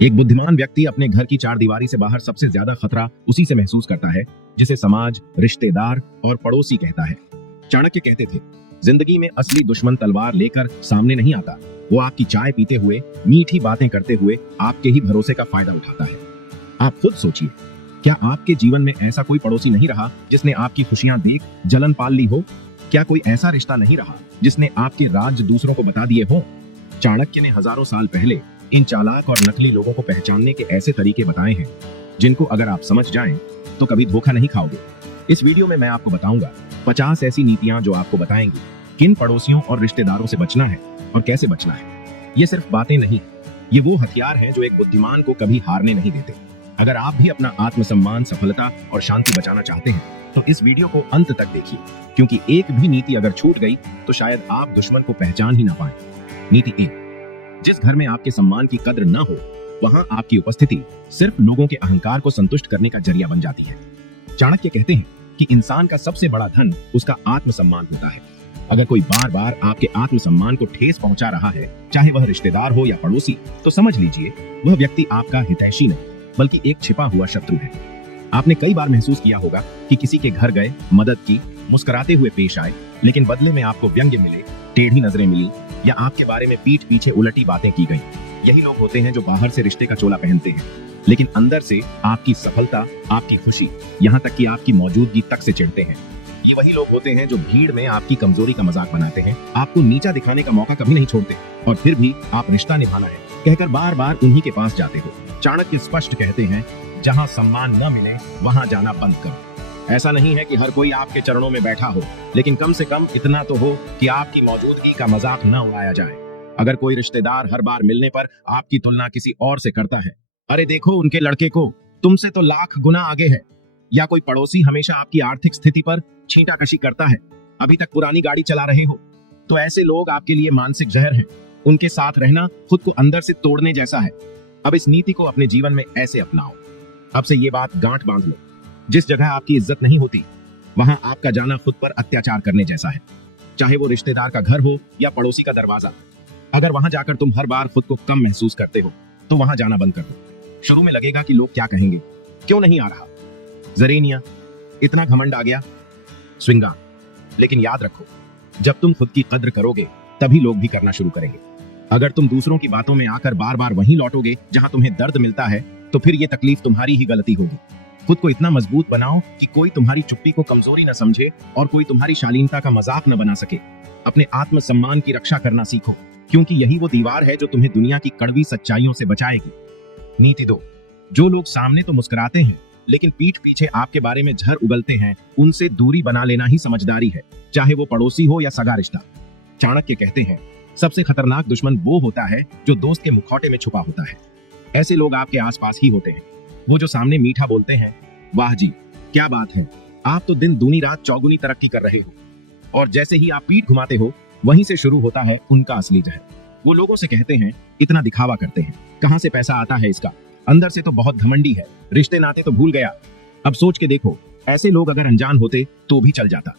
एक बुद्धिमान व्यक्ति अपने घर की चारदीवारी से बाहर सबसे ज्यादा खतरा उसी से महसूस करता है जिसे समाज, रिश्तेदार और पड़ोसी कहता है। चाणक्य कहते थे, जिंदगी में असली दुश्मन तलवार लेकर सामने नहीं आता, वो आपकी चाय पीते हुए, मीठी बातें करते हुए आपके ही भरोसे का फायदा उठाता है। आप खुद सोचिए, क्या आपके जीवन में ऐसा कोई पड़ोसी नहीं रहा जिसने आपकी खुशियां देख जलन पाल ली हो? क्या कोई ऐसा रिश्ता नहीं रहा जिसने आपके राज दूसरों को बता दिए हो? चाणक्य ने हजारों साल पहले इन चालाक और नकली लोगों को पहचानने के ऐसे तरीके बताए हैं जिनको अगर आप समझ जाएं तो कभी धोखा नहीं खाओगे। इस वीडियो में मैं आपको बताऊंगा 50 ऐसी नीतियां जो आपको बताएंगी किन पड़ोसियों और रिश्तेदारों से बचना है और कैसे बचना है। ये सिर्फ बातें नहीं, ये वो हथियार हैं जो एक बुद्धिमान को कभी हारने नहीं देते। अगर आप भी अपना आत्मसम्मान, सफलता और शांति बचाना चाहते हैं तो इस वीडियो को अंत तक देखिए, क्योंकि एक भी नीति अगर छूट गई तो शायद आप दुश्मन को पहचान ही ना पाएं। नीति 1, जिस घर में आपके सम्मान की कद्र न हो वहां आपकी उपस्थिति सिर्फ लोगों के अहंकार को संतुष्ट करने का जरिया बन जाती है। चाणक्य कहते हैं कि इंसान का सबसे बड़ा धन उसका आत्मसम्मान होता है। अगर कोई बार बार आपके आत्मसम्मान को ठेस पहुंचा रहा है, चाहे वह रिश्तेदार हो या पड़ोसी, तो समझ लीजिए वह व्यक्ति आपका हितैषी नहीं बल्कि एक छिपा हुआ शत्रु है। आपने कई बार महसूस किया होगा कि किसी के घर गए, मदद की, मुस्कुराते हुए पेश आए, लेकिन बदले में आपको व्यंग्य मिले, टेढ़ी नजरें मिली या आपके बारे में पीठ पीछे उलटी बातें की गई। यही लोग होते हैं जो बाहर से रिश्ते का चोला पहनते हैं, लेकिन अंदर से आपकी सफलता, आपकी खुशी, यहाँ तक कि आपकी मौजूदगी तक से चिढ़ते हैं। ये वही लोग होते हैं जो भीड़ में आपकी कमजोरी का मजाक बनाते हैं, आपको नीचा दिखाने का मौका कभी नहीं छोड़ते और फिर भी आप रिश्ता निभाना है कहकर बार बार उन्हीं के पास जाते हो। चाणक्य स्पष्ट कहते हैं, जहाँ सम्मान न मिले वहां जाना बंद करो। ऐसा नहीं है कि हर कोई आपके चरणों में बैठा हो, लेकिन कम से कम इतना तो हो कि आपकी मौजूदगी का मजाक न उड़ाया जाए। अगर कोई रिश्तेदार हर बार मिलने पर आपकी तुलना किसी और से करता है, अरे देखो उनके लड़के को, तुमसे तो लाख गुना आगे है, या कोई पड़ोसी हमेशा आपकी आर्थिक स्थिति पर छींटाकशी करता है, अभी तक पुरानी गाड़ी चला रहे हो, तो ऐसे लोग आपके लिए मानसिक जहर हैं। उनके साथ रहना खुद को अंदर से तोड़ने जैसा है। अब इस नीति को अपने जीवन में ऐसे अपनाओ। अब से ये बात गांठ बांध लो, जिस जगह आपकी इज्जत नहीं होती वहां आपका जाना खुद पर अत्याचार करने जैसा है। चाहे वो रिश्तेदार का घर हो या पड़ोसी का दरवाजा, अगर वहां जाकर तुम हर बार खुद को कम महसूस करते हो तो वहां जाना बंद कर दो। शुरू में लगेगा कि लोग क्या कहेंगे, क्यों नहीं आ रहा, जरेनिया, इतना घमंड आ गया, स्विंगा। लेकिन याद रखो, जब तुम खुद की कद्र करोगे तभी लोग भी करना शुरू करेंगे। अगर तुम दूसरों की बातों में आकर बार बार वहीं लौटोगे जहां तुम्हें दर्द मिलता है, तो फिर ये तकलीफ तुम्हारी ही गलती होगी। खुद को इतना मजबूत बनाओ कि कोई तुम्हारी चुप्पी को कमजोरी न समझे और कोई तुम्हारी शालीनता का मजाक न बना सके। अपने आत्मसम्मान की रक्षा करना सीखो, क्योंकि यही वो दीवार है जो तुम्हें दुनिया की कड़वी सच्चाइयों से बचाएगी। नीति 2, जो लोग सामने तो मुस्कुराते हैं लेकिन पीठ पीछे आपके बारे में झर उगलते हैं, उनसे दूरी बना लेना ही समझदारी है, चाहे वो पड़ोसी हो या सगा रिश्ता। चाणक्य कहते हैं, सबसे खतरनाक दुश्मन वो होता है जो दोस्त के मुखौटे में छुपा होता है। ऐसे लोग आपके आसपास ही होते हैं, वो जो सामने मीठा बोलते हैं, वाह जी क्या बात है, आप तो दिन दूनी रात चौगुनी तरक्की कर रहे हो, और जैसे ही आप पीठ घुमाते हो वहीं से शुरू होता है उनका असली जहर। वो लोगों से कहते हैं, इतना दिखावा करते हैं, कहां से पैसा आता है इसका, अंदर से तो बहुत घमंडी है, रिश्ते नाते तो भूल गया। अब सोच के देखो, ऐसे लोग अगर अनजान होते तो भी चल जाता,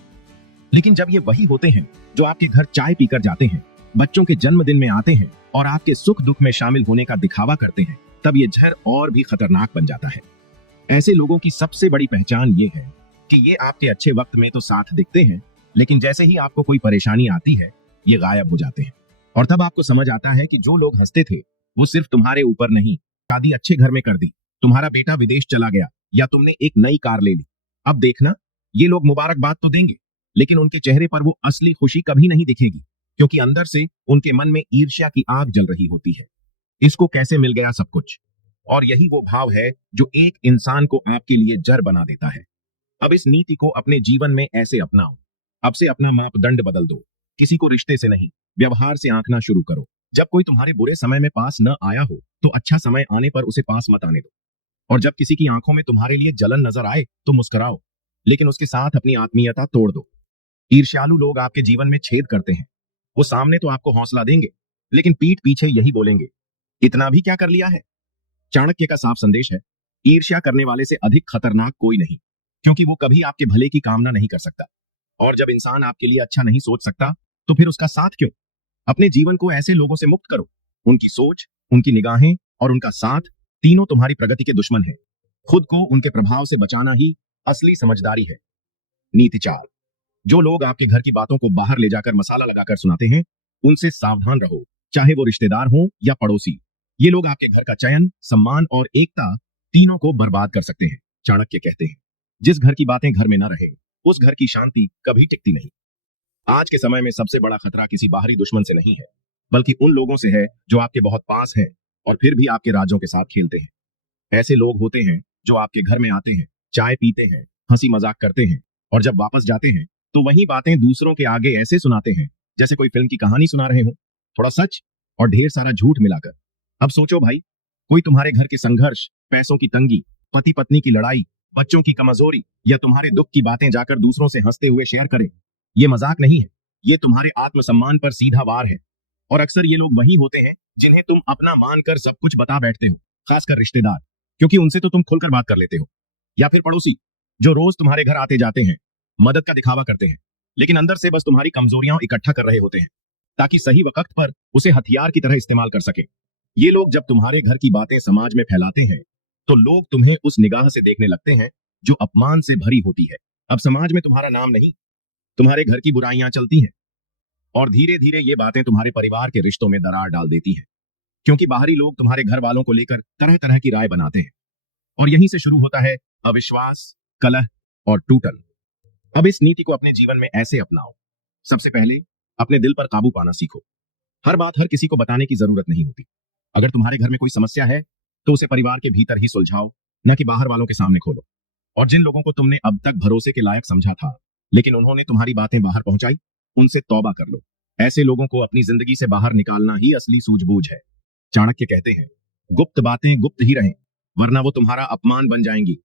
लेकिन जब ये वही होते हैं जो आपके घर चाय पीकर जाते हैं, बच्चों के जन्मदिन में आते हैं और आपके सुख दुख में शामिल होने का दिखावा करते हैं, तब ये जहर और भी खतरनाक बन जाता है। ऐसे लोगों की सबसे बड़ी पहचान ये है कि ये आपके अच्छे वक्त में तो साथ दिखते हैं, लेकिन जैसे ही आपको कोई परेशानी आती है ये गायब हो जाते हैं। और तब आपको समझ आता है कि जो लोग हंसते थे वो सिर्फ तुम्हारे ऊपर नहीं, शादी अच्छे घर में कर दी, तुम्हारा बेटा विदेश चला गया या तुमने एक नई कार ले ली, अब देखना ये लोग मुबारकबाद तो देंगे, लेकिन उनके चेहरे पर वो असली खुशी कभी नहीं दिखेगी, क्योंकि अंदर से उनके मन में ईर्ष्या की आग जल रही होती है। इसको कैसे मिल गया सब कुछ, और यही वो भाव है जो एक इंसान को आपके लिए जड़ बना देता है। अब इस नीति को अपने जीवन में ऐसे अपनाओ। अब से अपना मापदंड बदल दो, किसी को रिश्ते से नहीं, व्यवहार से आंकना शुरू करो। जब कोई तुम्हारे बुरे समय में पास न आया हो तो अच्छा समय आने पर उसे पास मत आने दो, और जब किसी की आंखों में तुम्हारे लिए जलन नजर आए तो मुस्कुराओ, लेकिन उसके साथ अपनी आत्मीयता तोड़ दो। ईर्ष्यालु लोग आपके जीवन में छेद करते हैं, वो सामने तो आपको हौसला देंगे लेकिन पीठ पीछे यही बोलेंगे, इतना भी क्या कर लिया है। चाणक्य का साफ संदेश है, ईर्ष्या करने वाले से अधिक खतरनाक कोई नहीं, क्योंकि वो कभी आपके भले की कामना नहीं कर सकता, और जब इंसान आपके लिए अच्छा नहीं सोच सकता तो फिर उसका साथ क्यों। अपने जीवन को ऐसे लोगों से मुक्त करो, उनकी सोच, उनकी निगाहें और उनका साथ, तीनों तुम्हारी प्रगति के दुश्मन हैं। खुद को उनके प्रभाव से बचाना ही असली समझदारी है। नीति 4। जो लोग आपके घर की बातों को बाहर ले जाकर मसाला लगाकर सुनाते हैं, उनसे सावधान रहो, चाहे वो रिश्तेदार हो या पड़ोसी। ये लोग आपके घर का चयन, सम्मान और एकता तीनों को बर्बाद कर सकते हैं। चाणक्य कहते हैं, जिस घर की बातें घर में न रहे, उस घर की शांति कभी टिकती नहीं। आज के समय में सबसे बड़ा खतरा किसी बाहरी दुश्मन से नहीं है, बल्कि उन लोगों से है जो आपके बहुत पास हैं और फिर भी आपके राज्यों के साथ खेलते हैं। ऐसे लोग होते हैं जो आपके घर में आते हैं, चाय पीते हैं, हंसी मजाक करते हैं और जब वापस जाते हैं तो वही बातें दूसरों के आगे ऐसे सुनाते हैं जैसे कोई फिल्म की कहानी सुना रहे हो, थोड़ा सच और ढेर सारा झूठ मिलाकर। अब सोचो भाई, कोई तुम्हारे घर के संघर्ष, पैसों की तंगी, पति पत्नी की लड़ाई, बच्चों की कमजोरी या तुम्हारे दुख की बातें जाकर दूसरों से हंसते हुए शेयर करे। ये मजाक नहीं है, ये तुम्हारे आत्मसम्मान पर सीधा वार है। और अक्सर ये लोग वही होते हैं जिन्हें तुम अपना मानकर सब कुछ बता बैठते हो, खासकर रिश्तेदार, क्योंकि उनसे तो तुम खुलकर बात कर लेते हो। या फिर पड़ोसी, जो रोज तुम्हारे घर आते जाते हैं, मदद का दिखावा करते हैं, लेकिन अंदर से बस तुम्हारी कमजोरियां इकट्ठा कर रहे होते हैं ताकि सही वक्त पर उसे हथियार की तरह इस्तेमाल कर सके। ये लोग जब तुम्हारे घर की बातें समाज में फैलाते हैं तो लोग तुम्हें उस निगाह से देखने लगते हैं जो अपमान से भरी होती है। अब समाज में तुम्हारा नाम नहीं, तुम्हारे घर की बुराइयां चलती हैं और धीरे धीरे ये बातें तुम्हारे परिवार के रिश्तों में दरार डाल देती हैं, क्योंकि बाहरी लोग तुम्हारे घर वालों को लेकर तरह तरह की राय बनाते हैं और यहीं से शुरू होता है अविश्वास, कलह और टूटन। अब इस नीति को अपने जीवन में ऐसे अपनाओ। सबसे पहले अपने दिल पर काबू पाना सीखो। हर बात हर किसी को बताने की जरूरत नहीं होती। अगर तुम्हारे घर में कोई समस्या है तो उसे परिवार के भीतर ही सुलझाओ, न कि बाहर वालों के सामने खोलो। और जिन लोगों को तुमने अब तक भरोसे के लायक समझा था लेकिन उन्होंने तुम्हारी बातें बाहर पहुंचाई, उनसे तौबा कर लो। ऐसे लोगों को अपनी जिंदगी से बाहर निकालना ही असली सूझबूझ है। चाणक्य कहते हैं, गुप्त बातें गुप्त ही रहें, वरना वो तुम्हारा अपमान बन जाएंगी।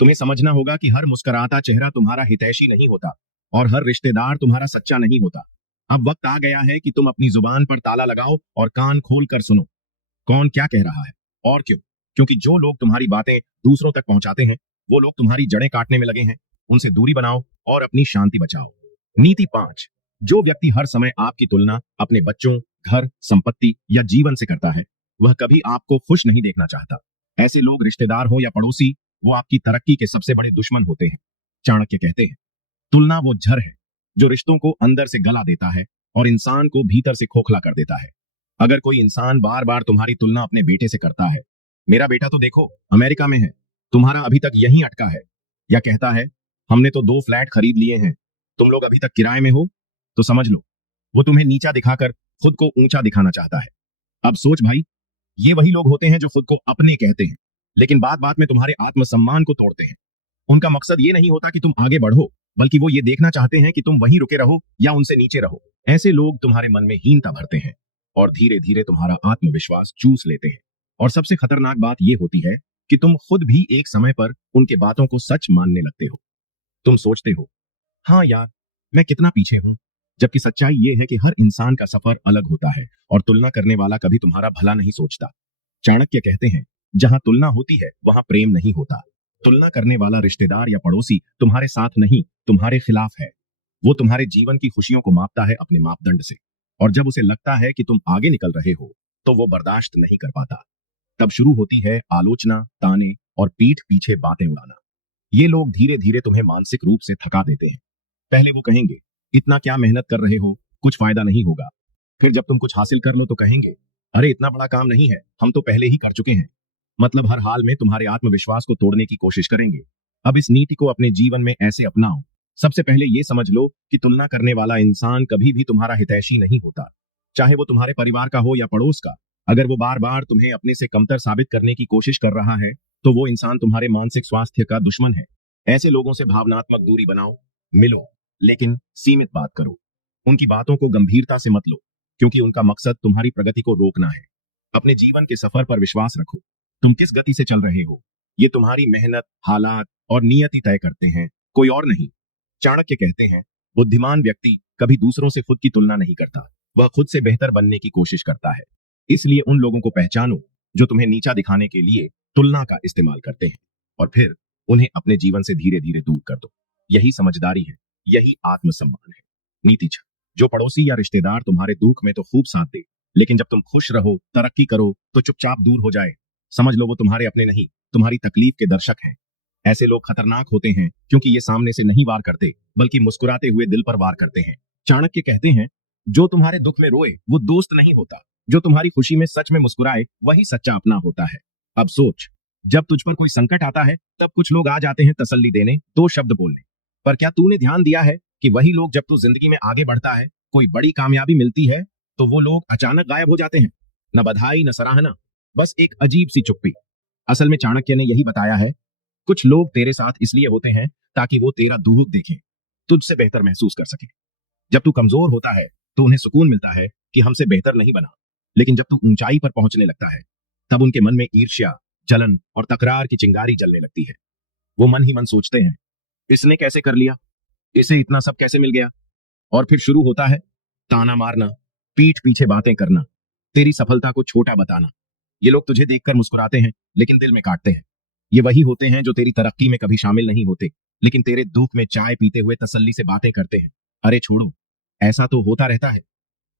तुम्हें समझना होगा कि हर मुस्कुराता चेहरा तुम्हारा हितैषी नहीं होता और हर रिश्तेदार तुम्हारा सच्चा नहीं होता। अब वक्त आ गया है कि तुम अपनी जुबान पर ताला लगाओ और कान खोल कर सुनो, कौन क्या कह रहा है और क्यों। क्योंकि जो लोग तुम्हारी बातें दूसरों तक पहुंचाते हैं वो लोग तुम्हारी जड़ें काटने में लगे हैं। उनसे दूरी बनाओ और अपनी शांति बचाओ। नीति 5। जो व्यक्ति हर समय आपकी तुलना अपने बच्चों, घर, संपत्ति या जीवन से करता है, वह कभी आपको खुश नहीं देखना चाहता। ऐसे लोग, रिश्तेदार हो या पड़ोसी, वो आपकी तरक्की के सबसे बड़े दुश्मन होते हैं। चाणक्य कहते हैं, तुलना वो जहर है जो रिश्तों को अंदर से गला देता है और इंसान को भीतर से खोखला कर देता है। अगर कोई इंसान बार बार तुम्हारी तुलना अपने बेटे से करता है, मेरा बेटा तो देखो अमेरिका में है, तुम्हारा अभी तक यहीं अटका है, या कहता है हमने तो 2 फ्लैट खरीद लिए हैं, तुम लोग अभी तक किराए में हो, तो समझ लो वो तुम्हें नीचा दिखाकर खुद को ऊंचा दिखाना चाहता है। अब सोच भाई, ये वही लोग होते हैं जो खुद को अपने कहते हैं लेकिन बात बात में तुम्हारे आत्मसम्मान को तोड़ते हैं। उनका मकसद ये नहीं होता कि तुम आगे बढ़ो, बल्कि वो ये देखना चाहते हैं कि तुम वहीं रुके रहो या उनसे नीचे रहो। ऐसे लोग तुम्हारे मन में हीनता भरते हैं और धीरे धीरे तुम्हारा आत्मविश्वास चूस लेते हैं। और सबसे खतरनाक बात यह होती है कि तुम खुद भी एक समय पर उनके बातों को सच मानने लगते हो। तुम सोचते हो, हाँ यार, मैं कितना पीछे हूं, जबकि सच्चाई यह है कि हर इंसान का सफर अलग होता है और तुलना करने वाला कभी तुम्हारा भला नहीं सोचता। चाणक्य कहते हैं, जहां तुलना होती है वहां प्रेम नहीं होता। तुलना करने वाला रिश्तेदार या पड़ोसी तुम्हारे साथ नहीं, तुम्हारे खिलाफ है। वो तुम्हारे जीवन की खुशियों को मापता है अपने मापदंड से, और जब उसे लगता है कि तुम आगे निकल रहे हो तो वो बर्दाश्त नहीं कर पाता। तब शुरू होती है आलोचना, ताने और पीठ पीछे बातें उड़ाना। ये लोग धीरे धीरे तुम्हें मानसिक रूप से थका देते हैं। पहले वो कहेंगे, इतना क्या मेहनत कर रहे हो, कुछ फायदा नहीं होगा। फिर जब तुम कुछ हासिल कर लो तो कहेंगे, अरे इतना बड़ा काम नहीं है, हम तो पहले ही कर चुके हैं। मतलब हर हाल में तुम्हारे आत्मविश्वास को तोड़ने की कोशिश करेंगे। अब इस नीति को अपने जीवन में ऐसे अपनाओ। सबसे पहले ये समझ लो कि तुलना करने वाला इंसान कभी भी तुम्हारा हितैषी नहीं होता, चाहे वो तुम्हारे परिवार का हो या पड़ोस का। अगर वो बार बार तुम्हें अपने से कमतर साबित करने की कोशिश कर रहा है तो वो इंसान तुम्हारे मानसिक स्वास्थ्य का दुश्मन है। ऐसे लोगों से भावनात्मक दूरी बनाओ, मिलो, लेकिन सीमित बात करो। उनकी बातों को गंभीरता से मत लो, क्योंकि उनका मकसद तुम्हारी प्रगति को रोकना है। अपने जीवन के सफर पर विश्वास रखो। तुम किस गति से चल रहे हो, ये तुम्हारी मेहनत, हालात और नियति तय करते हैं, कोई और नहीं। चाणक्य कहते हैं, बुद्धिमान व्यक्ति कभी दूसरों से खुद की तुलना नहीं करता, वह खुद से बेहतर बनने की कोशिश करता है। इसलिए उन लोगों को पहचानो जो तुम्हें नीचा दिखाने के लिए तुलना का इस्तेमाल करते हैं, और फिर उन्हें अपने जीवन से धीरे धीरे दूर कर दो। यही समझदारी है, यही आत्मसम्मान है। नीति 6। जो पड़ोसी या रिश्तेदार तुम्हारे दुख में तो खूब साथ दे लेकिन जब तुम खुश रहो, तरक्की करो, तो चुपचाप दूर हो जाए। समझ लो वो तुम्हारे अपने नहीं, तुम्हारी तकलीफ के दर्शक हैं। ऐसे लोग खतरनाक होते हैं क्योंकि ये सामने से नहीं वार करते, बल्कि मुस्कुराते हुए दिल पर वार करते हैं। चाणक्य कहते हैं, जो तुम्हारे दुख में रोए वो दोस्त नहीं होता, जो तुम्हारी खुशी में सच में मुस्कुराए वही सच्चा अपना होता है। अब सोच, जब तुझ पर कोई संकट आता है तब कुछ लोग आ जाते हैं तसल्ली देने, दो शब्द बोलने। पर क्या तूने ध्यान दिया है कि वही लोग जब तू जिंदगी में आगे बढ़ता है, कोई बड़ी कामयाबी मिलती है, तो वो लोग अचानक गायब हो जाते हैं। न बधाई न सराहना, बस एक अजीब सी चुप्पी। असल में चाणक्य ने यही बताया है, कुछ लोग तेरे साथ इसलिए होते हैं ताकि वो तेरा दुख देखें, तुझसे बेहतर महसूस कर सके। जब तू कमजोर होता है तो उन्हें सुकून मिलता है कि हमसे बेहतर नहीं बना, लेकिन जब तू ऊंचाई पर पहुंचने लगता है तब उनके मन में ईर्ष्या, जलन और तकरार की चिंगारी जलने लगती है। वो मन ही मन सोचते हैं, इसने कैसे कर लिया, इसे इतना सब कैसे मिल गया। और फिर शुरू होता है ताना मारना, पीठ पीछे बातें करना, तेरी सफलता को छोटा बताना। ये लोग तुझे देखकर मुस्कुराते हैं लेकिन दिल में काटते हैं। ये वही होते हैं जो तेरी तरक्की में कभी शामिल नहीं होते, लेकिन तेरे दुख में चाय पीते हुए तसल्ली से बातें करते हैं। अरे छोड़ो, ऐसा तो होता रहता है।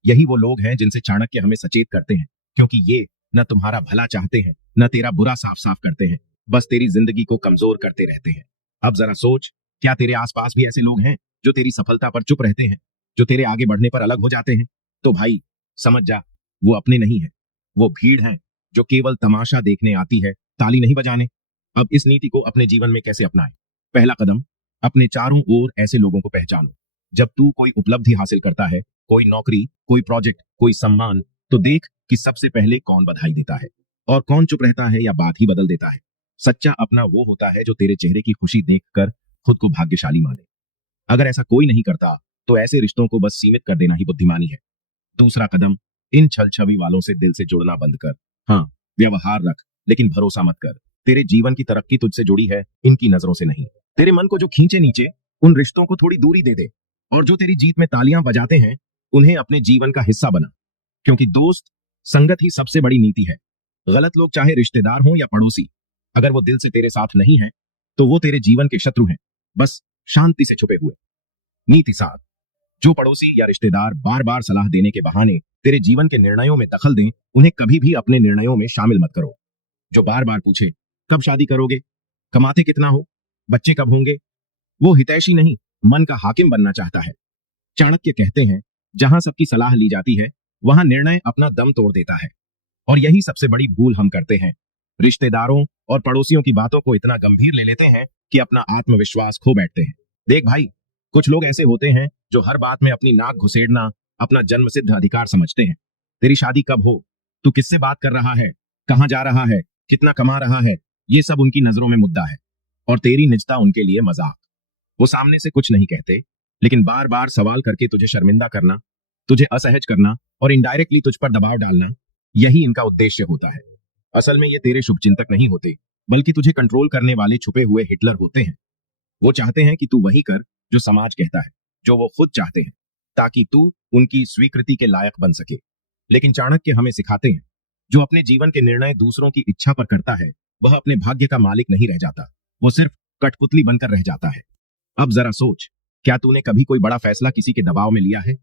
यही वो लोग हैं जिनसे चाणक्य हमें सचेत करते हैं, क्योंकि ये न तुम्हारा भला चाहते हैं, न तेरा बुरा साफ साफ करते हैं, बस तेरी जिंदगी को कमजोर करते रहते हैं। अब जरा सोच, क्या तेरे आसपास भी ऐसे लोग हैं जो तेरी सफलता पर चुप रहते हैं, जो तेरे आगे बढ़ने पर अलग हो जाते हैं? तो भाई समझ जा, वो अपने नहीं है, वो भीड़ है जो केवल तमाशा देखने आती है, ताली नहीं बजाने। अब इस नीति को अपने जीवन में कैसे अपनाएं? पहला कदम, अपने चारों ओर ऐसे लोगों को पहचानो। जब तू कोई उपलब्धि हासिल करता है, कोई नौकरी, कोई प्रोजेक्ट, कोई सम्मान, तो देख कि सबसे पहले कौन बधाई देता है और कौन चुप रहता है या बात ही बदल देता है। सच्चा अपना वो होता है जो तेरे चेहरे की खुशी देखकर खुद को भाग्यशाली माने। अगर ऐसा कोई नहीं करता तो ऐसे रिश्तों को बस सीमित कर देना ही बुद्धिमानी है। दूसरा कदम, इन छल छवि वालों से दिल से जुड़ना बंद कर। हाँ, व्यवहार रख, लेकिन भरोसा मत कर। तेरे जीवन की तरक्की तुझसे जुड़ी है, इनकी नजरों से नहीं। तेरे मन को जो खींचे नीचे, उन रिश्तों को थोड़ी दूरी दे दे। और जो तेरी जीत में तालियां बजाते हैं, उन्हें अपने जीवन का हिस्सा बना। क्योंकि दोस्त, संगत ही सबसे बड़ी नीति है। गलत लोग चाहे रिश्तेदार हों या पड़ोसी, अगर वो दिल से तेरे साथ नहीं है तो वो तेरे जीवन के शत्रु हैं, बस शांति से छुपे हुए। नीति सात, जो पड़ोसी या रिश्तेदार बार बार सलाह देने के बहाने तेरे जीवन के निर्णयों में दखल दें, उन्हें कभी भी अपने निर्णयों में शामिल मत करो। जो बार बार पूछे, कब शादी करोगे, कमाते कितना हो, बच्चे कब होंगे, वो हितैषी नहीं, मन का हाकिम बनना चाहता है। चाणक्य कहते हैं, जहां सबकी सलाह ली जाती है वहां निर्णय अपना दम तोड़ देता है। और यही सबसे बड़ी भूल हम करते हैं। रिश्तेदारों और पड़ोसियों की बातों को इतना गंभीर ले लेते हैं कि अपना आत्मविश्वास खो बैठते हैं। देख भाई, कुछ लोग ऐसे होते हैं जो हर बात में अपनी नाक घुसेड़ना अपना जन्मसिद्ध अधिकार समझते हैं। तेरी शादी कब हो, तू किससे बात कर रहा है, कहां जा रहा है, कितना कमा रहा है, ये सब उनकी नजरों में मुद्दा है। और तेरी निजता उनके लिए मजाक। वो सामने से कुछ नहीं कहते, लेकिन बार बार सवाल करके तुझे शर्मिंदा करना, तुझे असहज करना और इनडायरेक्टली तुझ पर दबाव डालना, यही इनका उद्देश्य होता है। असल में ये तेरे शुभचिंतक नहीं होते, बल्कि तुझे कंट्रोल करने वाले छुपे हुए हिटलर होते हैं। वो चाहते हैं कि तू वही कर जो समाज कहता है, जो वो खुद चाहते हैं, ताकि तू उनकी स्वीकृति के लायक बन सके। लेकिन चाणक्य हमें सिखाते हैं, जो अपने जीवन के निर्णय दूसरों की इच्छा पर करता है, वह अपने भाग्य का मालिक नहीं रह जाता, वो सिर्फ कठपुतली बनकर रह जाता है। अब जरा सोच, क्या तूने कभी कोई बड़ा फैसला किसी के दबाव में लिया है?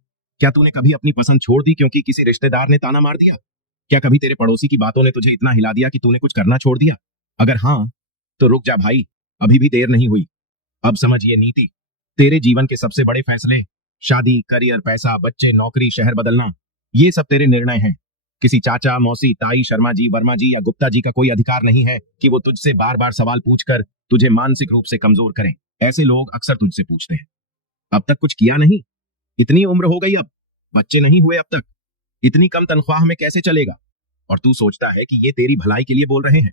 क्या तूने कभी अपनी पसंद छोड़ दी क्योंकि किसी रिश्तेदार ने ताना मार दिया? क्या कभी तेरे पड़ोसी की बातों ने तुझे इतना हिला दिया कि तूने कुछ करना छोड़ दिया? अगर हाँ, तो रुक जा भाई, अभी भी देर नहीं हुई। अब समझ ये नीति, तेरे जीवन के सबसे बड़े फैसले, शादी, करियर, पैसा, बच्चे, नौकरी, शहर बदलना, ये सब तेरे निर्णय हैं। किसी चाचा, मौसी, ताई, शर्मा जी, वर्मा जी या गुप्ता जी का कोई अधिकार नहीं है कि वो तुझसे बार बार सवाल पूछकर तुझे मानसिक रूप से कमजोर करें। ऐसे लोग अक्सर तुझसे पूछते हैं, अब तक कुछ किया नहीं, इतनी उम्र हो गई, अब बच्चे नहीं हुए, अब तक इतनी कम तनख्वाह में कैसे चलेगा? और तू सोचता है कि ये तेरी भलाई के लिए बोल रहे हैं,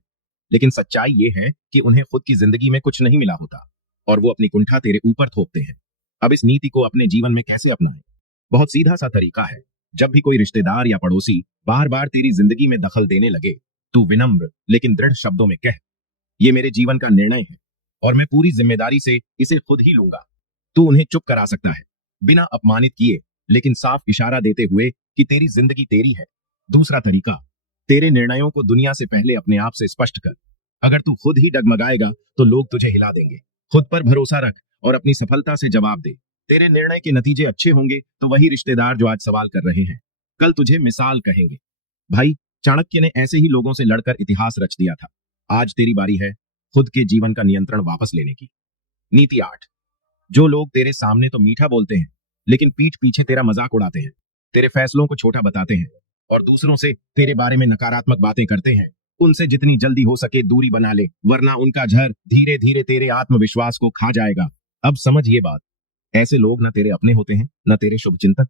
लेकिन सच्चाई ये है कि उन्हें खुद की जिंदगी में कुछ नहीं मिला होता और वो अपनी कुंठा तेरे ऊपर थोपते हैं। अब इस नीति को अपने जीवन में कैसे अपनाएं? बहुत सीधा सा तरीका है। जब भी कोई रिश्तेदार या पड़ोसी बार बार तेरी जिंदगी में दखल देने लगे, तू विनम्र लेकिन दृढ़ शब्दों में कह, ये मेरे जीवन का निर्णय है और मैं पूरी जिम्मेदारी से इसे खुद ही लूंगा। तू उन्हें चुप करा सकता है, बिना अपमानित किए, लेकिन साफ इशारा देते हुए कि तेरी जिंदगी तेरी है। दूसरा तरीका, तेरे निर्णयों को दुनिया से पहले अपने आप से स्पष्ट कर। अगर तू खुद ही डगमगाएगा तो लोग तुझे हिला देंगे। खुद पर भरोसा रख और अपनी सफलता से जवाब दे। तेरे निर्णय के नतीजे अच्छे होंगे तो वही रिश्तेदार जो आज सवाल कर रहे हैं, कल तुझे मिसाल कहेंगे। भाई, चाणक्य ने ऐसे ही लोगों से लड़कर इतिहास रच दिया था। आज तेरी बारी है खुद के जीवन का नियंत्रण वापस लेने की। नीति 8। जो लोग तेरे सामने तो मीठा बोलते हैं, लेकिन पीठ पीछे तेरा मजाक उड़ाते हैं, तेरे फैसलों को छोटा बताते हैं और दूसरों से तेरे बारे में नकारात्मक बातें करते हैं, उनसे जितनी जल्दी हो सके दूरी बना ले, वरना उनका झर धीरे धीरे तेरे आत्मविश्वास को खा जाएगा। अब समझ ये बात, ऐसे लोग न तेरे अपने होते हैं न तेरे शुभचिंतक।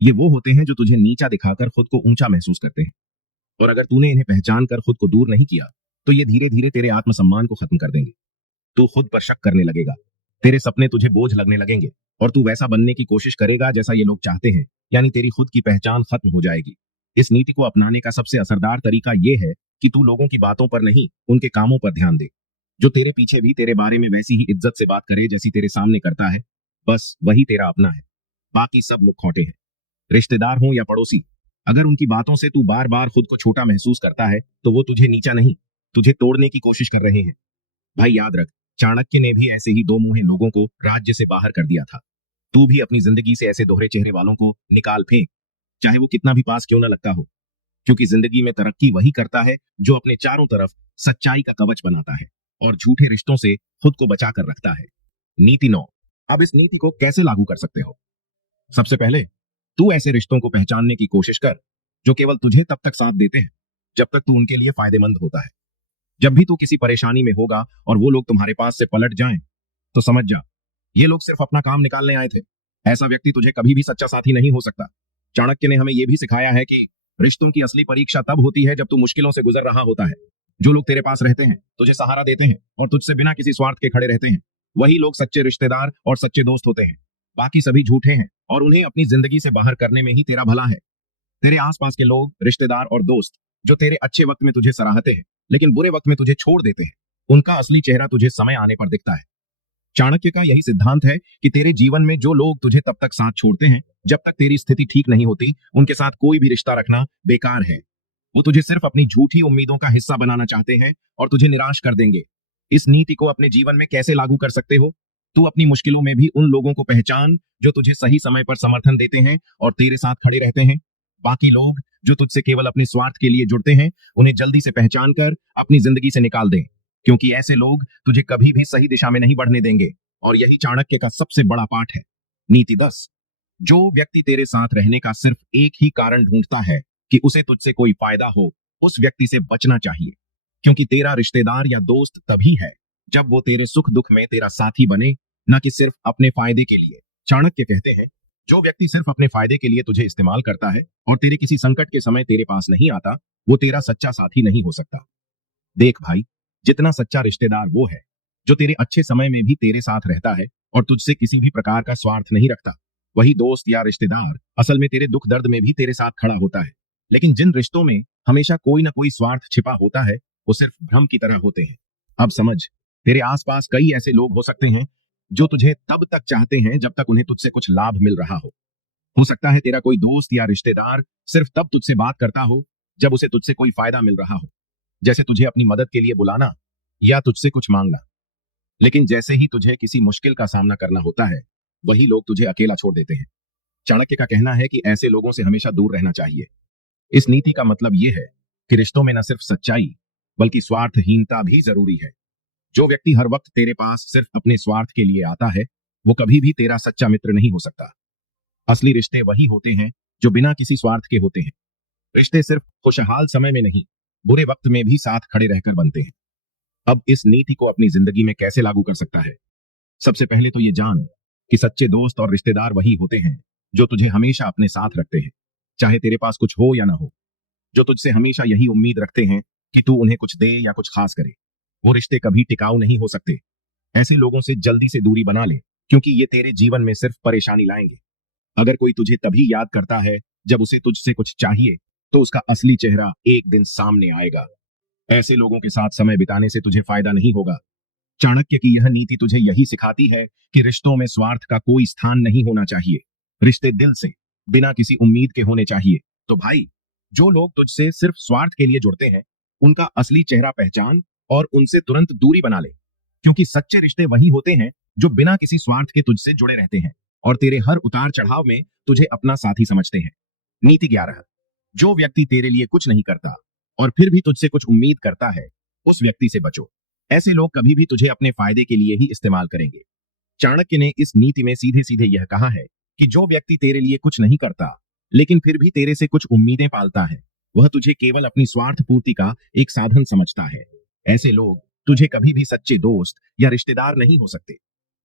ये वो होते हैं जो तुझे नीचा दिखाकर खुद को ऊंचा महसूस करते हैं, और अगर तूने इन्हें पहचान कर खुद को दूर नहीं किया तो ये धीरे धीरे तेरे आत्मसम्मान को खत्म कर देंगे। तू खुद पर शक करने लगेगा, तेरे सपने तुझे बोझ लगने लगेंगे और तू वैसा बनने की कोशिश करेगा जैसा ये लोग चाहते हैं, यानी तेरी खुद की पहचान खत्म हो जाएगी। इस नीति को अपनाने का सबसे असरदार तरीका ये है कि तू लोगों की बातों पर नहीं, उनके कामों पर ध्यान दे। जो तेरे पीछे भी तेरे बारे में वैसी ही इज्जत से बात करे जैसी तेरे सामने करता है, बस वही तेरा अपना है। बाकी सब मुखौटे हैं। रिश्तेदार हो या पड़ोसी, अगर उनकी बातों से तू बार बार खुद को छोटा महसूस करता है तो वो तुझे नीचा नहीं, तुझे तोड़ने की कोशिश कर रहे हैं। भाई याद रख, चाणक्य ने भी ऐसे ही दो मुंहे लोगों को राज्य से बाहर कर दिया था। तू भी अपनी जिंदगी से ऐसे दोहरे चेहरे वालों को निकाल फेंक, चाहे वो कितना भी पास क्यों ना लगता हो, क्योंकि जिंदगी में तरक्की वही करता है जो अपने चारों तरफ सच्चाई का कवच बनाता है और झूठे रिश्तों से खुद को बचा कर रखता है। नीति 9। अब इस नीति को कैसे लागू कर सकते हो? सबसे पहले तू ऐसे रिश्तों को पहचानने की कोशिश कर जो केवल तुझे तब तक साथ देते हैं जब तक तू उनके लिए फायदेमंद होता है। जब भी तू किसी परेशानी में होगा और वो लोग तुम्हारे पास से पलट जाएं, तो समझ जा ये लोग सिर्फ अपना काम निकालने आए थे। ऐसा व्यक्ति तुझे कभी भी सच्चा साथी नहीं हो सकता। चाणक्य ने हमें यह भी सिखाया है कि रिश्तों की असली परीक्षा तब होती है जब तू मुश्किलों से गुजर रहा होता है। जो लोग तेरे पास रहते हैं, तुझे सहारा देते हैं और तुझसे बिना किसी स्वार्थ के खड़े रहते हैं, वही लोग सच्चे रिश्तेदार और सच्चे दोस्त होते हैं। बाकी सभी झूठे हैं और उन्हें अपनी जिंदगी से बाहर करने में ही तेरा भला है। तेरे आसपास के लोग, रिश्तेदार और दोस्त जो तेरे अच्छे वक्त में तुझे सराहते हैं लेकिन बुरे वक्त में तुझे छोड़ देते हैं, उनका असली चेहरा तुझे समय आने पर दिखता है। चाणक्य का यही सिद्धांत है कि तेरे जीवन में जो लोग तुझे तब तक साथ छोड़ते हैं जब तक तेरी स्थिति ठीक नहीं होती, उनके साथ कोई भी रिश्ता रखना बेकार है। वो तुझे सिर्फ अपनी झूठी उम्मीदों का हिस्सा बनाना चाहते हैं और तुझे निराश कर देंगे। इस नीति को अपने जीवन में कैसे लागू कर सकते हो? तू अपनी मुश्किलों में भी उन लोगों को पहचान जो तुझे सही समय पर समर्थन देते हैं और तेरे साथ खड़े रहते हैं। बाकी लोग जो तुझसे केवल अपने स्वार्थ के लिए जुड़ते हैं, उन्हें जल्दी से पहचान कर अपनी जिंदगी से निकाल दें, क्योंकि ऐसे लोग तुझे कभी भी सही दिशा में नहीं बढ़ने देंगे। और यही चाणक्य का सबसे बड़ा पाठ है। नीति 10। जो व्यक्ति तेरे साथ रहने का सिर्फ एक ही कारण ढूंढता है कि उसे तुझसे कोई फायदा हो, उस व्यक्ति से बचना चाहिए, क्योंकि तेरा रिश्तेदार या दोस्त तभी है जब वो तेरे सुख दुख में तेरा साथी बने, न कि सिर्फ अपने फायदे के लिए। चाणक्य कहते हैं, जो व्यक्ति सिर्फ अपने फायदे के लिए तुझे इस्तेमाल करता है और तेरे किसी संकट के समय तेरे पास नहीं आता, वो तेरा सच्चा साथी नहीं हो सकता। देख भाई, जितना सच्चा रिश्तेदार वो है जो तेरे अच्छे समय में भी तेरे साथ रहता है और तुझसे किसी भी प्रकार का स्वार्थ नहीं रखता, वही दोस्त या रिश्तेदार असल में तेरे दुख दर्द में भी तेरे साथ खड़ा होता है। लेकिन जिन रिश्तों में हमेशा कोई ना कोई स्वार्थ छिपा होता है, वो सिर्फ भ्रम की तरह होते हैं। अब समझ, तेरे आसपास कई ऐसे लोग हो सकते हैं जो तुझे तब तक चाहते हैं जब तक उन्हें तुझसे कुछ लाभ मिल रहा हो सकता है तेरा कोई दोस्त या रिश्तेदार सिर्फ तब तुझसे बात करता हो जब उसे तुझसे कोई फायदा मिल रहा हो, जैसे तुझे अपनी मदद के लिए बुलाना या तुझसे कुछ मांगना। लेकिन जैसे ही तुझे किसी मुश्किल का सामना करना होता है, वही लोग तुझे अकेला छोड़ देते हैं। चाणक्य का कहना है कि ऐसे लोगों से हमेशा दूर रहना चाहिए। इस नीति का मतलब यह है कि रिश्तों में न सिर्फ सच्चाई बल्कि स्वार्थहीनता भी जरूरी है। जो व्यक्ति हर वक्त तेरे पास सिर्फ अपने स्वार्थ के लिए आता है, वो कभी भी तेरा सच्चा मित्र नहीं हो सकता। असली रिश्ते वही होते हैं जो बिना किसी स्वार्थ के होते हैं। रिश्ते सिर्फ खुशहाल समय में नहीं, बुरे वक्त में भी साथ खड़े रहकर बनते हैं। अब इस नीति को अपनी जिंदगी में कैसे लागू कर सकता है? सबसे पहले तो ये जान कि सच्चे दोस्त और रिश्तेदार वही होते हैं जो तुझे हमेशा अपने साथ रखते हैं, चाहे तेरे पास कुछ हो या ना हो। जो तुझसे हमेशा यही उम्मीद रखते हैं कि तू उन्हें कुछ दे या कुछ खास करे। वो रिश्ते कभी टिकाऊ नहीं हो सकते। ऐसे लोगों से जल्दी से दूरी बना ले, क्योंकि ये तेरे जीवन में सिर्फ परेशानी लाएंगे। अगर कोई तुझे तभी याद करता है जब उसे तुझसे कुछ चाहिए, तो उसका असली चेहरा एक दिन सामने आएगा। ऐसे लोगों के साथ समय बिताने से तुझे फायदा नहीं होगा। चाणक्य की यह नीति तुझे यही सिखाती है कि रिश्तों में स्वार्थ का कोई स्थान नहीं होना चाहिए। रिश्ते दिल से, बिना किसी उम्मीद के होने चाहिए। तो भाई, जो लोग तुझसे सिर्फ स्वार्थ के लिए जुड़ते हैं, उनका असली चेहरा पहचान और उनसे तुरंत दूरी बना ले, क्योंकि सच्चे रिश्ते वही होते हैं जो बिना किसी स्वार्थ के तुझसे जुड़े रहते हैं और तेरे हर उतार चढ़ाव में तुझे अपना साथी समझते हैं। नीति 11। जो व्यक्ति तेरे लिए कुछ नहीं करता और फिर भी तुझसे कुछ उम्मीद करता है, उस व्यक्ति से बचो। ऐसे लोग कभी भी तुझे अपने फायदे के लिए ही इस्तेमाल करेंगे। चाणक्य ने इस नीति में सीधे सीधे यह कहा है कि जो व्यक्ति तेरे लिए कुछ नहीं करता लेकिन फिर भी तेरे से कुछ उम्मीदें पालता है, वह तुझे केवल अपनी स्वार्थ पूर्ति का एक साधन समझता है। ऐसे लोग तुझे कभी भी सच्चे दोस्त या रिश्तेदार नहीं हो सकते।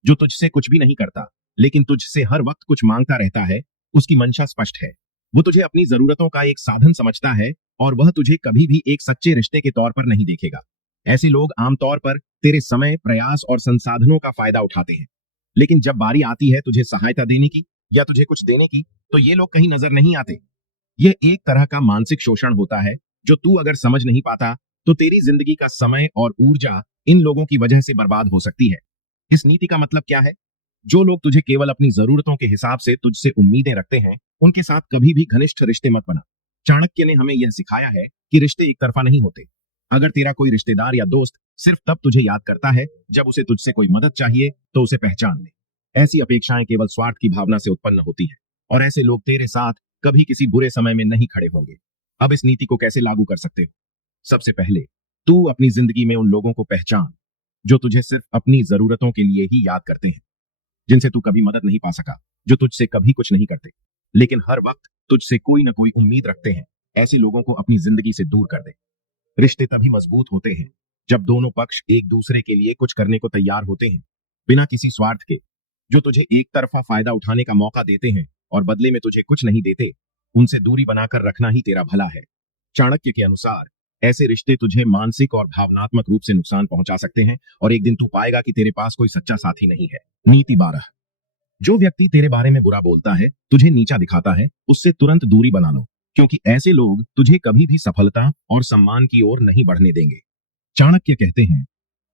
जो तुझसे कुछ भी नहीं करता लेकिन तुझसे हर वक्त कुछ मांगता रहता है, उसकी मंशा स्पष्ट है। वो तुझे अपनी जरूरतों का एक साधन समझता है और वह तुझे कभी भी एक सच्चे रिश्ते के तौर पर नहीं देखेगा। ऐसे लोग आमतौर पर तेरे समय, प्रयास और संसाधनों का फायदा उठाते हैं, लेकिन जब बारी आती है तुझे सहायता देने की या तुझे कुछ देने की, तो ये लोग कहीं नजर नहीं आते। यह एक तरह का मानसिक शोषण होता है जो तू अगर समझ नहीं पाता तो तेरी जिंदगी का समय और ऊर्जा इन लोगों की वजह से बर्बाद हो सकती है। इस नीति का मतलब क्या है? जो लोग तुझे केवल अपनी जरूरतों के हिसाब से तुझसे उम्मीदें रखते हैं, उनके साथ कभी भी घनिष्ठ रिश्ते मत बना। चाणक्य ने हमें यह सिखाया है कि रिश्ते एक तरफा नहीं होते। अगर तेरा कोई रिश्तेदार या दोस्त सिर्फ तब तुझे याद करता है जब उसे तुझसे कोई मदद चाहिए, तो उसे पहचान ले। ऐसी अपेक्षाएं केवल स्वार्थ की भावना से उत्पन्न होती है और ऐसे लोग तेरे साथ कभी किसी बुरे समय में नहीं खड़े होंगे। अब इस नीति को कैसे लागू कर सकते हो? सबसे पहले, तू अपनी जिंदगी में उन लोगों को पहचान जो तुझे सिर्फ अपनी जरूरतों के लिए ही याद करते हैं, जिनसे तू कभी मदद नहीं पा सका, जो तुझसे कभी कुछ नहीं करते लेकिन हर वक्त तुझसे कोई ना कोई उम्मीद रखते हैं। ऐसे लोगों को अपनी जिंदगी से दूर कर दे। रिश्ते तभी मजबूत होते हैं जब दोनों पक्ष एक दूसरे के लिए कुछ करने को तैयार होते हैं, बिना किसी स्वार्थ के। जो तुझे एक तरफा फायदा उठाने का मौका देते हैं और बदले में तुझे कुछ नहीं देते, उनसे दूरी बनाकर रखना ही तेरा भला है। चाणक्य के अनुसार ऐसे रिश्ते तुझे मानसिक और भावनात्मक रूप से नुकसान पहुंचा सकते हैं और एक दिन तू पाएगा कि तेरे पास कोई सच्चा साथी नहीं है। नीति 12। जो व्यक्ति तेरे बारे में बुरा बोलता है, तुझे नीचा दिखाता है, उससे तुरंत दूरी बना लो, क्योंकि ऐसे लोग तुझे कभी भी सफलता और सम्मान की ओर नहीं बढ़ने देंगे। चाणक्य कहते हैं,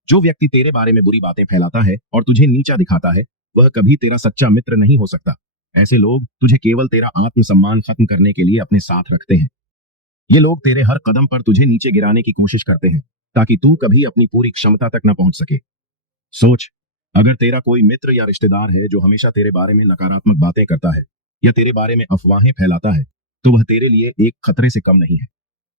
जो व्यक्ति तेरे बारे में बुरी बातें फैलाता है और तुझे नीचा दिखाता है, वह कभी तेरा सच्चा मित्र नहीं हो सकता। ऐसे लोग तुझे केवल तेरा आत्मसम्मान खत्म करने के लिए अपने साथ रखते हैं। ये लोग तेरे हर कदम पर तुझे नीचे गिराने की कोशिश करते हैं ताकि तू कभी अपनी पूरी क्षमता तक न पहुंच सके। सोच, अगर तेरा कोई मित्र या रिश्तेदार है जो हमेशा तेरे बारे में नकारात्मक बातें करता है या तेरे बारे में अफवाहें फैलाता है, तो वह तेरे लिए एक खतरे से कम नहीं है।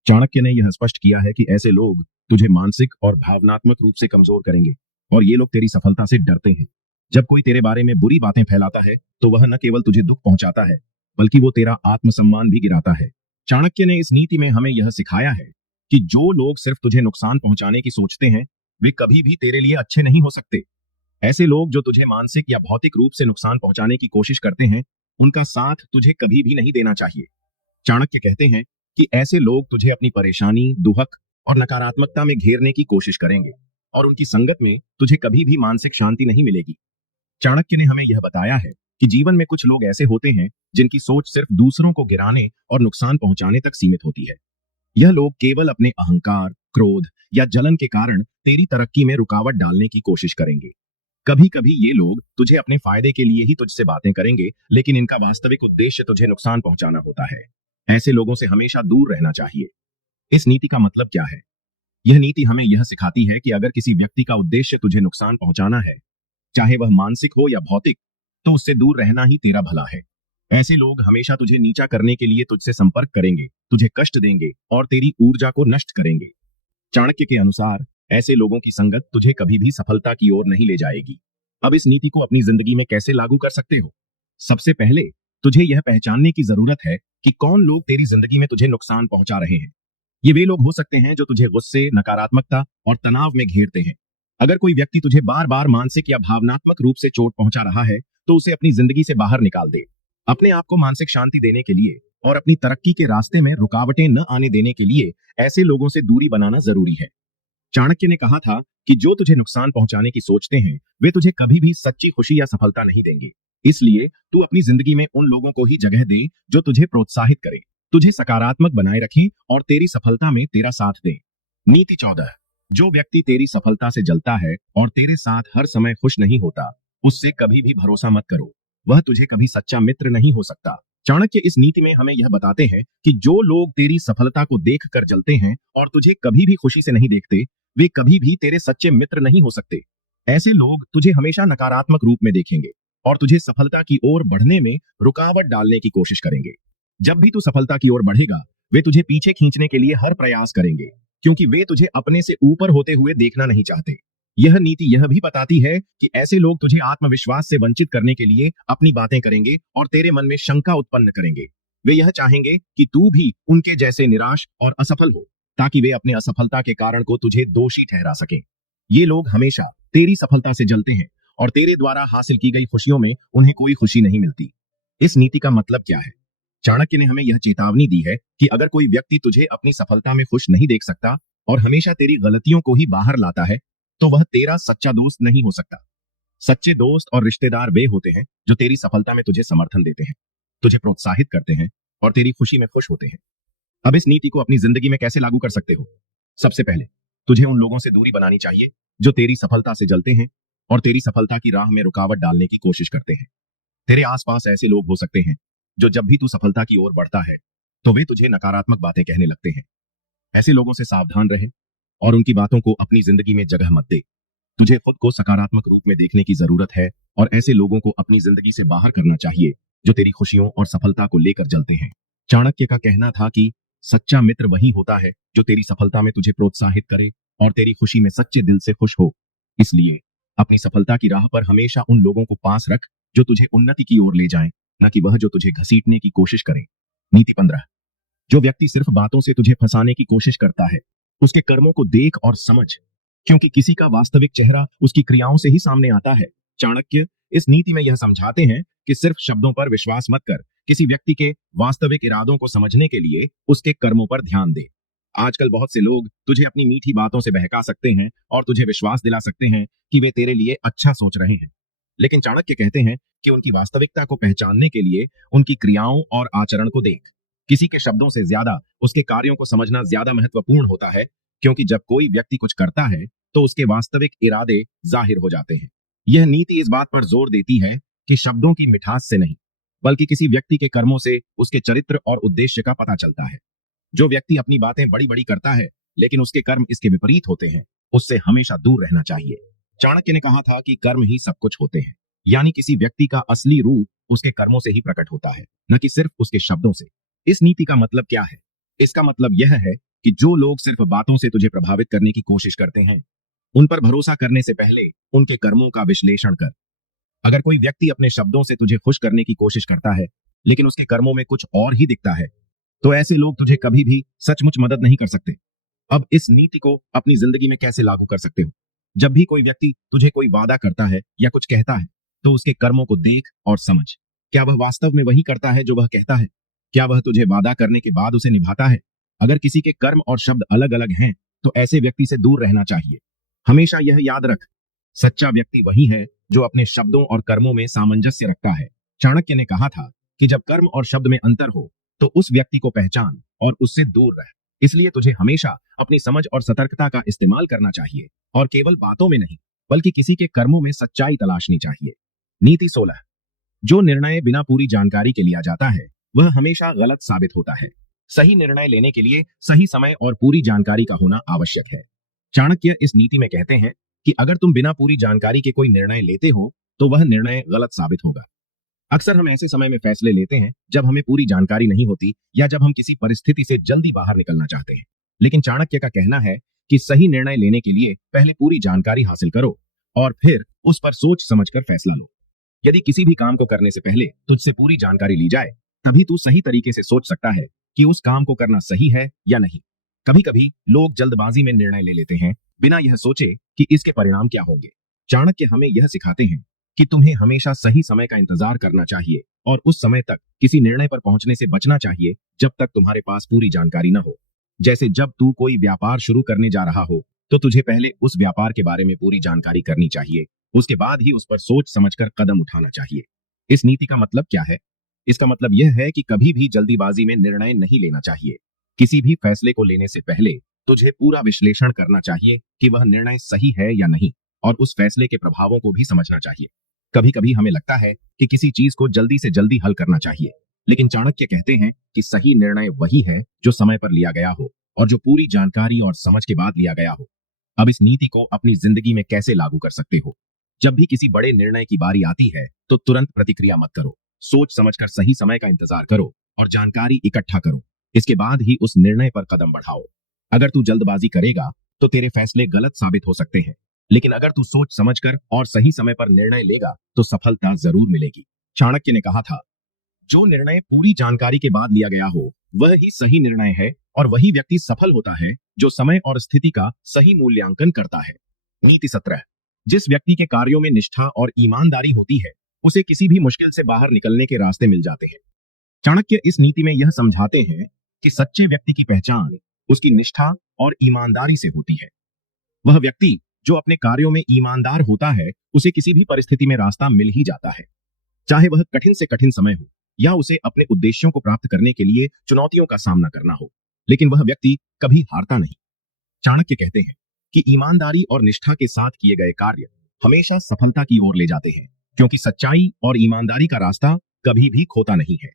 चाणक्य ने यह स्पष्ट किया है कि ऐसे लोग तुझे मानसिक और भावनात्मक रूप से कमजोर करेंगे और ये लोग तेरी सफलता से डरते हैं। जब कोई तेरे बारे में बुरी बातें फैलाता है, तो वह न केवल तुझे दुख पहुंचाता है, बल्कि वो तेरा आत्मसम्मान भी गिराता है। चाणक्य ने इस नीति में हमें यह सिखाया है कि जो लोग सिर्फ तुझे नुकसान पहुंचाने की सोचते हैं, वे कभी भी तेरे लिए अच्छे नहीं हो सकते। ऐसे लोग जो तुझे मानसिक या भौतिक रूप से नुकसान पहुंचाने की कोशिश करते हैं, उनका साथ तुझे कभी भी नहीं देना चाहिए। चाणक्य कहते हैं कि ऐसे लोग तुझे अपनी परेशानी, दुहक और नकारात्मकता में घेरने की कोशिश करेंगे और उनकी संगत में तुझे कभी भी मानसिक शांति नहीं मिलेगी। चाणक्य ने हमें यह बताया है कि जीवन में कुछ लोग ऐसे होते हैं जिनकी सोच सिर्फ दूसरों को गिराने और नुकसान पहुंचाने तक सीमित होती है। यह लोग केवल अपने अहंकार, क्रोध या जलन के कारण तेरी तरक्की में रुकावट डालने की कोशिश करेंगे। कभी कभी ये लोग तुझे अपने फायदे के लिए ही तुझसे बातें करेंगे, लेकिन इनका वास्तविक उद्देश्य तुझे नुकसान पहुंचाना होता है। ऐसे लोगों से हमेशा दूर रहना चाहिए। इस नीति का मतलब क्या है? यह नीति हमें यह सिखाती है कि अगर किसी व्यक्ति का उद्देश्य तुझे नुकसान पहुंचाना है, चाहे वह मानसिक हो या भौतिक, तो उससे दूर रहना ही तेरा भला है। ऐसे लोग हमेशा तुझे नीचा करने के लिए तुझसे संपर्क करेंगे, तुझे कष्ट देंगे और तेरी ऊर्जा को नष्ट करेंगे। चाणक्य के अनुसार ऐसे लोगों की संगत तुझे कभी भी सफलता की ओर नहीं ले जाएगी। अब इस नीति को अपनी जिंदगी में कैसे लागू कर सकते हो? सबसे पहले तुझे यह पहचानने की जरूरत है कि कौन लोग तेरी जिंदगी में तुझे नुकसान पहुंचा रहे हैं। ये वे लोग हो सकते हैं जो तुझे गुस्से, नकारात्मकता और तनाव में घेरते हैं। अगर कोई व्यक्ति तुझे बार बार मानसिक या भावनात्मक रूप से चोट पहुंचा रहा है, तो उसे अपनी जिंदगी से बाहर निकाल दे। अपने आप को मानसिक शांति देने के लिए और अपनी तरक्की के रास्ते में रुकावटें न आने देने के लिए ऐसे लोगों से दूरी बनाना जरूरी है। चाणक्य ने कहा था कि जो तुझे नुकसान पहुंचाने की सोचते हैं, वे तुझे कभी भी सच्ची खुशी या सफलता नहीं देंगे। इसलिए तू अपनी जिंदगी में उन लोगों को ही जगह दे जो तुझे प्रोत्साहित करें, तुझे सकारात्मक बनाए रखें और तेरी सफलता में तेरा साथ दें। नीति 14। जो व्यक्ति तेरी सफलता से जलता है और तेरे साथ हर समय खुश नहीं होता, उससे कभी भी भरोसा मत करो। वह तुझे कभी सच्चा मित्र नहीं हो सकता। चाणक्य इस नीति में हमें यह बताते हैं कि जो लोग तेरी सफलता को देखकर जलते हैं और तुझे कभी भी खुशी से नहीं देखते, वे कभी भी तेरे सच्चे मित्र नहीं हो सकते। ऐसे लोग तुझे हमेशा नकारात्मक रूप में देखेंगे और तुझे सफलता की ओर बढ़ने में रुकावट डालने की कोशिश करेंगे। जब भी तू सफलता की ओर बढ़ेगा, वे तुझे पीछे खींचने के लिए हर प्रयास करेंगे, क्योंकि वे तुझे अपने से ऊपर होते हुए देखना नहीं चाहते। यह नीति यह भी बताती है कि ऐसे लोग तुझे आत्मविश्वास से वंचित करने के लिए अपनी बातें करेंगे और तेरे मन में शंका उत्पन्न करेंगे। वे यह चाहेंगे कि तू भी उनके जैसे निराश और असफल हो, ताकि वे अपने असफलता के कारण को तुझे दोषी ठहरा सकें। ये लोग हमेशा तेरी सफलता से जलते हैं और तेरे द्वारा हासिल की गई खुशियों में उन्हें कोई खुशी नहीं मिलती। इस नीति का मतलब क्या है? चाणक्य ने हमें यह चेतावनी दी है कि अगर कोई व्यक्ति तुझे अपनी सफलता में खुश नहीं देख सकता और हमेशा तेरी गलतियों को ही बाहर लाता है, तो वह तेरा सच्चा दोस्त नहीं हो सकता। सच्चे दोस्त और रिश्तेदार वे होते हैं जो तेरी सफलता में तुझे समर्थन देते हैं, तुझे प्रोत्साहित करते हैं और तेरी खुशी में खुश होते हैं। अब इस नीति को अपनी जिंदगी में कैसे लागू कर सकते हो? सबसे पहले तुझे उन लोगों से दूरी बनानी चाहिए जो तेरी सफलता से जलते हैं और तेरी सफलता की राह में रुकावट डालने की कोशिश करते हैं। तेरे आसपास ऐसे लोग हो सकते हैं जो जब भी तू सफलता की ओर बढ़ता है, तो वे तुझे नकारात्मक बातें कहने लगते हैं। ऐसे लोगों से सावधान रहे और उनकी बातों को अपनी जिंदगी में जगह मत दे। तुझे खुद को सकारात्मक रूप में देखने की जरूरत है और ऐसे लोगों को अपनी जिंदगी से बाहर करना चाहिए जो तेरी खुशियों और सफलता को लेकर जलते हैं। चाणक्य का कहना था कि सच्चा मित्र वही होता है जो तेरी सफलता में तुझे प्रोत्साहित करे और तेरी खुशी में सच्चे दिल से खुश हो। इसलिए अपनी सफलता की राह पर हमेशा उन लोगों को पास रख जो तुझे उन्नति की ओर ले जाएं, न कि वह जो तुझे घसीटने की कोशिश करें। नीति 15। जो व्यक्ति सिर्फ बातों से तुझे फंसाने की कोशिश करता है, उसके कर्मों को देख और समझ, क्योंकि किसी का वास्तविक चेहरा उसकी क्रियाओं से ही सामने आता है। चाणक्य इस नीति में यह समझाते हैं कि सिर्फ शब्दों पर विश्वास मत कर, किसी व्यक्ति के वास्तविक इरादों को समझने के लिए उसके कर्मों पर ध्यान दे। आजकल बहुत से लोग तुझे अपनी मीठी बातों से बहका सकते हैं और तुझे विश्वास दिला सकते हैं कि वे तेरे लिए अच्छा सोच रहे हैं, लेकिन चाणक्य कहते हैं कि उनकी वास्तविकता को पहचानने के लिए उनकी क्रियाओं और आचरण को देख। किसी के शब्दों से ज्यादा उसके कार्यों को समझना ज्यादा महत्वपूर्ण होता है, क्योंकि जब कोई व्यक्ति कुछ करता है तो उसके वास्तविक इरादे जाहिर हो जाते हैं। यह नीति इस बात पर जोर देती है कि शब्दों की मिठास से नहीं, बल्कि किसी व्यक्ति के कर्मों से उसके चरित्र और उद्देश्य का पता चलता है। जो व्यक्ति अपनी बातें बड़ी बड़ी करता है लेकिन उसके कर्म इसके विपरीत होते हैं, उससे हमेशा दूर रहना चाहिए। चाणक्य ने कहा था कि कर्म ही सब कुछ होते हैं, यानी किसी व्यक्ति का असली रूप उसके कर्मों से ही प्रकट होता है, न कि सिर्फ उसके शब्दों से। इस नीति का मतलब क्या है? इसका मतलब यह है कि जो लोग सिर्फ बातों से तुझे प्रभावित करने की कोशिश करते हैं, उन पर भरोसा करने से पहले उनके कर्मों का विश्लेषण कर। अगर कोई व्यक्ति अपने शब्दों से तुझे खुश करने की कोशिश करता है लेकिन उसके कर्मों में कुछ और ही दिखता है, तो ऐसे लोग तुझे कभी भी सचमुच मदद नहीं कर सकते। अब इस नीति को अपनी जिंदगी में कैसे लागू कर सकते हो? जब भी कोई व्यक्ति तुझे कोई वादा करता है या कुछ कहता है, तो उसके कर्मों को देख और समझ। क्या वह वास्तव में वही करता है जो वह कहता है? क्या वह तुझे वादा करने के बाद उसे निभाता है? अगर किसी के कर्म और शब्द अलग अलग हैं, तो ऐसे व्यक्ति से दूर रहना चाहिए। हमेशा यह याद रख, सच्चा व्यक्ति वही है जो अपने शब्दों और कर्मों में सामंजस्य रखता है। चाणक्य ने कहा था कि जब कर्म और शब्द में अंतर हो, तो उस व्यक्ति को पहचान और उससे दूर रह। इसलिए तुझे हमेशा अपनी समझ और सतर्कता का इस्तेमाल करना चाहिए और केवल बातों में नहीं, बल्कि किसी के कर्मों में सच्चाई तलाशनी चाहिए। नीति 16। जो निर्णय बिना पूरी जानकारी के लिया जाता है, वह हमेशा गलत साबित होता है। सही निर्णय लेने के लिए सही समय और पूरी जानकारी का होना आवश्यक है। चाणक्य इस नीति में कहते हैं कि अगर तुम बिना पूरी जानकारी के कोई निर्णय लेते हो, तो वह निर्णय गलत साबित होगा। अक्सर हम ऐसे समय में फैसले लेते हैं जब हमें पूरी जानकारी नहीं होती या जब हम किसी परिस्थिति से जल्दी बाहर निकलना चाहते हैं। लेकिन चाणक्य का कहना है कि सही निर्णय लेने के लिए पहले पूरी जानकारी हासिल करो और फिर उस पर सोच समझकर फैसला लो। यदि किसी भी काम को करने से पहले तुझसे पूरी जानकारी ली जाए, तभी तू सही तरीके से सोच सकता है कि उस काम को करना सही है या नहीं। कभी कभी लोग जल्दबाजी में निर्णय ले लेते हैं बिना यह सोचे कि इसके परिणाम क्या होंगे। चाणक्य हमें यह सिखाते हैं कि तुम्हें हमेशा सही समय का इंतजार करना चाहिए और उस समय तक किसी निर्णय पर पहुंचने से बचना चाहिए जब तक तुम्हारे पास पूरी जानकारी न हो। जैसे जब तू कोई व्यापार शुरू करने जा रहा हो, तो तुझे पहले उस व्यापार के बारे में पूरी जानकारी करनी चाहिए, उसके बाद ही उस पर सोच समझकर कदम उठाना चाहिए। इस नीति का मतलब क्या है? इसका मतलब यह है कि कभी भी जल्दीबाजी में निर्णय नहीं लेना चाहिए। किसी भी फैसले को लेने से पहले तुझे पूरा विश्लेषण करना चाहिए कि वह निर्णय सही है या नहीं, और उस फैसले के प्रभावों को भी समझना चाहिए। कभी कभी हमें लगता है कि किसी चीज को जल्दी से जल्दी हल करना चाहिए, लेकिन चाणक्य कहते हैं कि सही निर्णय वही है जो समय पर लिया गया हो और जो पूरी जानकारी और समझ के बाद लिया गया हो। अब इस नीति को अपनी जिंदगी में कैसे लागू कर सकते हो? जब भी किसी बड़े निर्णय की बारी आती है, तो तुरंत प्रतिक्रिया मत करो। सोच समझकर सही समय का इंतजार करो और जानकारी इकट्ठा करो। इसके बाद ही उस निर्णय पर कदम बढ़ाओ। अगर तू जल्दबाजी करेगा तो तेरे फैसले गलत साबित हो सकते हैं, लेकिन अगर तू सोच समझकर और सही समय पर निर्णय लेगा तो सफलता जरूर मिलेगी। चाणक्य ने कहा था, जो निर्णय पूरी जानकारी के बाद लिया गया हो वह ही सही निर्णय है, और वही व्यक्ति सफल होता है जो समय और स्थिति का सही मूल्यांकन करता है। नीति 17। जिस व्यक्ति के कार्यों में निष्ठा और ईमानदारी होती है उसे किसी भी मुश्किल से बाहर निकलने के रास्ते मिल जाते हैं। चाणक्य इस नीति में यह समझाते हैं कि सच्चे व्यक्ति की पहचान उसकी निष्ठा और ईमानदारी से होती है। वह व्यक्ति जो अपने कार्यों में ईमानदार होता है उसे किसी भी परिस्थिति में रास्ता मिल ही जाता है, चाहे वह कठिन से कठिन समय हो या उसे अपने उद्देश्यों को प्राप्त करने के लिए चुनौतियों का सामना करना हो, लेकिन वह व्यक्ति कभी हारता नहीं। चाणक्य कहते हैं कि ईमानदारी और निष्ठा के साथ किए गए कार्य हमेशा सफलता की ओर ले जाते हैं, क्योंकि सच्चाई और ईमानदारी का रास्ता कभी भी खोता नहीं है।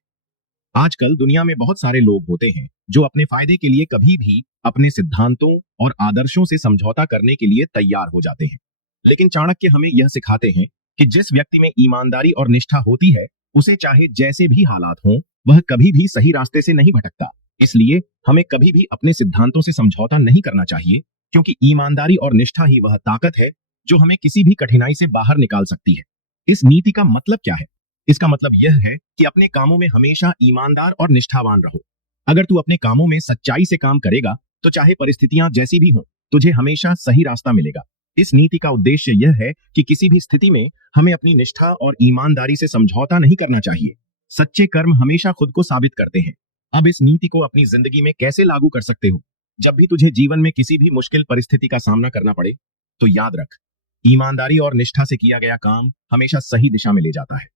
आजकल दुनिया में बहुत सारे लोग होते हैं जो अपने फायदे के लिए कभी भी अपने सिद्धांतों और आदर्शों से समझौता करने के लिए तैयार हो जाते हैं, लेकिन चाणक्य हमें यह सिखाते हैं कि जिस व्यक्ति में ईमानदारी और निष्ठा होती है उसे चाहे जैसे भी हालात हों वह कभी भी सही रास्ते से नहीं भटकता। इसलिए हमें कभी भी अपने सिद्धांतों से समझौता नहीं करना चाहिए, क्योंकि ईमानदारी और निष्ठा ही वह ताकत है जो हमें किसी भी कठिनाई से बाहर निकाल सकती है। इस नीति का मतलब क्या है? इसका मतलब यह है कि अपने कामों में हमेशा ईमानदार और निष्ठावान रहो। अगर तू अपने कामों में सच्चाई से काम करेगा तो चाहे परिस्थितियां जैसी भी हों तुझे हमेशा सही रास्ता मिलेगा। इस नीति का उद्देश्य यह है कि किसी भी स्थिति में हमें अपनी निष्ठा और ईमानदारी से समझौता नहीं करना चाहिए। सच्चे कर्म हमेशा खुद को साबित करते हैं। अब इस नीति को अपनी जिंदगी में कैसे लागू कर सकते हो? जब भी तुझे जीवन में किसी भी मुश्किल परिस्थिति का सामना करना पड़े तो याद रख, ईमानदारी और निष्ठा से किया गया काम हमेशा सही दिशा में ले जाता है।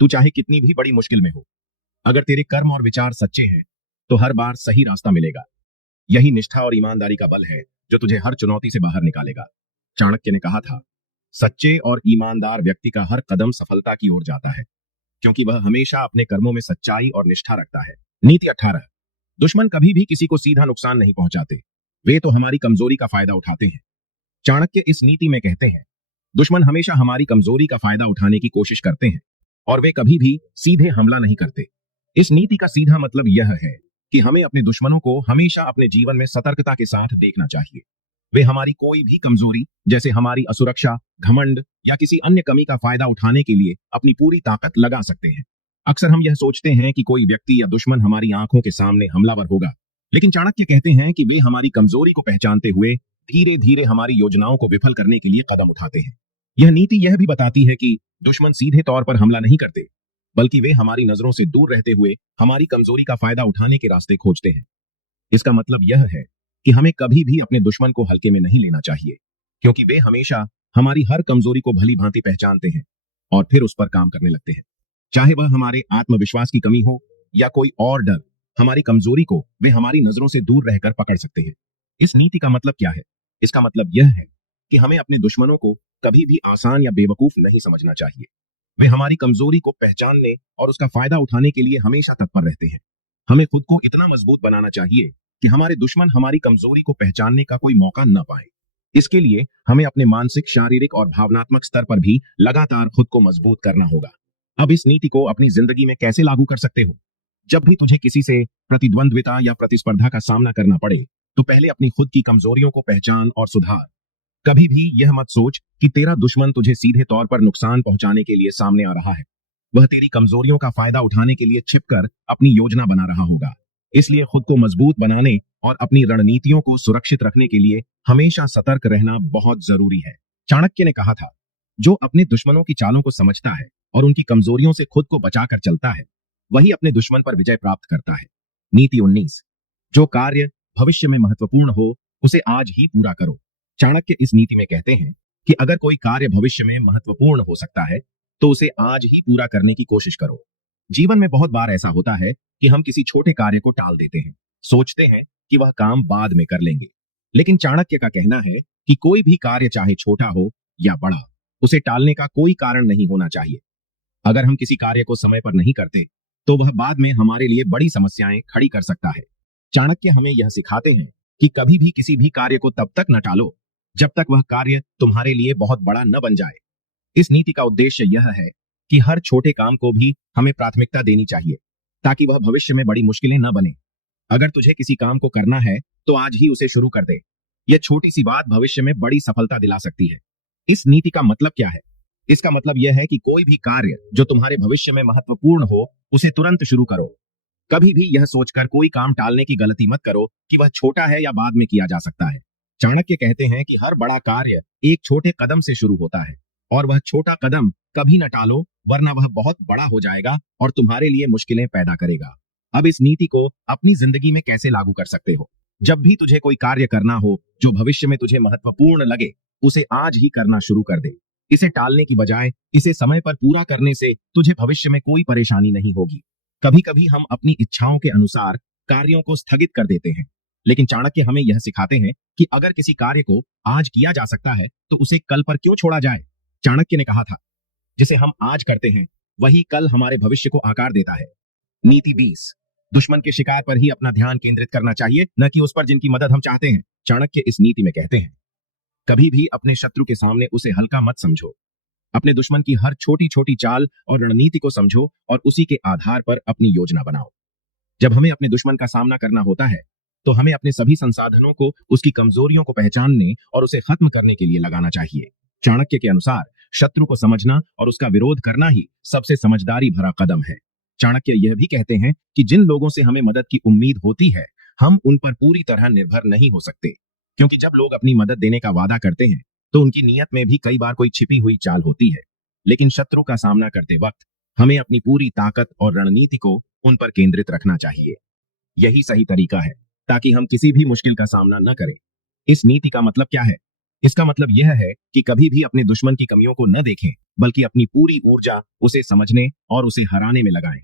तू चाहे कितनी भी बड़ी मुश्किल में हो, अगर तेरे कर्म और विचार सच्चे हैं तो हर बार सही रास्ता मिलेगा। यही निष्ठा और ईमानदारी का बल है जो तुझे हर चुनौती से बाहर निकालेगा। चाणक्य ने कहा था, सच्चे और ईमानदार व्यक्ति का हर कदम सफलता की ओर जाता है, क्योंकि वह हमेशा अपने कर्मों में सच्चाई और निष्ठा रखता है। नीति 18। दुश्मन कभी भी किसी को सीधा नुकसान नहीं पहुंचाते, वे तो हमारी कमजोरी का फायदा उठाते हैं। चाणक्य इस नीति में कहते हैं, दुश्मन हमेशा हमारी कमजोरी का फायदा उठाने की कोशिश करते हैं और वे कभी भी सीधे हमला नहीं करते। इस नीति का सीधा मतलब यह है कि हमें अपने दुश्मनों को हमेशा अपने जीवन में सतर्कता के साथ देखना चाहिए। वे हमारी कोई भी कमजोरी, जैसे हमारी असुरक्षा, घमंड या किसी अन्य कमी का फायदा उठाने के लिए अपनी पूरी ताकत लगा सकते हैं। अक्सर हम यह सोचते हैं कि कोई व्यक्ति या दुश्मन हमारी आंखों के सामने हमलावर होगा, लेकिन चाणक्य कहते हैं कि वे हमारी कमजोरी को पहचानते हुए धीरे धीरे हमारी योजनाओं को विफल करने के लिए कदम उठाते हैं। यह नीति यह भी बताती है कि दुश्मन सीधे तौर पर हमला नहीं करते, बल्कि वे हमारी नजरों से दूर रहते हुए हमारी कमजोरी का फायदा उठाने के रास्ते खोजते हैं। इसका मतलब यह है कि हमें कभी भी अपने दुश्मन को हल्के में नहीं लेना चाहिए, क्योंकि वे हमेशा हमारी हर कमजोरी को भली भांति पहचानते हैं और फिर उस पर काम करने लगते हैं। चाहे वह हमारे आत्मविश्वास की कमी हो या कोई और डर, हमारी कमजोरी को वे हमारी नजरों से दूर रहकर पकड़ सकते हैं। इस नीति का मतलब क्या है? इसका मतलब यह है कि हमें अपने दुश्मनों को कभी भी आसान या बेवकूफ नहीं समझना चाहिए। वे हमारी कमजोरी को पहचानने और उसका फायदा उठाने के लिए हमेशा तत्पर रहते हैं। हमें खुद को इतना मजबूत बनाना चाहिए कि हमारे दुश्मन हमारी कमजोरी को पहचानने का कोई मौका न पाए। इसके लिए हमें अपने मानसिक, शारीरिक और भावनात्मक स्तर पर भी लगातार खुद को मजबूत करना होगा। अब इस नीति को अपनी जिंदगी में कैसे लागू कर सकते हो? जब भी तुझे किसी से प्रतिद्वंद्विता या प्रतिस्पर्धा का सामना करना पड़े तो पहले अपनी खुद की कमजोरियों को पहचान और सुधार। कभी भी यह मत सोच कि तेरा दुश्मन तुझे सीधे तौर पर नुकसान पहुंचाने के लिए सामने आ रहा है। वह तेरी कमजोरियों का फायदा उठाने के लिए छिपकर अपनी योजना बना रहा होगा। इसलिए खुद को मजबूत बनाने और अपनी रणनीतियों को सुरक्षित रखने के लिए हमेशा सतर्क रहना बहुत जरूरी है। चाणक्य ने कहा था, जो अपने दुश्मनों की चालों को समझता है और उनकी कमजोरियों से खुद को बचाकर चलता है वही अपने दुश्मन पर विजय प्राप्त करता है। नीति 19। जो कार्य भविष्य में महत्वपूर्ण हो उसे आज ही पूरा करो। चाणक्य इस नीति में कहते हैं कि अगर कोई कार्य भविष्य में महत्वपूर्ण हो सकता है तो उसे आज ही पूरा करने की कोशिश करो। जीवन में बहुत बार ऐसा होता है कि हम किसी छोटे कार्य को टाल देते हैं, सोचते हैं कि वह काम बाद में कर लेंगे, लेकिन चाणक्य का कहना है कि कोई भी कार्य चाहे छोटा हो या बड़ा, उसे टालने का कोई कारण नहीं होना चाहिए। अगर हम किसी कार्य को समय पर नहीं करते तो वह बाद में हमारे लिए बड़ी समस्याएं खड़ी कर सकता है। चाणक्य हमें यह सिखाते हैं कि कभी भी किसी भी कार्य को तब तक न टालो जब तक वह कार्य तुम्हारे लिए बहुत बड़ा न बन जाए। इस नीति का उद्देश्य यह है कि हर छोटे काम को भी हमें प्राथमिकता देनी चाहिए। ताकि वह भविष्य में बड़ी मुश्किलें न बने। अगर तुझे किसी काम को करना है तो आज ही उसे शुरू कर दे। यह छोटी सी बात भविष्य में बड़ी सफलता दिला सकती है। इस नीति का मतलब क्या है? इसका मतलब यह है कि कोई भी कार्य जो तुम्हारे भविष्य में महत्वपूर्ण हो, उसे तुरंत शुरू करो। कभी भी यह सोचकर कोई काम टालने की गलती मत करो कि वह छोटा है या बाद में किया जा सकता है। चाणक्य कहते हैं कि हर बड़ा कार्य एक छोटे कदम से शुरू होता है, और वह छोटा कदम कभी न टालो, वरना वह बहुत बड़ा हो जाएगा और तुम्हारे लिए मुश्किलें पैदा करेगा। अब इस नीति को अपनी जिंदगी में कैसे लागू कर सकते हो? जब भी तुझे कोई कार्य करना हो जो भविष्य में तुझे महत्वपूर्ण लगे, उसे आज ही करना शुरू कर दे। इसे टालने की बजाय इसे समय पर पूरा करने से तुझे भविष्य में कोई परेशानी नहीं होगी। कभी कभी हम अपनी इच्छाओं के अनुसार कार्यों को स्थगित कर देते हैं, लेकिन चाणक्य हमें यह सिखाते हैं कि अगर किसी कार्य को आज किया जा सकता है तो उसे कल पर क्यों छोड़ा जाए। चाणक्य ने कहा था, जिसे हम आज करते हैं वही कल हमारे भविष्य को आकार देता है। नीति 20, दुश्मन के शिकार पर ही अपना ध्यान केंद्रित करना चाहिए, न कि उस पर जिनकी मदद हम चाहते हैं। चाणक्य इस नीति में कहते हैं, कभी भी अपने शत्रु के सामने उसे हल्का मत समझो। अपने दुश्मन की हर छोटी छोटी चाल और रणनीति को समझो और उसी के आधार पर अपनी योजना बनाओ। जब हमें अपने दुश्मन का सामना करना होता है तो हमें अपने सभी संसाधनों को उसकी कमजोरियों को पहचानने और उसे खत्म करने के लिए लगाना चाहिए। चाणक्य के अनुसार शत्रु को समझना और उसका विरोध करना ही सबसे समझदारी भरा कदम है। चाणक्य यह भी कहते हैं कि जिन लोगों से हमें मदद की उम्मीद होती है, हम उन पर पूरी तरह निर्भर नहीं हो सकते, क्योंकि जब लोग अपनी मदद देने का वादा करते हैं तो उनकी नीयत में भी कई बार कोई छिपी हुई चाल होती है। लेकिन शत्रु का सामना करते वक्त हमें अपनी पूरी ताकत और रणनीति को उन पर केंद्रित रखना चाहिए। यही सही तरीका है ताकि हम किसी भी मुश्किल का सामना न करें। इस नीति का मतलब क्या है? इसका मतलब यह है कि कभी भी अपने दुश्मन की कमियों को न देखें, बल्कि अपनी पूरी ऊर्जा उसे समझने और उसे हराने में लगाएं।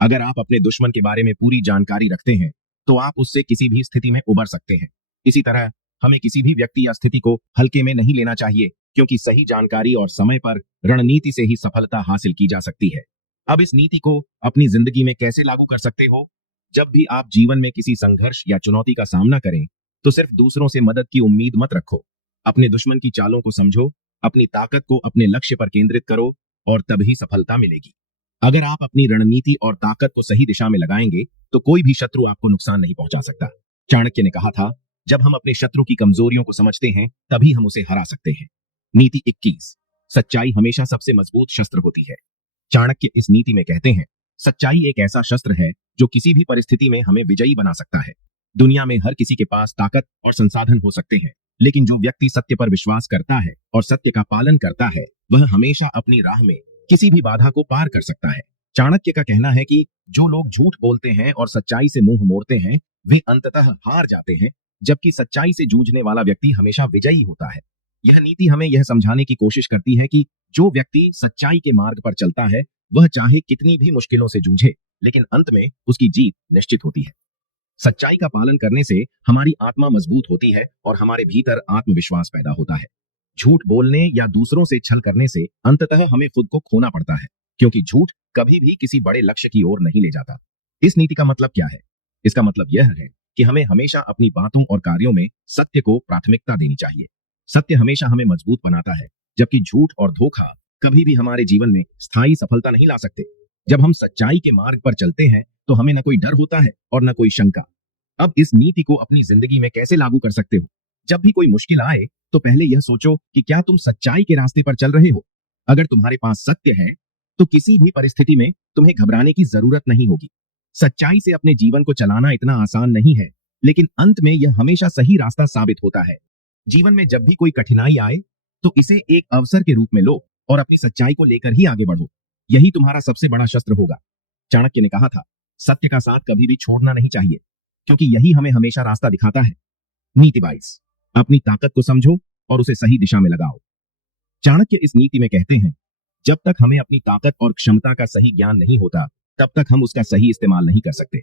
अगर आप अपने दुश्मन के बारे में पूरी जानकारी रखते हैं तो आप उससे किसी भी स्थिति में उबर सकते हैं। इसी तरह हमें किसी भी व्यक्ति या स्थिति को हल्के में नहीं लेना चाहिए, क्योंकि सही जानकारी और समय पर रणनीति से ही सफलता हासिल की जा सकती है। अब इस नीति को अपनी जिंदगी में कैसे लागू कर सकते हो? जब भी आप जीवन में किसी संघर्ष या चुनौती का सामना करें तो सिर्फ दूसरों से मदद की उम्मीद मत रखो। अपने दुश्मन की चालों को समझो, अपनी ताकत को अपने लक्ष्य पर केंद्रित करो और तभी सफलता मिलेगी। अगर आप अपनी रणनीति और ताकत को सही दिशा में लगाएंगे तो कोई भी शत्रु आपको नुकसान नहीं पहुंचा सकता। चाणक्य ने कहा था, जब हम अपने शत्रु की कमजोरियों को समझते हैं तभी हम उसे हरा सकते हैं। नीति 21, सच्चाई हमेशा सबसे मजबूत शस्त्र होती है। चाणक्य इस नीति में कहते हैं, सच्चाई एक ऐसा शस्त्र है जो किसी भी परिस्थिति में हमें विजयी बना सकता है। दुनिया में हर किसी के पास ताकत और संसाधन हो सकते हैं, लेकिन जो व्यक्ति सत्य पर विश्वास करता है और सत्य का पालन करता है, वह हमेशा अपनी राह में किसी भी बाधा को पार कर सकता है। चाणक्य का कहना है कि जो लोग झूठ बोलते हैं और सच्चाई से मुंह मोड़ते हैं, वे अंततः हार जाते हैं, जबकि सच्चाई से जूझने वाला व्यक्ति हमेशा विजयी होता है। यह नीति हमें यह समझाने की कोशिश करती है कि जो व्यक्ति सच्चाई के मार्ग पर चलता है, वह चाहे कितनी भी मुश्किलों से जूझे, लेकिन अंत में उसकी जीत निश्चित होती है। सच्चाई का पालन करने से हमारी आत्मा मजबूत होती है और हमारे भीतर आत्मविश्वास पैदा होता है। झूठ बोलने या दूसरों से छल करने से अंततः हमें खुद को खोना पड़ता है, क्योंकि झूठ कभी भी किसी बड़े लक्ष्य की ओर नहीं ले जाता। इस नीति का मतलब क्या है? इसका मतलब यह है कि हमें हमेशा अपनी बातों और कार्यों में सत्य को प्राथमिकता देनी चाहिए। सत्य हमेशा हमें मजबूत बनाता है, जबकि झूठ और धोखा कभी भी हमारे जीवन में स्थायी सफलता नहीं ला सकते। जब हम सच्चाई के मार्ग पर चलते हैं तो हमें न कोई डर होता है और न कोई शंका। अब इस नीति को अपनी जिंदगी में कैसे लागू कर सकते हो? जब भी कोई मुश्किल आए तो पहले यह सोचो कि क्या तुम सच्चाई के रास्ते पर चल रहे हो। अगर तुम्हारे पास सत्य है तो किसी भी परिस्थिति में तुम्हें घबराने की जरूरत नहीं होगी। सच्चाई से अपने जीवन को चलाना इतना आसान नहीं है, लेकिन अंत में यह हमेशा सही रास्ता साबित होता है। जीवन में जब भी कोई कठिनाई आए तो इसे एक अवसर के रूप में लो और अपनी सच्चाई को लेकर ही आगे बढ़ो। यही तुम्हारा सबसे बड़ा शस्त्र होगा। चाणक्य ने कहा था, सत्य का साथ कभी भी छोड़ना नहीं चाहिए, क्योंकि यही हमें हमेशा रास्ता दिखाता है। नीति 22, अपनी ताकत को समझो और उसे सही दिशा में लगाओ। चाणक्य इस नीति में कहते हैं, जब तक हमें अपनी ताकत और क्षमता का सही ज्ञान नहीं होता, तब तक हम उसका सही इस्तेमाल नहीं कर सकते।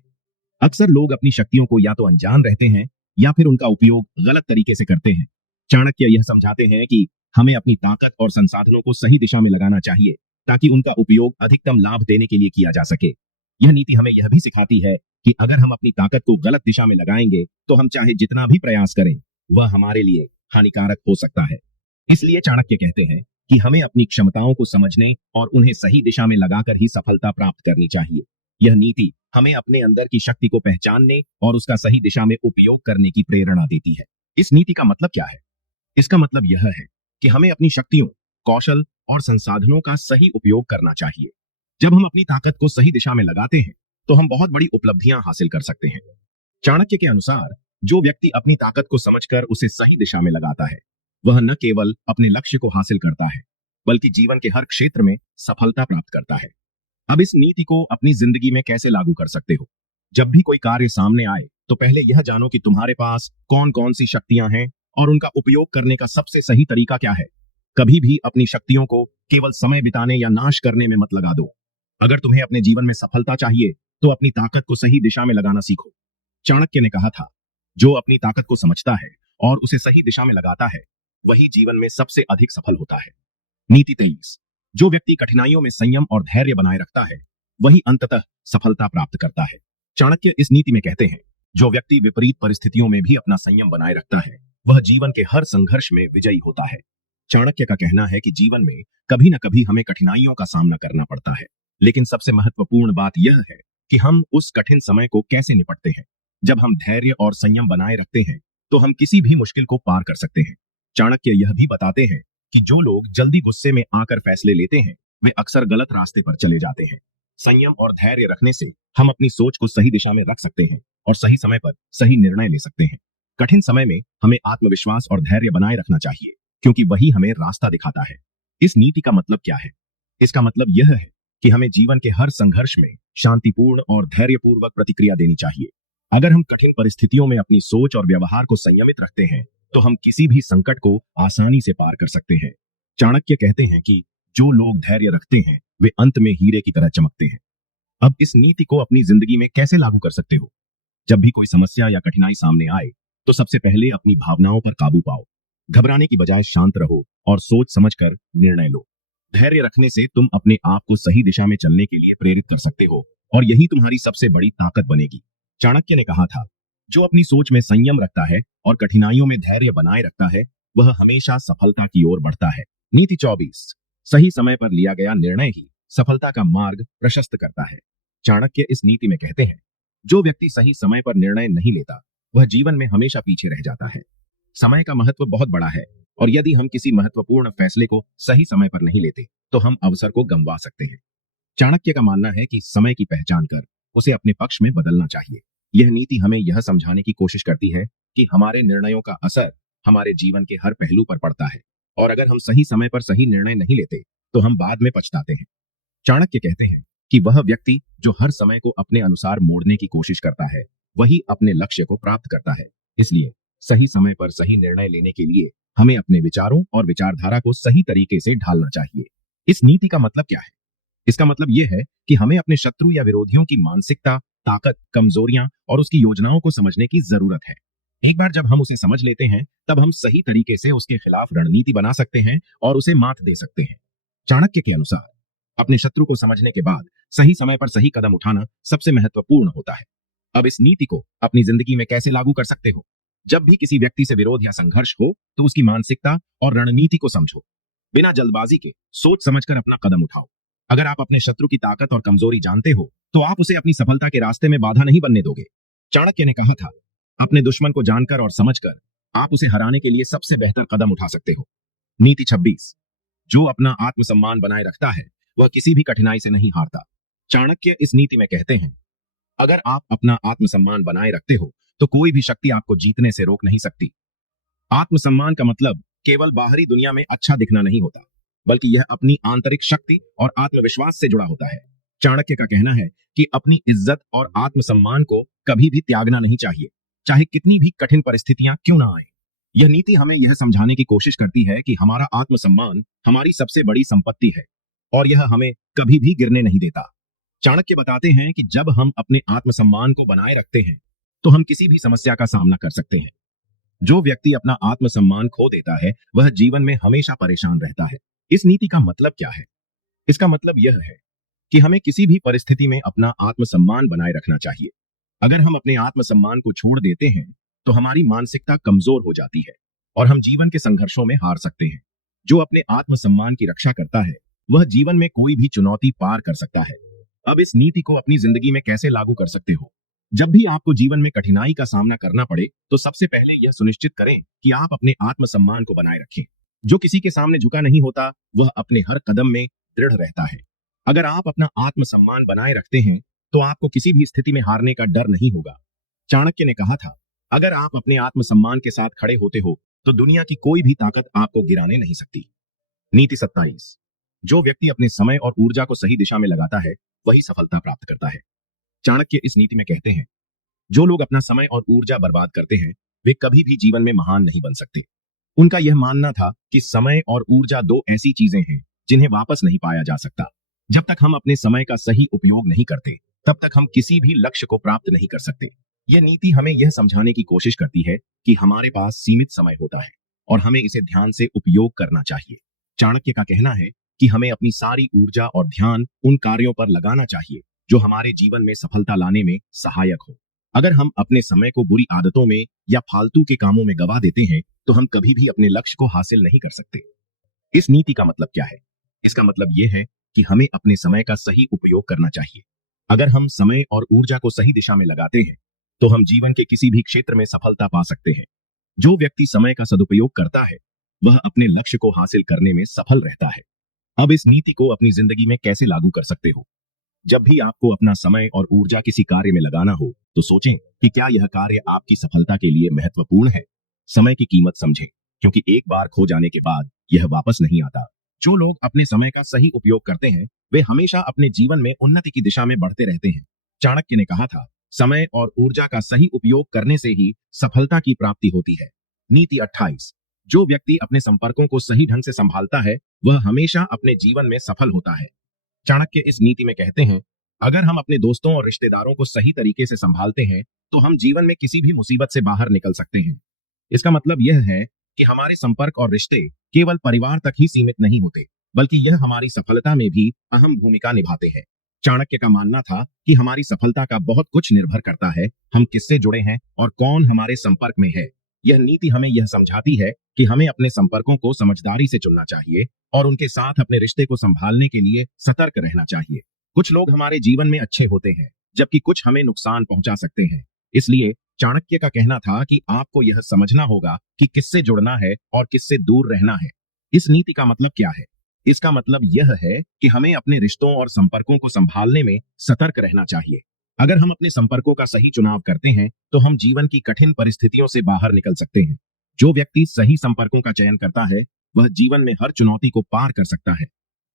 अक्सर लोग अपनी शक्तियों को या तो अनजान रहते हैं या फिर उनका उपयोग गलत तरीके से करते हैं। चाणक्य यह समझाते हैं कि हमें अपनी ताकत और संसाधनों को सही दिशा में लगाना चाहिए, ताकि उनका उपयोग अधिकतम लाभ देने के लिए किया जा सके। यह नीति हमें यह भी सिखाती है कि अगर हम अपनी ताकत को गलत दिशा में लगाएंगे तो हम चाहे जितना भी प्रयास करें, वह हमारे लिए हानिकारक हो सकता है। इसलिए चाणक्य कहते हैं कि हमें अपनी क्षमताओं को समझने और उन्हें सही दिशा में लगाकर ही सफलता प्राप्त करनी चाहिए। यह नीति हमें अपने अंदर की शक्ति को पहचानने और उसका सही दिशा में उपयोग करने की प्रेरणा देती है। इस नीति का मतलब क्या है? इसका मतलब यह है कि हमें अपनी शक्तियों, कौशल और संसाधनों का सही उपयोग करना चाहिए। जब हम अपनी ताकत को सही दिशा में लगाते हैं तो हम बहुत बड़ी उपलब्धियां हासिल कर सकते हैं। चाणक्य के अनुसार जो व्यक्ति अपनी ताकत को समझकर उसे सही दिशा में लगाता है, वह न केवल अपने लक्ष्य को हासिल करता है, बल्कि जीवन के हर क्षेत्र में सफलता प्राप्त करता है। अब इस नीति को अपनी जिंदगी में कैसे लागू कर सकते हो? जब भी कोई कार्य सामने आए तो पहले यह जानो कि तुम्हारे पास कौन कौन सी शक्तियां हैं और उनका उपयोग करने का सबसे सही तरीका क्या है। कभी भी अपनी शक्तियों को केवल समय बिताने या नाश करने में मत लगा दो। अगर तुम्हें अपने जीवन में सफलता चाहिए तो अपनी ताकत को सही दिशा में लगाना सीखो। चाणक्य ने कहा था, जो अपनी ताकत को समझता है और उसे सही दिशा में लगाता है, वही जीवन में सबसे अधिक सफल होता है। नीति 23, जो व्यक्ति कठिनाइयों में संयम और धैर्य बनाए रखता है, वही अंततः सफलता प्राप्त करता है। चाणक्य इस नीति में कहते हैं, जो व्यक्ति विपरीत परिस्थितियों में भी अपना संयम बनाए रखता है, वह जीवन के हर संघर्ष में विजयी होता है। चाणक्य का कहना है कि जीवन में कभी न कभी हमें कठिनाइयों का सामना करना पड़ता है, लेकिन सबसे महत्वपूर्ण बात यह है कि हम उस कठिन समय को कैसे निपटते हैं। जब हम धैर्य और संयम बनाए रखते हैं तो हम किसी भी मुश्किल को पार कर सकते हैं। चाणक्य यह भी बताते हैं कि जो लोग जल्दी गुस्से में आकर फैसले लेते हैं, वे अक्सर गलत रास्ते पर चले जाते हैं। संयम और धैर्य रखने से हम अपनी सोच को सही दिशा में रख सकते हैं और सही समय पर सही निर्णय ले सकते हैं। कठिन समय में हमें आत्मविश्वास और धैर्य बनाए रखना चाहिए, क्योंकि वही हमें रास्ता दिखाता है। इस नीति का मतलब क्या है? इसका मतलब यह है कि हमें जीवन के हर संघर्ष में शांतिपूर्ण और धैर्यपूर्वक प्रतिक्रिया देनी चाहिए। अगर हम कठिन परिस्थितियों में अपनी सोच और व्यवहार को संयमित रखते हैं तो हम किसी भी संकट को आसानी से पार कर सकते हैं। चाणक्य कहते हैं कि जो लोग धैर्य रखते हैं वे अंत में हीरे की तरह चमकते हैं। अब इस नीति को अपनी जिंदगी में कैसे लागू कर सकते हो? जब भी कोई समस्या या कठिनाई सामने आए तो सबसे पहले अपनी भावनाओं पर काबू पाओ। घबराने की बजाय शांत रहो और सोच समझकर निर्णय लो। धैर्य रखने से तुम अपने आप को सही दिशा में चलने के लिए प्रेरित कर सकते हो और यही तुम्हारी सबसे बड़ी ताकत बनेगी। चाणक्य ने कहा था, जो अपनी सोच में संयम रखता है और कठिनाइयों में धैर्य बनाए रखता है, वह हमेशा सफलता की ओर बढ़ता है। नीति 24, सही समय पर लिया गया निर्णय ही सफलता का मार्ग प्रशस्त करता है। चाणक्य इस नीति में कहते हैं, जो व्यक्ति सही समय पर निर्णय नहीं लेता, वह जीवन में हमेशा पीछे रह जाता है। समय का महत्व बहुत बड़ा है और यदि हम किसी महत्वपूर्ण फैसले को सही समय पर नहीं लेते तो हम अवसर को गंवा सकते हैं। चाणक्य का मानना है कि समय की पहचान कर उसे अपने पक्ष में बदलना चाहिए। यह नीति हमें यह समझाने की कोशिश करती है कि हमारे निर्णयों का असर हमारे जीवन के हर पहलू पर पड़ता है और अगर हम सही समय पर सही निर्णय नहीं लेते तो हम बाद में पछताते हैं। चाणक्य कहते हैं कि वह व्यक्ति जो हर समय को अपने अनुसार मोड़ने की कोशिश करता है, वही अपने लक्ष्य को प्राप्त करता है। इसलिए सही समय पर सही निर्णय लेने के लिए हमें अपने विचारों और विचारधारा को सही तरीके से ढालना चाहिए। इस नीति का मतलब क्या है? इसका मतलब यह है कि हमें अपने शत्रु या विरोधियों की मानसिकता, ताकत, कमजोरियां और उसकी योजनाओं को समझने की जरूरत है। एक बार जब हम उसे समझ लेते हैं, तब हम सही तरीके से उसके खिलाफ रणनीति बना सकते हैं और उसे मात दे सकते हैं। चाणक्य के अनुसार अपने शत्रु को समझने के बाद सही समय पर सही कदम उठाना सबसे महत्वपूर्ण होता है। अब इस नीति को अपनी जिंदगी में कैसे लागू कर सकते हो? जब भी किसी व्यक्ति से विरोध या संघर्ष हो तो उसकी मानसिकता और रणनीति को समझो। बिना जल्दबाजी के सोच समझकर अपना कदम उठाओ। अगर आप अपने शत्रु की ताकत और कमजोरी जानते हो तो आप उसे अपनी सफलता के रास्ते में बाधा नहीं बनने दोगे। चाणक्य ने कहा था, अपने दुश्मन को जानकर और समझकर आप उसे हराने के लिए सबसे बेहतर कदम उठा सकते हो। नीति 26, जो अपना आत्मसम्मान बनाए रखता है वह किसी भी कठिनाई से नहीं हारता। चाणक्य इस नीति में कहते हैं, अगर आप अपना आत्मसम्मान बनाए रखते हो तो कोई भी शक्ति आपको जीतने से रोक नहीं सकती। आत्मसम्मान का मतलब केवल बाहरी दुनिया में अच्छा दिखना नहीं होता, बल्कि यह अपनी आंतरिक शक्ति और आत्मविश्वास से जुड़ा होता है। चाणक्य का कहना है कि अपनी इज्जत और आत्मसम्मान को कभी भी त्यागना नहीं चाहिए, चाहे कितनी भी कठिन परिस्थितियां क्यों ना आए। यह नीति हमें यह समझाने की कोशिश करती है कि हमारा आत्मसम्मान हमारी सबसे बड़ी संपत्ति है और यह हमें कभी भी गिरने नहीं देता। चाणक्य बताते हैं कि जब हम अपने आत्मसम्मान को बनाए रखते हैं तो हम किसी भी समस्या का सामना कर सकते हैं। जो व्यक्ति अपना आत्मसम्मान खो देता है वह जीवन में हमेशा परेशान रहता है। इस नीति का मतलब क्या है? इसका मतलब यह है कि हमें किसी भी परिस्थिति में अपना आत्मसम्मान बनाए रखना चाहिए। अगर हम अपने आत्मसम्मान को छोड़ देते हैं तो हमारी मानसिकता कमजोर हो जाती है और हम जीवन के संघर्षों में हार सकते हैं। जो अपने आत्मसम्मान की रक्षा करता है वह जीवन में कोई भी चुनौती पार कर सकता है। अब इस नीति को अपनी जिंदगी में कैसे लागू कर सकते हो? जब भी आपको जीवन में कठिनाई का सामना करना पड़े, तो सबसे पहले यह सुनिश्चित करें कि आप अपने आत्मसम्मान को बनाए रखें। जो किसी के सामने झुका नहीं होता, वह अपने हर कदम में दृढ़ रहता है। अगर आप अपना आत्मसम्मान बनाए रखते हैं, तो आपको किसी भी स्थिति में हारने का डर नहीं होगा। चाणक्य ने कहा था, अगर आप अपने आत्मसम्मान के साथ खड़े होते हो, तो दुनिया की कोई भी ताकत आपको गिराने नहीं सकती। नीति 27। जो व्यक्ति अपने समय और ऊर्जा को सही दिशा में लगाता है, वही सफलता प्राप्त करता है। चाणक्य इस नीति में कहते हैं, जो लोग अपना समय और ऊर्जा बर्बाद करते हैं, वे कभी भी जीवन में महान नहीं बन सकते। उनका यह मानना था कि समय और ऊर्जा दो ऐसी चीजें हैं जिन्हें वापस नहीं पाया जा सकता। जब तक हम अपने समय का सही उपयोग नहीं करते, तब तक हम किसी भी लक्ष्य को प्राप्त नहीं कर सकते। यह नीति हमें यह समझाने की कोशिश करती है कि हमारे पास सीमित समय होता है और हमें इसे ध्यान से उपयोग करना चाहिए। चाणक्य का कहना है कि हमें अपनी सारी ऊर्जा और ध्यान उन कार्यों पर लगाना चाहिए जो हमारे जीवन में सफलता लाने में सहायक हो। अगर हम अपने समय को बुरी आदतों में या फालतू के कामों में गवा देते हैं, तो हम कभी भी अपने लक्ष्य को हासिल नहीं कर सकते। इस नीति का मतलब क्या है? इसका मतलब यह है कि हमें अपने समय का सही उपयोग करना चाहिए। अगर हम समय और ऊर्जा को सही दिशा में लगाते हैं, तो हम जीवन के किसी भी क्षेत्र में सफलता पा सकते हैं। जो व्यक्ति समय का सदुपयोग करता है, वह अपने लक्ष्य को हासिल करने में सफल रहता है। अब इस नीति को अपनी जिंदगी में कैसे लागू कर सकते हो? जब भी आपको अपना समय और ऊर्जा किसी कार्य में लगाना हो, तो सोचें कि क्या यह कार्य आपकी सफलता के लिए महत्वपूर्ण है। समय की कीमत समझें, क्योंकि एक बार खो जाने के बाद यह वापस नहीं आता। जो लोग अपने समय का सही उपयोग करते हैं, वे हमेशा अपने जीवन में उन्नति की दिशा में बढ़ते रहते हैं। चाणक्य ने कहा था, समय और ऊर्जा का सही उपयोग करने से ही सफलता की प्राप्ति होती है। नीति 28। जो व्यक्ति अपने संपर्कों को सही ढंग से संभालता है, वह हमेशा अपने जीवन में सफल होता है। चाणक्य इस नीति में कहते हैं, अगर हम अपने दोस्तों और रिश्तेदारों को सही तरीके से संभालते हैं, तो हम जीवन में किसी भी मुसीबत से बाहर निकल सकते हैं। इसका मतलब यह है कि हमारे संपर्क और रिश्ते केवल परिवार तक ही सीमित नहीं होते, बल्कि यह हमारी सफलता में भी अहम भूमिका निभाते हैं। चाणक्य का मानना था कि हमारी सफलता का बहुत कुछ निर्भर करता है हम किससे जुड़े हैं और कौन हमारे संपर्क में है। यह नीति हमें यह समझाती है कि हमें अपने संपर्कों को समझदारी से चुनना चाहिए और उनके साथ अपने रिश्ते को संभालने के लिए सतर्क रहना चाहिए। कुछ लोग हमारे जीवन में अच्छे होते हैं, जबकि कुछ हमें नुकसान पहुंचा सकते हैं। इसलिए चाणक्य का कहना था कि आपको यह समझना होगा कि किससे जुड़ना है और किससे दूर रहना है। इस नीति का मतलब क्या है? इसका मतलब यह है कि हमें अपने रिश्तों और संपर्कों को संभालने में सतर्क रहना चाहिए। अगर हम अपने संपर्कों का सही चुनाव करते हैं, तो हम जीवन की कठिन परिस्थितियों से बाहर निकल सकते हैं। जो व्यक्ति सही संपर्कों का चयन करता है, वह जीवन में हर चुनौती को पार कर सकता है।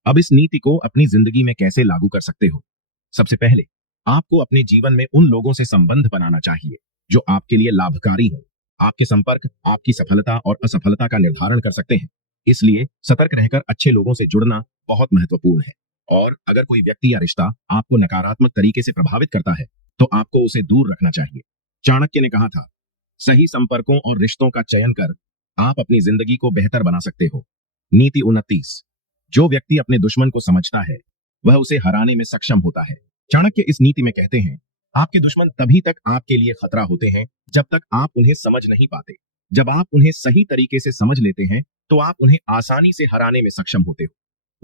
अब इस नीति को अपनी जिंदगी में कैसे लागू कर सकते हो? सबसे पहले आपको अपने जीवन में उन लोगों से संबंध बनाना चाहिए जो आपके लिए लाभकारी हो। आपके संपर्क आपकी सफलता और असफलता का निर्धारण कर सकते हैं। इसलिए सतर्क रहकर अच्छे लोगों से जुड़ना बहुत महत्वपूर्ण है। और अगर कोई व्यक्ति या रिश्ता आपको नकारात्मक तरीके से प्रभावित करता है, तो आपको उसे दूर रखना चाहिए। चाणक्य ने कहा था, सही संपर्कों और रिश्तों का चयन कर आप अपनी जिंदगी को बेहतर बना सकते हो। नीति 29। जो व्यक्ति अपने दुश्मन को समझता है, वह उसे हराने में सक्षम होता है। चाणक्य इस नीति में कहते हैं, आपके दुश्मन तभी तक आपके लिए खतरा होते हैं जब तक आप उन्हें समझ नहीं पाते। जब आप उन्हें सही तरीके से समझ लेते हैं, तो आप उन्हें आसानी से हराने में सक्षम होते हो।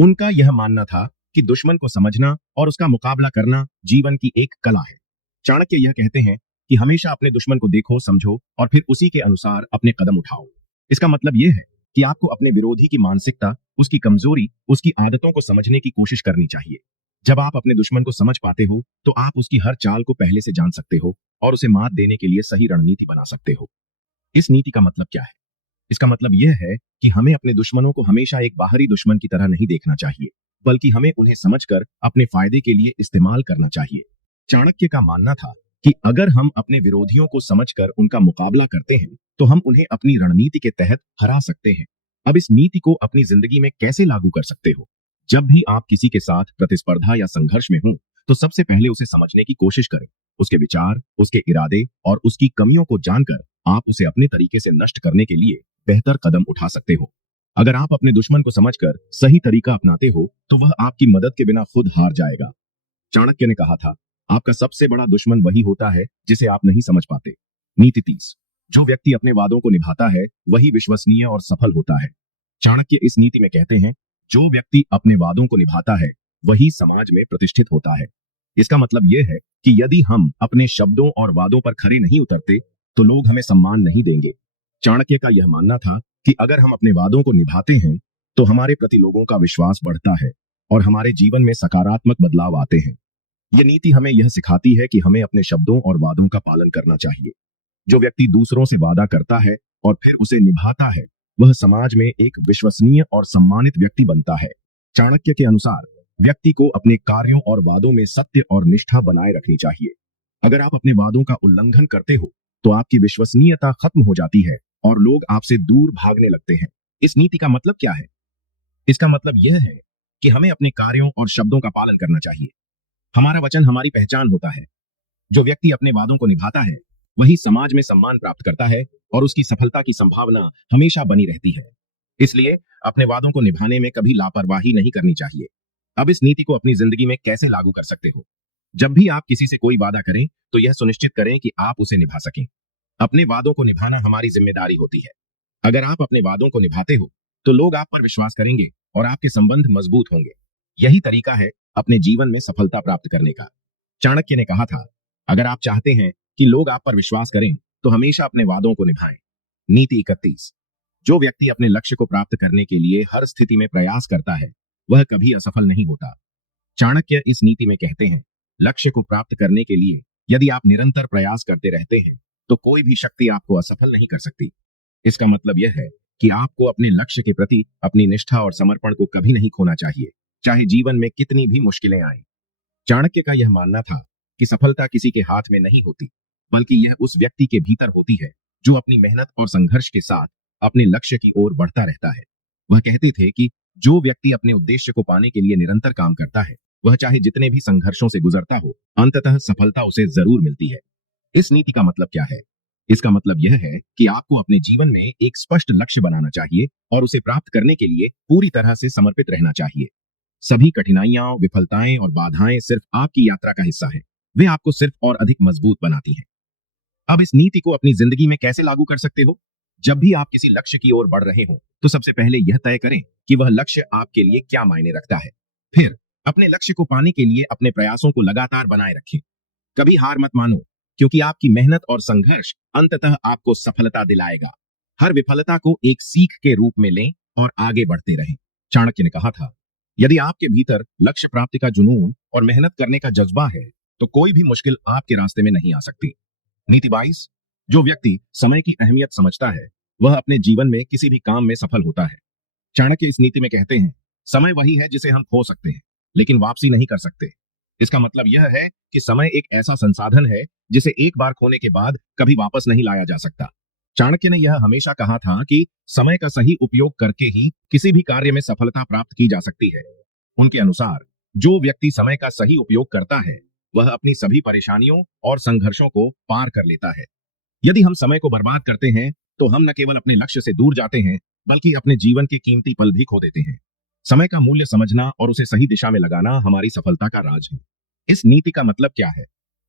उनका यह मानना था कि दुश्मन को समझना और उसका मुकाबला करना जीवन की एक कला है। चाणक्य यह कहते हैं कि हमेशा अपने दुश्मन को देखो, समझो और फिर उसी के अनुसार अपने कदम उठाओ। इसका मतलब यह है कि आपको अपने विरोधी की मानसिकता, उसकी कमजोरी, उसकी आदतों को समझने की कोशिश करनी चाहिए। जब आप अपने दुश्मन को समझ पाते हो, तो आप उसकी हर चाल को पहले से जान सकते हो और उसे मात देने के लिए सही रणनीति बना सकते हो। इस नीति का मतलब क्या है? इसका मतलब यह है कि हमें अपने दुश्मनों को हमेशा एक बाहरी दुश्मन की तरह नहीं देखना चाहिए, बल्कि हमें उन्हें समझकर अपने फायदे के लिए इस्तेमाल करना चाहिए। चाणक्य का मानना था कि अगर हम अपने विरोधियों को समझकर उनका मुकाबला करते हैं, तो हम उन्हें अपनी रणनीति के तहत हरा सकते हैं। अब इस नीति को अपनी जिंदगी में कैसे लागू कर सकते हो? जब भी आप किसी के साथ प्रतिस्पर्धा या संघर्ष में हो, तो सबसे पहले उसे समझने की कोशिश करें। उसके विचार, उसके इरादे और उसकी कमियों को जानकर आप उसे अपने तरीके से नष्ट करने के लिए बेहतर कदम उठा सकते हो। अगर आप अपने दुश्मन को समझकर सही तरीका अपनाते हो, तो वह आपकी मदद के बिना खुद हार जाएगा। चाणक्य ने कहा था, आपका सबसे बड़ा दुश्मन वही होता है जिसे आप नहीं समझ पाते। नीति 30। जो व्यक्ति अपने वादों को निभाता है, वही विश्वसनीय और सफल होता है। चाणक्य इस नीति में कहते हैं, जो व्यक्ति अपने वादों को निभाता है, वही समाज में प्रतिष्ठित होता है। इसका मतलब यह है कि यदि हम अपने शब्दों और वादों पर खरे नहीं उतरते तो लोग हमें सम्मान नहीं देंगे। चाणक्य का यह मानना था कि अगर हम अपने वादों को निभाते हैं तो हमारे प्रति लोगों का विश्वास बढ़ता है और हमारे जीवन में सकारात्मक बदलाव आते हैं। यह नीति हमें यह सिखाती है कि हमें अपने शब्दों और वादों का पालन करना चाहिए। जो व्यक्ति दूसरों से वादा करता है और फिर उसे निभाता है, वह समाज में एक विश्वसनीय और सम्मानित व्यक्ति बनता है। चाणक्य के अनुसार व्यक्ति को अपने कार्यों और वादों में सत्य और निष्ठा बनाए रखनी चाहिए। अगर आप अपने वादों का उल्लंघन करते हो तो आपकी विश्वसनीयता खत्म हो जाती है और लोग आपसे दूर भागने लगते हैं। इस नीति का मतलब क्या है? इसका मतलब यह है कि हमें अपने कार्यों और शब्दों का पालन करना चाहिए। हमारा वचन हमारी पहचान होता है। जो व्यक्ति अपने वादों को निभाता है वही समाज में सम्मान प्राप्त करता है और उसकी सफलता की संभावना हमेशा बनी रहती है। इसलिए अपने वादों को निभाने में कभी लापरवाही नहीं करनी चाहिए। अब इस नीति को अपनी जिंदगी में कैसे लागू कर सकते हो? जब भी आप किसी से कोई वादा करें तो यह सुनिश्चित करें कि आप उसे निभा सकें। अपने वादों को निभाना हमारी जिम्मेदारी होती है। अगर आप अपने वादों को निभाते हो तो लोग आप पर विश्वास करेंगे और आपके संबंध मजबूत होंगे। यही तरीका है अपने जीवन में सफलता प्राप्त करने का। चाणक्य ने कहा था, अगर आप चाहते हैं कि लोग आप पर विश्वास करें तो हमेशा अपने वादों को निभाएं। नीति 31। जो व्यक्ति अपने लक्ष्य को प्राप्त करने के लिए हर स्थिति में प्रयास करता है वह कभी असफल नहीं होता। चाणक्य इस नीति में कहते हैं, लक्ष्य को प्राप्त करने के लिए यदि आप निरंतर प्रयास करते रहते हैं तो कोई भी शक्ति आपको असफल नहीं कर सकती। इसका मतलब यह है कि आपको अपने लक्ष्य के प्रति अपनी निष्ठा और समर्पण को कभी नहीं खोना चाहिए, चाहे जीवन में कितनी भी मुश्किलें आएं। चाणक्य का यह मानना था कि सफलता किसी के हाथ में नहीं होती, बल्कि यह उस व्यक्ति के भीतर होती है जो अपनी मेहनत और संघर्ष के साथ अपने लक्ष्य की ओर बढ़ता रहता है। वह कहते थे कि जो व्यक्ति अपने उद्देश्य को पाने के लिए निरंतर काम करता है वह चाहे जितने भी संघर्षों से गुजरता हो, अंततः सफलता उसे जरूर मिलती है। इस नीति का मतलब क्या है? इसका मतलब यह है कि आपको अपने जीवन में एक स्पष्ट लक्ष्य बनाना चाहिए और उसे प्राप्त करने के लिए पूरी तरह से समर्पित रहना चाहिए। सभी कठिनाइयां, विफलताएं और बाधाएं सिर्फ आपकी यात्रा का हिस्सा है। वे आपको सिर्फ और अधिक मजबूत बनाती हैं। अब इस नीति को अपनी जिंदगी में कैसे लागू कर सकते हो? जब भी आप किसी लक्ष्य की ओर बढ़ रहे हो तो सबसे पहले यह तय करें कि वह लक्ष्य आपके लिए क्या मायने रखता है। फिर अपने लक्ष्य को पाने के लिए अपने प्रयासों को लगातार बनाए रखें। कभी हार मत मानो, क्योंकि आपकी मेहनत और संघर्ष अंततः आपको सफलता दिलाएगा। हर विफलता को एक सीख के रूप में लें और आगे बढ़ते रहें। चाणक्य ने कहा था, यदि आपके भीतर लक्ष्य प्राप्ति का जुनून और मेहनत करने का जज्बा है तो कोई भी मुश्किल आपके रास्ते में नहीं आ सकती। नीति 22। जो व्यक्ति समय की अहमियत समझता है वह अपने जीवन में किसी भी काम में सफल होता है। चाणक्य इस नीति में कहते हैं, समय वही है जिसे हम खो सकते हैं लेकिन वापसी नहीं कर सकते। इसका मतलब यह है कि समय एक ऐसा संसाधन है जिसे एक बार खोने के बाद कभी वापस नहीं लाया जा सकता। चाणक्य ने यह हमेशा कहा था कि समय का सही उपयोग करके ही किसी भी कार्य में सफलता प्राप्त की जा सकती है। उनके अनुसार जो व्यक्ति समय का सही उपयोग करता है वह अपनी सभी परेशानियों और संघर्षों को पार कर लेता है। यदि हम समय को बर्बाद करते हैं तो हम न केवल अपने लक्ष्य से दूर जाते हैं बल्कि अपने जीवन के कीमती पल भी खो देते हैं। समय का मूल्य समझना और उसे सही दिशा में लगाना हमारी सफलता का राज है। इस नीति का मतलब क्या है?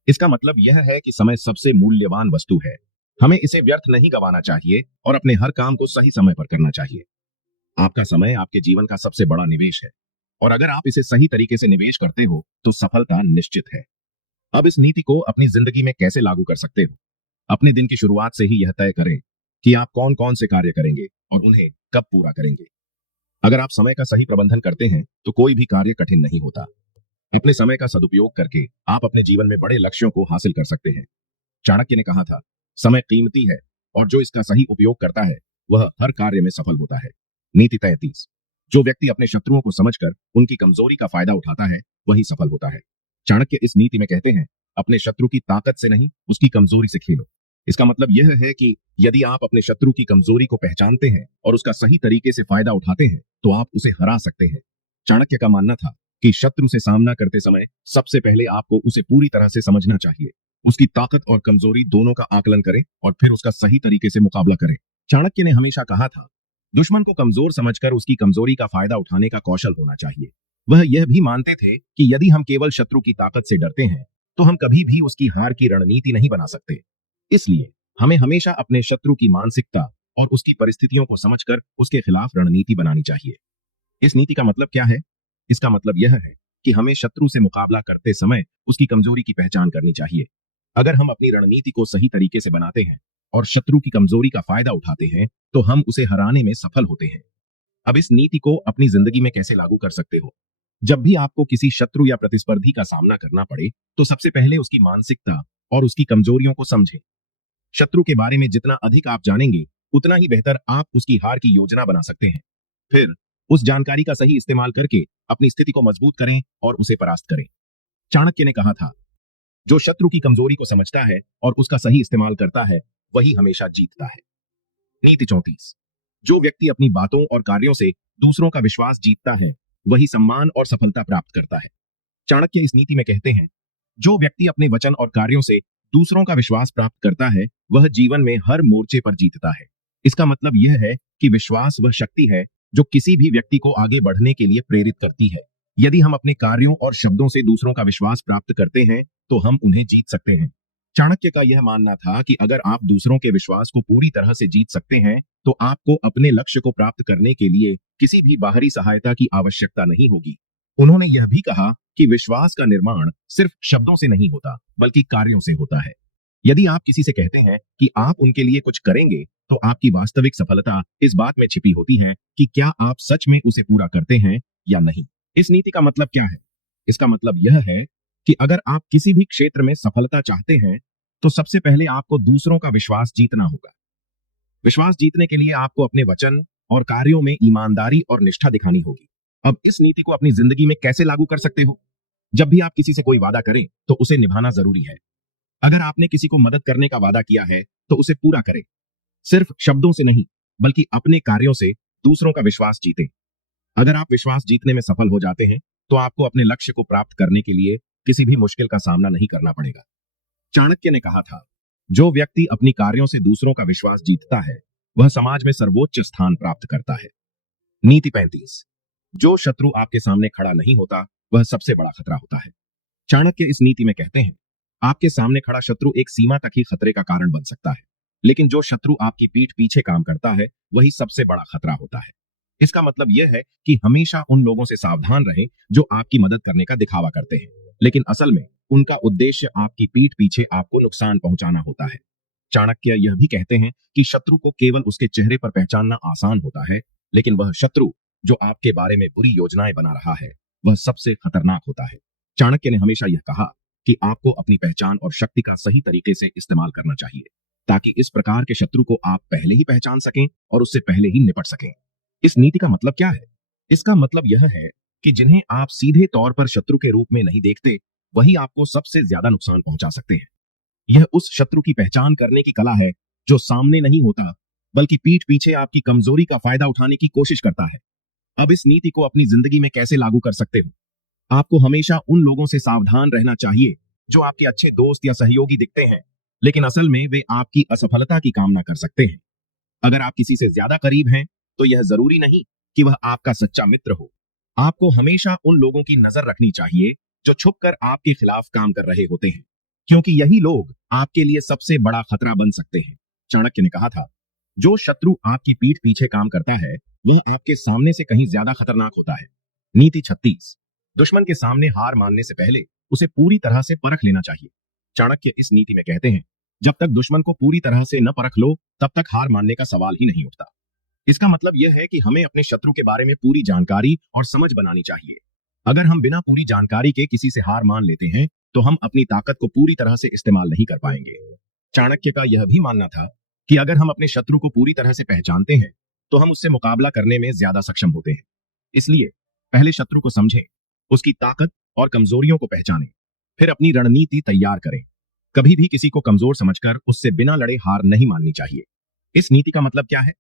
इसका मतलब यह है कि समय सबसे मूल्यवान वस्तु है। हमें इसे व्यर्थ नहीं गंवाना चाहिए और अपने हर काम को सही समय पर करना चाहिए। आपका समय आपके जीवन का सबसे बड़ा निवेश है और अगर आप इसे सही तरीके से निवेश करते हो तो सफलता निश्चित है। अब इस नीति को अपनी जिंदगी में कैसे लागू कर सकते हो? अपने दिन की शुरुआत से ही यह तय करें कि आप कौन कौन से कार्य करेंगे और उन्हें कब पूरा करेंगे। अगर आप समय का सही प्रबंधन करते हैं तो कोई भी कार्य कठिन नहीं होता। अपने समय का सदुपयोग करके आप अपने जीवन में बड़े लक्ष्यों को हासिल कर सकते हैं। चाणक्य ने कहा था, समय कीमती है और जो इसका सही उपयोग करता है वह हर कार्य में सफल होता है। नीति 33। जो व्यक्ति अपने शत्रुओं को समझकर उनकी कमजोरी का फायदा उठाता है वही सफल होता है। चाणक्य इस नीति में कहते हैं, अपने शत्रु की ताकत से नहीं उसकी कमजोरी से खेलो। इसका मतलब यह है कि यदि आप अपने शत्रु की कमजोरी को पहचानते हैं और उसका सही तरीके से फायदा उठाते हैं तो आप उसे हरा सकते हैं। चाणक्य का मानना था कि शत्रु से सामना करते समय सबसे पहले आपको उसे पूरी तरह से समझना चाहिए। उसकी ताकत और कमजोरी दोनों का आकलन करें और फिर उसका सही तरीके से मुकाबला करें। चाणक्य ने हमेशा कहा था, दुश्मन को कमजोर समझकर उसकी कमजोरी का फायदा उठाने का कौशल होना चाहिए। वह यह भी मानते थे कि यदि हम केवल शत्रु की ताकत से डरते हैं तो हम कभी भी उसकी हार की रणनीति नहीं बना सकते। इसलिए हमें हमेशा अपने शत्रु की मानसिकता और उसकी परिस्थितियों को समझकर उसके खिलाफ रणनीति बनानी चाहिए। इस नीति का मतलब क्या है? इसका मतलब यह है कि हमें शत्रु से मुकाबला करते समय उसकी कमजोरी की पहचान करनी चाहिए। अगर हम अपनी रणनीति को सही तरीके से बनाते हैं और शत्रु की कमजोरी का फायदा उठाते हैं, तो हम उसे हराने में सफल होते हैं। अब इस नीति को अपनी जिंदगी में कैसे लागू कर सकते हो? जब भी आपको किसी शत्रु या प्रतिस्पर्धी का सामना करना पड़े, तो सबसे पहले उसकी मानसिकता और उसकी कमजोरियों को समझें। शत्रु के बारे में जितना अधिक आप जानेंगे, उतना ही बेहतर आप उसकी हार की योजना बना सकते हैं। फिर उस जानकारी का सही इस्तेमाल करके अपनी स्थिति को मजबूत करें और उसे परास्त करें। चाणक्य ने कहा था, जो शत्रु की कमजोरी को समझता है और उसका सही इस्तेमाल करता है, वही हमेशा जीतता है। नीति 34। जो व्यक्ति अपनी बातों और कार्यों से दूसरों का विश्वास जीतता है, वही सम्मान और सफलता प्राप्त करता है। चाणक्य इस नीति में कहते हैं, जो व्यक्ति अपने वचन और कार्यों से दूसरों का विश्वास प्राप्त करता है, वह जीवन में हर मोर्चे पर जीतता है। इसका मतलब यह है कि विश्वास वह शक्ति है जो किसी भी व्यक्ति को आगे बढ़ने के लिए प्रेरित करती है। यदि हम अपने कार्यों और शब्दों से दूसरों का विश्वास प्राप्त करते हैं, तो हम उन्हें जीत सकते हैं। चाणक्य का यह मानना था कि अगर आप दूसरों के विश्वास को पूरी तरह से जीत सकते हैं, तो आपको अपने लक्ष्य को प्राप्त करने के लिए किसी भी बाहरी सहायता की आवश्यकता नहीं होगी। उन्होंने यह भी कहा कि विश्वास का निर्माण सिर्फ शब्दों से नहीं होता, बल्कि कार्यों से होता है। यदि आप किसी से कहते हैं कि आप उनके लिए कुछ करेंगे, तो आपकी वास्तविक सफलता इस बात में छिपी होती है कि क्या आप सच में उसे पूरा करते हैं या नहीं। इस नीति का मतलब क्या है? इसका मतलब यह है कि अगर आप किसी भी क्षेत्र में सफलता चाहते हैं, तो सबसे पहले आपको दूसरों का विश्वास जीतना होगा। विश्वास जीतने के लिए आपको अपने वचन और कार्यों में ईमानदारी और निष्ठा दिखानी होगी। अब इस नीति को अपनी जिंदगी में कैसे लागू कर सकते हो? जब भी आप किसी से कोई वादा करें, तो उसे निभाना जरूरी है। अगर आपने किसी को मदद करने का वादा किया है, तो उसे पूरा करें। सिर्फ शब्दों से नहीं, बल्कि अपने कार्यों से दूसरों का विश्वास जीतें। अगर आप विश्वास जीतने में सफल हो जाते हैं, तो आपको अपने लक्ष्य को प्राप्त करने के लिए किसी भी मुश्किल का सामना नहीं करना पड़ेगा। चाणक्य ने कहा था, जो व्यक्ति अपनी कार्यों से दूसरों का विश्वास जीतता है, वह समाज में सर्वोच्च स्थान प्राप्त करता है। नीति 35। जो शत्रु आपके सामने खड़ा नहीं होता, वह सबसे बड़ा खतरा होता है। चाणक्य इस नीति में कहते हैं, आपके सामने खड़ा शत्रु एक सीमा तक ही खतरे का कारण बन सकता है, लेकिन जो शत्रु आपकी पीठ पीछे काम करता है, वही सबसे बड़ा खतरा होता है। इसका मतलब यह है कि हमेशा उन लोगों से सावधान रहें जो आपकी मदद करने का दिखावा करते हैं, लेकिन असल में उनका उद्देश्य आपकी पीठ पीछे आपको नुकसान पहुंचाना होता है। चाणक्य यह भी कहते हैं कि शत्रु को केवल उसके चेहरे पर पहचानना आसान होता है, लेकिन वह शत्रु जो आपके बारे में बुरी योजनाएं बना रहा है, वह सबसे खतरनाक होता है। चाणक्य ने हमेशा यह कहा कि आपको अपनी पहचान और शक्ति का सही तरीके से इस्तेमाल करना चाहिए, ताकि इस प्रकार के शत्रु को आप पहले ही पहचान सकें और उससे पहले ही निपट सकें। इस नीति का मतलब क्या है? इसका मतलब यह है कि जिन्हें आप सीधे तौर पर शत्रु के रूप में नहीं देखते, वही आपको सबसे ज्यादा नुकसान पहुंचा सकते हैं। यह उस शत्रु की पहचान करने की कला है जो सामने नहीं होता, बल्कि पीठ पीछे आपकी कमजोरी का फायदा उठाने की कोशिश करता है। अब इस नीति को अपनी जिंदगी में कैसे लागू कर सकते हो? आपको हमेशा उन लोगों से सावधान रहना चाहिए जो आपके अच्छे दोस्त या सहयोगी दिखते हैं, लेकिन असल में वे आपकी असफलता की कामना कर सकते हैं। अगर आप किसी से ज्यादा करीब हैं, तो यह जरूरी नहीं कि वह आपका सच्चा मित्र हो। आपको हमेशा उन लोगों की नजर रखनी चाहिए जो छुपकर आपके खिलाफ काम कर रहे होते हैं, क्योंकि यही लोग आपके लिए सबसे बड़ा खतरा बन सकते हैं। चाणक्य ने कहा था, जो शत्रु आपकी पीठ पीछे काम करता है, वह आपके सामने से कहीं ज्यादा खतरनाक होता है। नीति 36। दुश्मन के सामने हार मानने से पहले उसे पूरी तरह से परख लेना चाहिए। चाणक्य इस नीति में कहते हैं, जब तक दुश्मन को पूरी तरह से न परख लो, तब तक हार मानने का सवाल ही नहीं उठता। इसका मतलब यह है कि हमें अपने शत्रु के बारे में पूरी जानकारी और समझ बनानी चाहिए। अगर हम बिना पूरी जानकारी के किसी से हार मान लेते हैं, तो हम अपनी ताकत को पूरी तरह से इस्तेमाल नहीं कर पाएंगे। चाणक्य का यह भी मानना था कि अगर हम अपने शत्रु को पूरी तरह से पहचानते हैं, तो हम उससे मुकाबला करने में ज्यादा सक्षम होते हैं। इसलिए पहले शत्रु को समझें, उसकी ताकत और कमजोरियों को पहचानें, फिर अपनी रणनीति तैयार करें। कभी भी किसी को कमजोर समझकर उससे बिना लड़े हार नहीं माननी चाहिए। इस नीति का मतलब क्या है?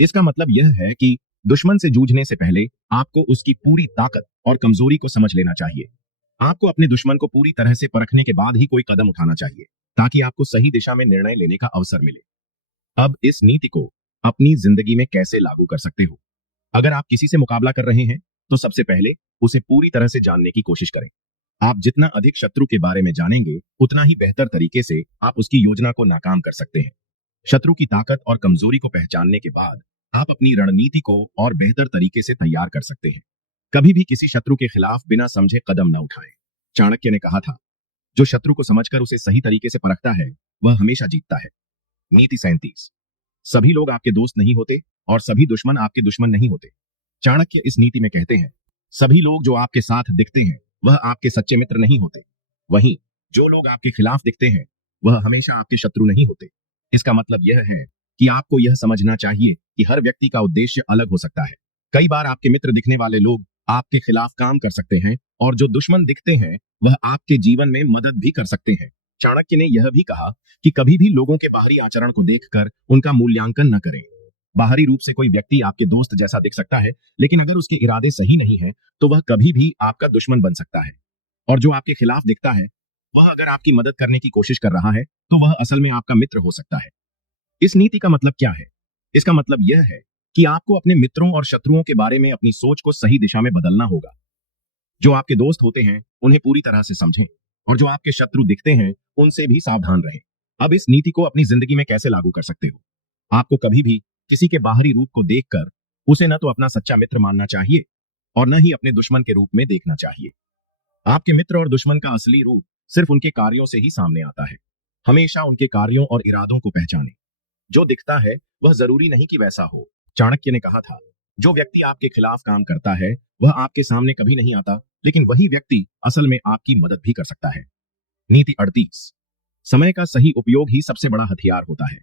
इसका मतलब यह है कि दुश्मन से जूझने से पहले आपको उसकी पूरी ताकत और कमजोरी को समझ लेना चाहिए। आपको अपने दुश्मन को पूरी तरह से परखने के बाद ही कोई कदम उठाना चाहिए, ताकि आपको सही दिशा में निर्णय लेने का अवसर मिले। अब इस नीति को अपनी जिंदगी में कैसे लागू कर सकते हो? अगर आप किसी से मुकाबला कर रहे हैं, तो सबसे पहले उसे पूरी तरह से जानने की कोशिश करें। आप जितना अधिक शत्रु के बारे में जानेंगे, उतना ही बेहतर तरीके से आप उसकी योजना को नाकाम कर सकते हैं। शत्रु की ताकत और कमजोरी को पहचानने के बाद आप अपनी रणनीति को और बेहतर तरीके से तैयार कर सकते हैं। कभी भी किसी शत्रु के खिलाफ बिना समझे कदम न उठाएं। चाणक्य ने कहा था, जो शत्रु को समझकर उसे सही तरीके से परखता है वह हमेशा जीतता है। नीति 37। सभी लोग आपके दोस्त नहीं होते और सभी दुश्मन आपके दुश्मन नहीं होते। चाणक्य इस नीति में कहते हैं, सभी लोग जो आपके साथ दिखते हैं वह आपके सच्चे मित्र नहीं होते। वहीं जो लोग आपके खिलाफ दिखते हैं वह हमेशा आपके शत्रु नहीं होते। इसका मतलब यह है कि आपको यह समझना चाहिए कि हर व्यक्ति का उद्देश्य अलग हो सकता है। कई बार आपके मित्र दिखने वाले लोग आपके खिलाफ काम कर सकते हैं और जो दुश्मन दिखते हैं वह आपके जीवन में मदद भी कर सकते हैं। चाणक्य ने यह भी कहा कि कभी भी लोगों के बाहरी आचरण को देखकर उनका मूल्यांकन न करें। बाहरी रूप से कोई व्यक्ति आपके दोस्त जैसा दिख सकता है, लेकिन अगर उसके इरादे सही नहीं है तो वह कभी भी आपका दुश्मन बन सकता है। और जो आपके खिलाफ दिखता है वह अगर आपकी मदद करने की कोशिश कर रहा है तो वह असल में आपका मित्र हो सकता है। इस नीति का मतलब क्या है? इसका मतलब यह है कि आपको अपने मित्रों और शत्रुओं के बारे में अपनी सोच को सही दिशा में बदलना होगा। जो आपके दोस्त होते हैं उन्हें पूरी तरह से समझें और जो आपके शत्रु दिखते हैं उनसे भी सावधान रहें। अब इस नीति को अपनी जिंदगी में कैसे लागू कर सकते हो? आपको कभी भी किसी के बाहरी रूप को देखकर उसे न तो अपना सच्चा मित्र मानना चाहिए और न ही अपने दुश्मन के रूप में देखना चाहिए। आपके मित्र और दुश्मन का असली रूप सिर्फ उनके कार्यों से ही सामने आता है। हमेशा उनके कार्यों और इरादों को पहचानें। जो दिखता है वह जरूरी नहीं कि वैसा हो। चाणक्य ने कहा था, जो व्यक्ति आपके खिलाफ काम करता है वह आपके सामने कभी नहीं आता, लेकिन वही व्यक्ति असल में आपकी मदद भी कर सकता है। नीति 38। समय का सही उपयोग ही सबसे बड़ा हथियार होता है।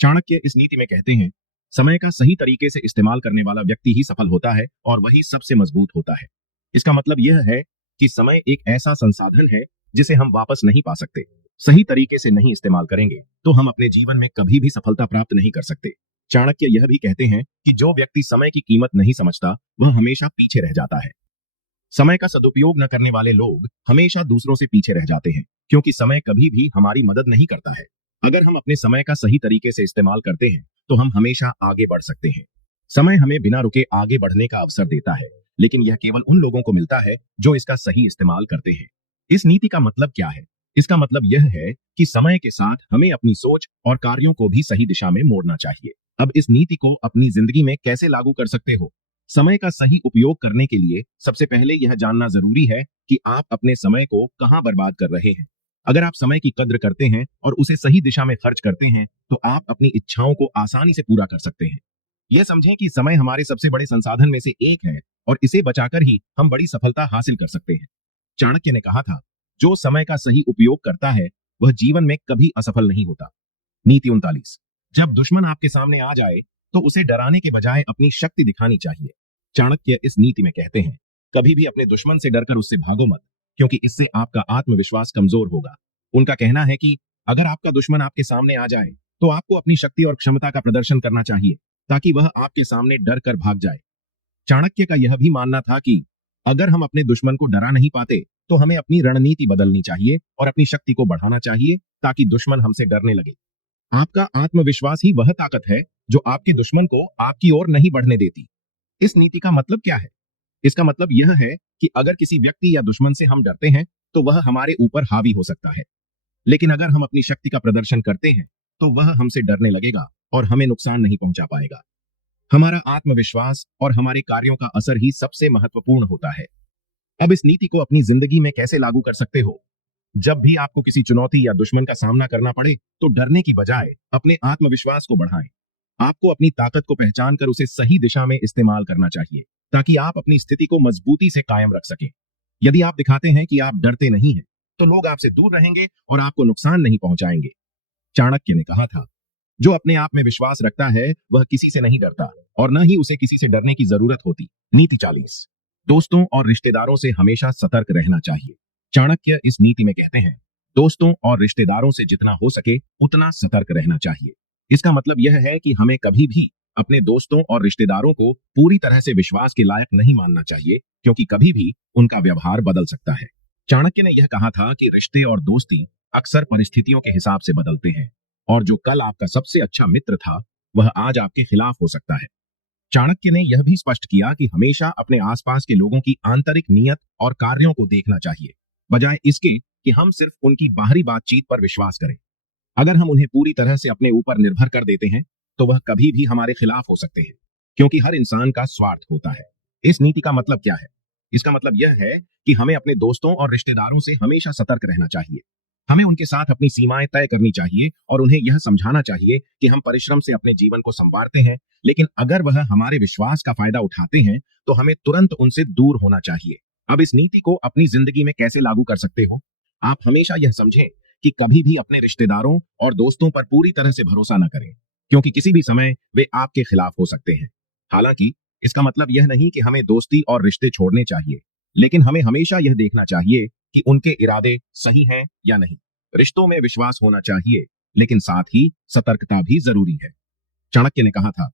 चाणक्य इस नीति में कहते हैं, समय का सही तरीके से इस्तेमाल करने वाला व्यक्ति ही सफल होता है और वही सबसे मजबूत होता है। इसका मतलब यह है कि समय एक ऐसा संसाधन है जिसे हम वापस नहीं पा सकते। सही तरीके से नहीं इस्तेमाल करेंगे तो हम अपने जीवन में कभी भी सफलता प्राप्त नहीं कर सकते। चाणक्य यह भी कहते हैं कि जो व्यक्ति समय की कीमत नहीं समझता वह हमेशा पीछे रह जाता है। समय का सदुपयोग न करने वाले लोग हमेशा दूसरों से पीछे रह जाते हैं, क्योंकि समय कभी भी हमारी मदद नहीं करता है। अगर हम अपने समय का सही तरीके से इस्तेमाल करते हैं तो हम हमेशा आगे बढ़ सकते हैं। समय हमें बिना रुके आगे बढ़ने का अवसर देता है, लेकिन यह केवल उन लोगों को मिलता है जो इसका सही इस्तेमाल करते हैं। इस नीति का मतलब क्या है? इसका मतलब यह है कि समय के साथ हमें अपनी सोच और कार्यों को भी सही दिशा में मोड़ना चाहिए। अब इस नीति को अपनी जिंदगी में कैसे लागू कर सकते हो? समय का सही उपयोग करने के लिए सबसे पहले यह जानना जरूरी है कि आप अपने समय को कहाँ बर्बाद कर रहे हैं। अगर आप समय की कद्र करते हैं और उसे सही दिशा में खर्च करते हैं तो आप अपनी इच्छाओं को आसानी से पूरा कर सकते हैं। यह समझें कि समय हमारे सबसे बड़े संसाधन में से एक है और इसे बचाकर ही हम बड़ी सफलता हासिल कर सकते हैं। चाणक्य ने कहा था, जो समय का सही उपयोग करता है वह जीवन में कभी असफल नहीं होता। नीति 39। जब दुश्मन आपके सामने आ जाए तो उसे डराने के बजाय अपनी शक्ति दिखानी चाहिए। चाणक्य इस नीति में कहते हैं, कभी भी अपने दुश्मन से डरकर उससे भागो मत, क्योंकि इससे आपका आत्मविश्वास कमजोर होगा। उनका कहना है कि अगर आपका दुश्मन आपके सामने आ जाए तो आपको अपनी शक्ति और क्षमता का प्रदर्शन करना चाहिए ताकि वह आपके सामने डर कर भाग जाए। चाणक्य का यह भी मानना था कि अगर हम अपने दुश्मन को डरा नहीं पाते तो हमें अपनी रणनीति बदलनी चाहिए और अपनी शक्ति को बढ़ाना चाहिए ताकि दुश्मन हमसे डरने लगे। आपका आत्मविश्वास ही वह ताकत है जो आपके दुश्मन को आपकी ओर नहीं बढ़ने देती। इस नीति का मतलब क्या है? इसका मतलब यह है कि अगर किसी व्यक्ति या दुश्मन से हम डरते हैं तो वह हमारे ऊपर हावी हो सकता है, लेकिन अगर हम अपनी शक्ति का प्रदर्शन करते हैं तो वह हमसे डरने लगेगा और हमें नुकसान नहीं पहुंचा पाएगा। हमारा आत्मविश्वास और हमारे कार्यों का असर ही सबसे महत्वपूर्ण होता है। अब इस नीति को अपनी जिंदगी में कैसे लागू कर सकते हो? जब भी आपको किसी चुनौती या दुश्मन का सामना करना पड़े तो डरने की बजाय अपने आत्मविश्वास को बढ़ाएं। आपको अपनी ताकत को पहचान कर उसे सही दिशा में इस्तेमाल करना चाहिए ताकि आप अपनी स्थिति को मजबूती से कायम रख सकें। यदि आप दिखाते हैं कि आप डरते नहीं हैं तो लोग आपसे दूर रहेंगे और आपको नुकसान नहीं पहुंचाएंगे। चाणक्य ने कहा था, जो अपने आप में विश्वास रखता है वह किसी से नहीं डरता और न ही उसे किसी से डरने की जरूरत होती। नीति 40। दोस्तों और रिश्तेदारों से हमेशा सतर्क रहना चाहिए। चाणक्य इस नीति में कहते हैं, दोस्तों और रिश्तेदारों से जितना हो सके उतना सतर्क रहना चाहिए। इसका मतलब यह है कि हमें कभी भी अपने दोस्तों और रिश्तेदारों को पूरी तरह से विश्वास के लायक नहीं मानना चाहिए, क्योंकि कभी भी उनका व्यवहार बदल सकता है। चाणक्य ने यह कहा था कि रिश्ते और दोस्ती अक्सर परिस्थितियों के हिसाब से बदलते हैं और जो कल आपका सबसे अच्छा मित्र था वह आज आपके खिलाफ हो सकता है। चाणक्य ने यह भी स्पष्ट किया कि हमेशा अपने आसपास के लोगों की आंतरिक नीयत और कार्यों को देखना चाहिए, बजाय इसके कि हम सिर्फ उनकी बाहरी बातचीत पर विश्वास करें। अगर हम उन्हें पूरी तरह से अपने ऊपर निर्भर कर देते हैं तो वह कभी भी हमारे खिलाफ हो सकते हैं, क्योंकि हर इंसान का स्वार्थ होता है। इस नीति का मतलब क्या है? इसका मतलब यह है कि हमें अपने दोस्तों और रिश्तेदारों से हमेशा सतर्क रहना चाहिए। हमें उनके साथ अपनी सीमाएं तय करनी चाहिए और उन्हें यह समझाना चाहिए कि हम परिश्रम से अपने जीवन को संवारते हैं, लेकिन अगर वह हमारे विश्वास का फायदा उठाते हैं तो हमें तुरंत उनसे दूर होना चाहिए। अब इस नीति को अपनी जिंदगी में कैसे लागू कर सकते हो? आप हमेशा यह समझें कि कभी भी अपने रिश्तेदारों और दोस्तों पर पूरी तरह से भरोसा न करें, क्योंकि किसी भी समय वे आपके खिलाफ हो सकते हैं। हालांकि इसका मतलब यह नहीं कि हमें दोस्ती और रिश्ते छोड़ने चाहिए, लेकिन हमें हमेशा यह देखना चाहिए कि उनके इरादे सही हैं या नहीं। रिश्तों में विश्वास होना चाहिए, लेकिन साथ ही सतर्कता भी जरूरी है। चाणक्य ने कहा था,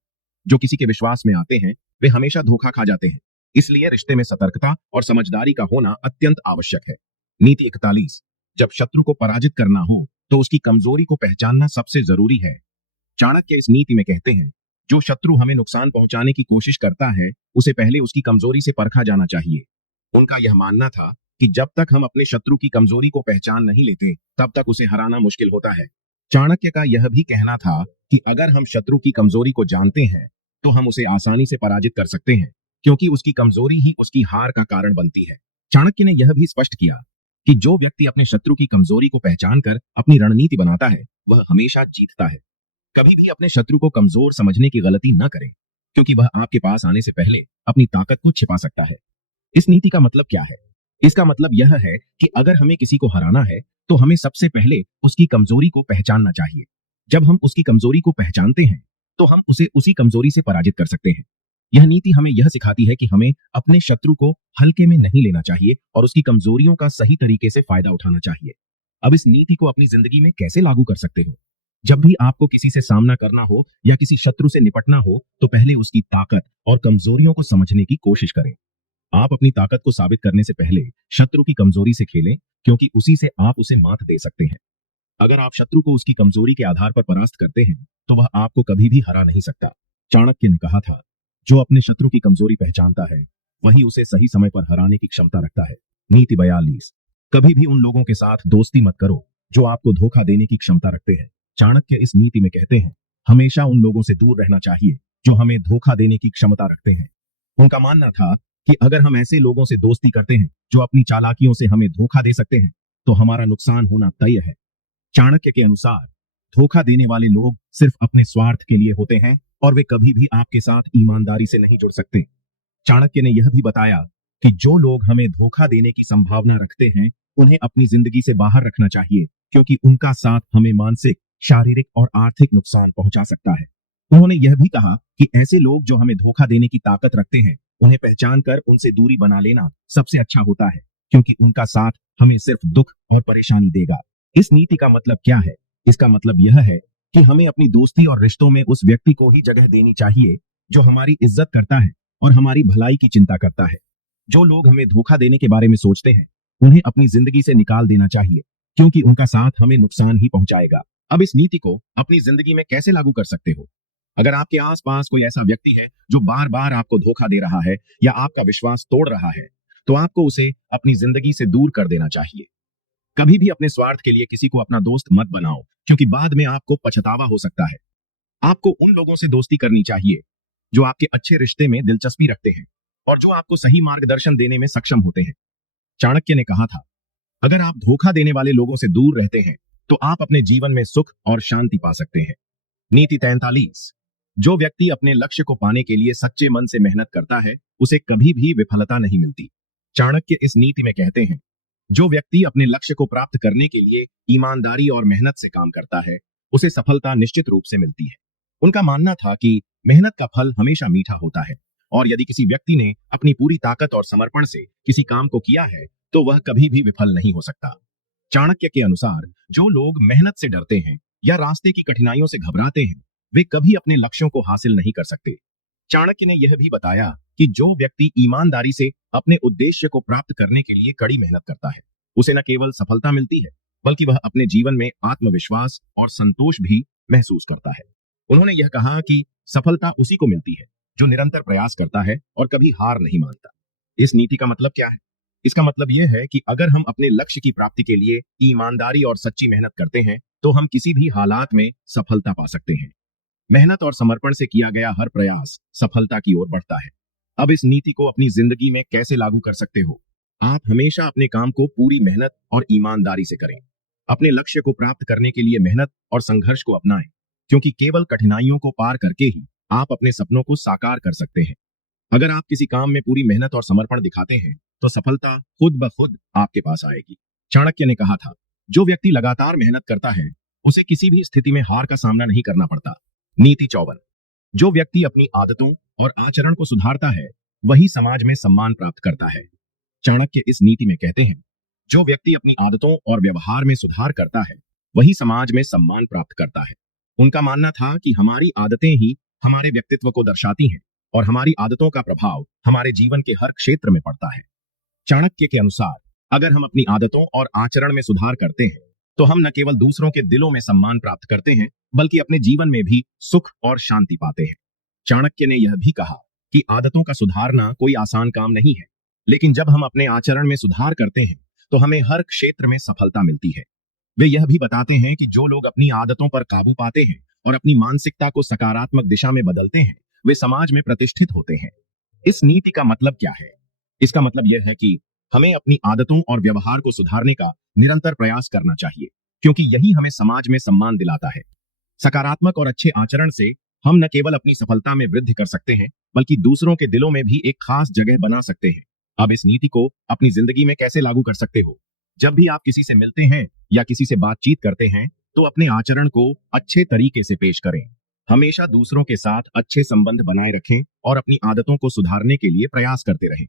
जो किसी के विश्वास में आते हैं वे हमेशा धोखा खा जाते हैं। इसलिए रिश्ते में सतर्कता और समझदारी का होना अत्यंत आवश्यक है। नीति 41, जब शत्रु को पराजित करना हो तो उसकी कमजोरी को पहचानना सबसे जरूरी है। चाणक्य इस नीति में कहते हैं, जो शत्रु हमें नुकसान पहुंचाने की कोशिश करता है उसे पहले उसकी कमजोरी से परखा जाना चाहिए। उनका यह मानना था कि जब तक हम अपने शत्रु की कमजोरी को पहचान नहीं लेते तब तक उसे हराना मुश्किल होता है। चाणक्य का यह भी कहना था कि अगर हम शत्रु की कमजोरी को जानते हैं तो हम उसे आसानी से पराजित कर सकते हैं, क्योंकि उसकी कमजोरी ही उसकी हार का कारण बनती है। चाणक्य ने यह भी स्पष्ट किया कि जो व्यक्ति अपने शत्रु की कमजोरी को पहचान कर अपनी रणनीति बनाता है वह हमेशा जीतता है। कभी भी अपने शत्रु को कमजोर समझने की गलती न करें, क्योंकि वह आपके पास आने से पहले अपनी ताकत को छिपा सकता है। इस नीति का मतलब क्या है? इसका मतलब यह है कि अगर हमें किसी को हराना है तो हमें सबसे पहले उसकी कमजोरी को पहचानना चाहिए। जब हम उसकी कमजोरी को पहचानते हैं तो हम उसे उसी कमजोरी से पराजित कर सकते हैं। यह नीति हमें यह सिखाती है कि हमें अपने शत्रु को हल्के में नहीं लेना चाहिए और उसकी कमजोरियों का सही तरीके से फायदा उठाना चाहिए। अब इस नीति को अपनी जिंदगी में कैसे लागू कर सकते हो? जब भी आपको किसी से सामना करना हो या किसी शत्रु से निपटना हो तो पहले उसकी ताकत और कमजोरियों को समझने की कोशिश करें। आप अपनी ताकत को साबित करने से पहले शत्रु की कमजोरी से खेलें, क्योंकि उसी से आप उसे मात दे सकते हैं। अगर आप शत्रु को उसकी कमजोरी के आधार पर परास्त करते हैं तो वह आपको कभी भी हरा नहीं सकता। चाणक्य ने कहा था, जो अपने शत्रु की कमजोरी पहचानता है वही उसे सही समय पर हराने की क्षमता रखता है। नीति 42, कभी भी उन लोगों के साथ दोस्ती मत करो जो आपको धोखा देने की क्षमता रखते हैं। चाणक्य इस नीति में कहते हैं, हमेशा उन लोगों से दूर रहना चाहिए जो हमें धोखा देने की क्षमता रखते हैं। उनका मानना था कि अगर हम ऐसे लोगों से दोस्ती करते हैं जो अपनी चालाकियों से हमें धोखा दे सकते हैं तो हमारा नुकसान होना तय है। चाणक्य के अनुसार धोखा देने वाले लोग सिर्फ अपने स्वार्थ के लिए होते हैं और वे कभी भी आपके साथ ईमानदारी से नहीं जुड़ सकते। चाणक्य ने यह भी बताया कि जो लोग हमें धोखा देने की संभावना रखते हैं उन्हें अपनी जिंदगी से बाहर रखना चाहिए, क्योंकि उनका साथ हमें मानसिक, शारीरिक और आर्थिक नुकसान पहुंचा सकता है। उन्होंने यह भी कहा कि ऐसे लोग जो हमें धोखा देने की ताकत रखते हैं उन्हें पहचान कर उनसे दूरी बना लेना सबसे अच्छा होता है, क्योंकि उनका साथ हमें सिर्फ दुख और परेशानी देगा। इस नीति का मतलब क्या है? इसका मतलब यह है कि हमें अपनी दोस्ती और रिश्तों में उस व्यक्ति को ही जगह देनी चाहिए जो हमारी इज्जत करता है और हमारी भलाई की चिंता करता है। जो लोग हमें धोखा देने के बारे में सोचते हैं उन्हें अपनी जिंदगी से निकाल देना चाहिए, क्योंकि उनका साथ हमें नुकसान ही पहुंचाएगा। अब इस नीति को अपनी जिंदगी में कैसे लागू कर सकते हो? अगर आपके आसपास कोई ऐसा व्यक्ति है जो बार बार आपको धोखा दे रहा है या आपका विश्वास तोड़ रहा है तो आपको उसे अपनी जिंदगी से दूर कर देना चाहिए। कभी भी अपने स्वार्थ के लिए किसी को अपना दोस्त मत बनाओ, क्योंकि बाद में आपको पछतावा हो सकता है। आपको उन लोगों से दोस्ती करनी चाहिए जो आपके अच्छे रिश्ते में दिलचस्पी रखते हैं और जो आपको सही मार्गदर्शन देने में सक्षम होते हैं। चाणक्य ने कहा था, अगर आप धोखा देने वाले लोगों से दूर रहते हैं तो आप अपने जीवन में सुख और शांति पा सकते हैं। नीति 43, जो व्यक्ति अपने लक्ष्य को पाने के लिए सच्चे मन से मेहनत करता है उसे कभी भी विफलता नहीं मिलती। चाणक्य इस नीति में कहते हैं, जो व्यक्ति अपने लक्ष्य को प्राप्त करने के लिए ईमानदारी और मेहनत से काम करता है उसे सफलता निश्चित रूप से मिलती है। उनका मानना था कि मेहनत का फल हमेशा मीठा होता है और यदि किसी व्यक्ति ने अपनी पूरी ताकत और समर्पण से किसी काम को किया है तो वह कभी भी विफल नहीं हो सकता। चाणक्य के अनुसार जो लोग मेहनत से डरते हैं या रास्ते की कठिनाइयों से घबराते हैं वे कभी अपने लक्ष्यों को हासिल नहीं कर सकते। चाणक्य ने यह भी बताया कि जो व्यक्ति ईमानदारी से अपने उद्देश्य को प्राप्त करने के लिए कड़ी मेहनत करता है उसे न केवल सफलता मिलती है बल्कि वह अपने जीवन में आत्मविश्वास और संतोष भी महसूस करता है। उन्होंने यह कहा कि सफलता उसी को मिलती है जो निरंतर प्रयास करता है और कभी हार नहीं मानता। इस नीति का मतलब क्या है? इसका मतलब यह है कि अगर हम अपने लक्ष्य की प्राप्ति के लिए ईमानदारी और सच्ची मेहनत करते हैं तो हम किसी भी हालात में सफलता पा सकते हैं। मेहनत और समर्पण से किया गया हर प्रयास सफलता की ओर बढ़ता है। अब इस नीति को अपनी जिंदगी में कैसे लागू कर सकते हो? आप हमेशा अपने काम को पूरी मेहनत और ईमानदारी से करें। अपने लक्ष्य को प्राप्त करने के लिए मेहनत और संघर्ष को अपनाएं, क्योंकि केवल कठिनाइयों को पार करके ही आप अपने सपनों को साकार कर सकते हैं। अगर आप किसी काम में पूरी मेहनत और समर्पण दिखाते हैं, तो सफलता खुद ब खुद आपके पास आएगी। चाणक्य ने कहा था, जो व्यक्ति लगातार मेहनत करता है, उसे किसी भी स्थिति में हार का सामना नहीं करना पड़ता। नीति 54। जो व्यक्ति अपनी आदतों और आचरण को सुधारता है, वही समाज में सम्मान प्राप्त करता है। चाणक्य इस नीति में कहते हैं, जो व्यक्ति अपनी आदतों और व्यवहार में सुधार करता है, वही समाज में सम्मान प्राप्त करता है। उनका मानना था कि हमारी आदतें ही हमारे व्यक्तित्व को दर्शाती हैं और हमारी आदतों का प्रभाव हमारे जीवन के हर क्षेत्र में पड़ता है। चाणक्य के अनुसार, अगर हम अपनी आदतों और आचरण में सुधार करते हैं, तो हम न केवल दूसरों के दिलों में सम्मान प्राप्त करते हैं, बल्कि अपने जीवन में भी सुख और शांति पाते हैं। चाणक्य ने यह भी कहा कि आदतों का सुधारना कोई आसान काम नहीं है, लेकिन जब हम अपने आचरण में सुधार करते हैं, तो हमें हर क्षेत्र में सफलता मिलती है। वे यह भी बताते हैं कि जो लोग अपनी आदतों पर काबू पाते हैं और अपनी मानसिकता को सकारात्मक दिशा में बदलते हैं, वे समाज में प्रतिष्ठित होते हैं। इस नीति का मतलब क्या है? इसका मतलब यह है कि हमें अपनी आदतों और व्यवहार को सुधारने का निरंतर प्रयास करना चाहिए, क्योंकि यही हमें समाज में सम्मान दिलाता है। सकारात्मक और अच्छे आचरण से हम न केवल अपनी सफलता में वृद्धि कर सकते हैं, बल्कि दूसरों के दिलों में भी एक खास जगह बना सकते हैं। अब इस नीति को अपनी जिंदगी में कैसे लागू कर सकते हो? जब भी आप किसी से मिलते हैं या किसी से बातचीत करते हैं, तो अपने आचरण को अच्छे तरीके से पेश करें। हमेशा दूसरों के साथ अच्छे संबंध बनाए रखें और अपनी आदतों को सुधारने के लिए प्रयास करते रहें।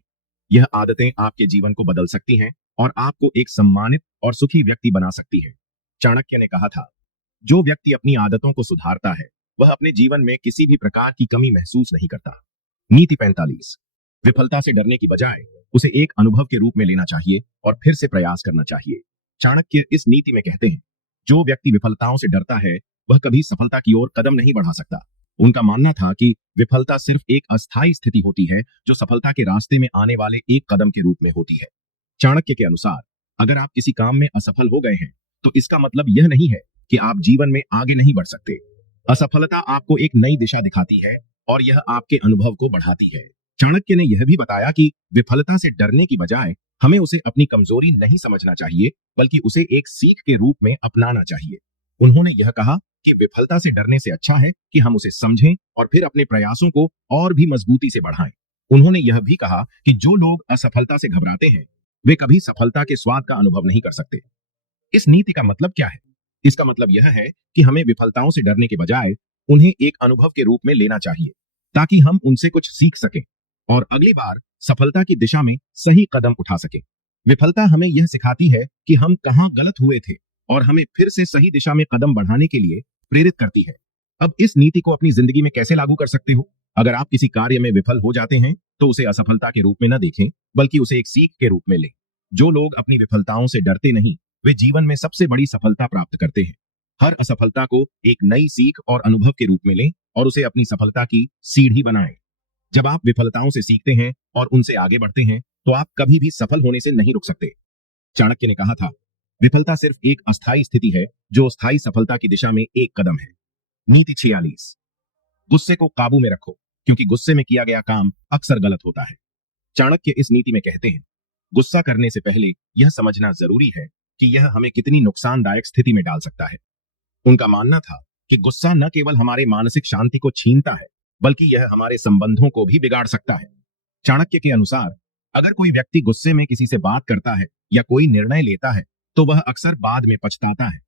यह आदतें आपके जीवन को बदल सकती हैं और आपको एक सम्मानित और सुखी व्यक्ति बना सकती हैं। चाणक्य ने कहा था, जो व्यक्ति अपनी आदतों को सुधारता है, वह अपने जीवन में किसी भी प्रकार की कमी महसूस नहीं करता। नीति 45। विफलता से डरने की बजाय उसे एक अनुभव के रूप में लेना चाहिए और फिर से प्रयास करना चाहिए। चाणक्य इस नीति में कहते हैं, जो व्यक्ति विफलताओं से डरता है, वह कभी सफलता की ओर कदम नहीं बढ़ा सकता। उनका मानना था कि विफलता सिर्फ एक अस्थायी स्थिति होती है, जो सफलता के रास्ते में आने वाले एक कदम के रूप में होती है। चाणक्य के अनुसार, अगर आप किसी काम में असफल हो गए हैं, तो इसका मतलब यह नहीं है कि आप जीवन में आगे नहीं बढ़ सकते। असफलता आपको एक नई दिशा दिखाती है और यह आपके अनुभव को बढ़ाती है। चाणक्य ने यह भी बताया कि विफलता से डरने की बजाय हमें उसे अपनी कमजोरी नहीं समझना चाहिए, बल्कि उसे एक सीख के रूप में अपनाना चाहिए। उन्होंने यह कहा कि विफलता से डरने से अच्छा है कि हम उसे समझें और फिर अपने प्रयासों को और भी मजबूती से बढ़ाएं। उन्होंने यह भी कहा कि जो लोग असफलता से घबराते हैं, वे कभी सफलता के स्वाद का अनुभव नहीं कर सकते। इस नीति का मतलब क्या है? इसका मतलब यह है कि हमें विफलताओं से डरने के बजाय उन्हें एक अनुभव के रूप में लेना चाहिए, ताकि हम उनसे कुछ सीख सकें और अगली बार सफलता की दिशा में सही कदम उठा सकें। विफलता हमें यह सिखाती है कि हम कहां गलत हुए थे और हमें फिर से सही दिशा में कदम बढ़ाने के लिए प्रेरित करती है। अब इस नीति को अपनी जिंदगी में कैसे लागू कर सकते हो? अगर आप किसी कार्य में विफल हो जाते हैं, तो उसे असफलता के रूप में न देखें, बल्कि उसे एक सीख के रूप में लें। जो लोग अपनी विफलताओं से डरते नहीं, वे जीवन में सबसे बड़ी सफलता प्राप्त करते हैं। हर असफलता को एक नई सीख और अनुभव के रूप में लें और उसे अपनी सफलता की सीढ़ी बनाएं। जब आप विफलताओं से सीखते हैं और उनसे आगे बढ़ते हैं, तो आप कभी भी सफल होने से नहीं रुक सकते। चाणक्य ने कहा था, विफलता सिर्फ एक अस्थायी स्थिति है, जो स्थायी सफलता की दिशा में एक कदम है। नीति 46। गुस्से को काबू में रखो, क्योंकि गुस्से में किया गया काम अक्सर गलत होता है। चाणक्य इस नीति में कहते हैं, गुस्सा करने से पहले यह समझना जरूरी है कि यह हमें कितनी नुकसानदायक स्थिति में डाल सकता है। उनका मानना था कि गुस्सा न केवल हमारे मानसिक शांति को छीनता है, बल्कि यह हमारे संबंधों को भी बिगाड़ सकता है। चाणक्य के अनुसार, अगर कोई व्यक्ति गुस्से में किसी से बात करता है या कोई निर्णय लेता है, तो वह अक्सर बाद में पछताता है।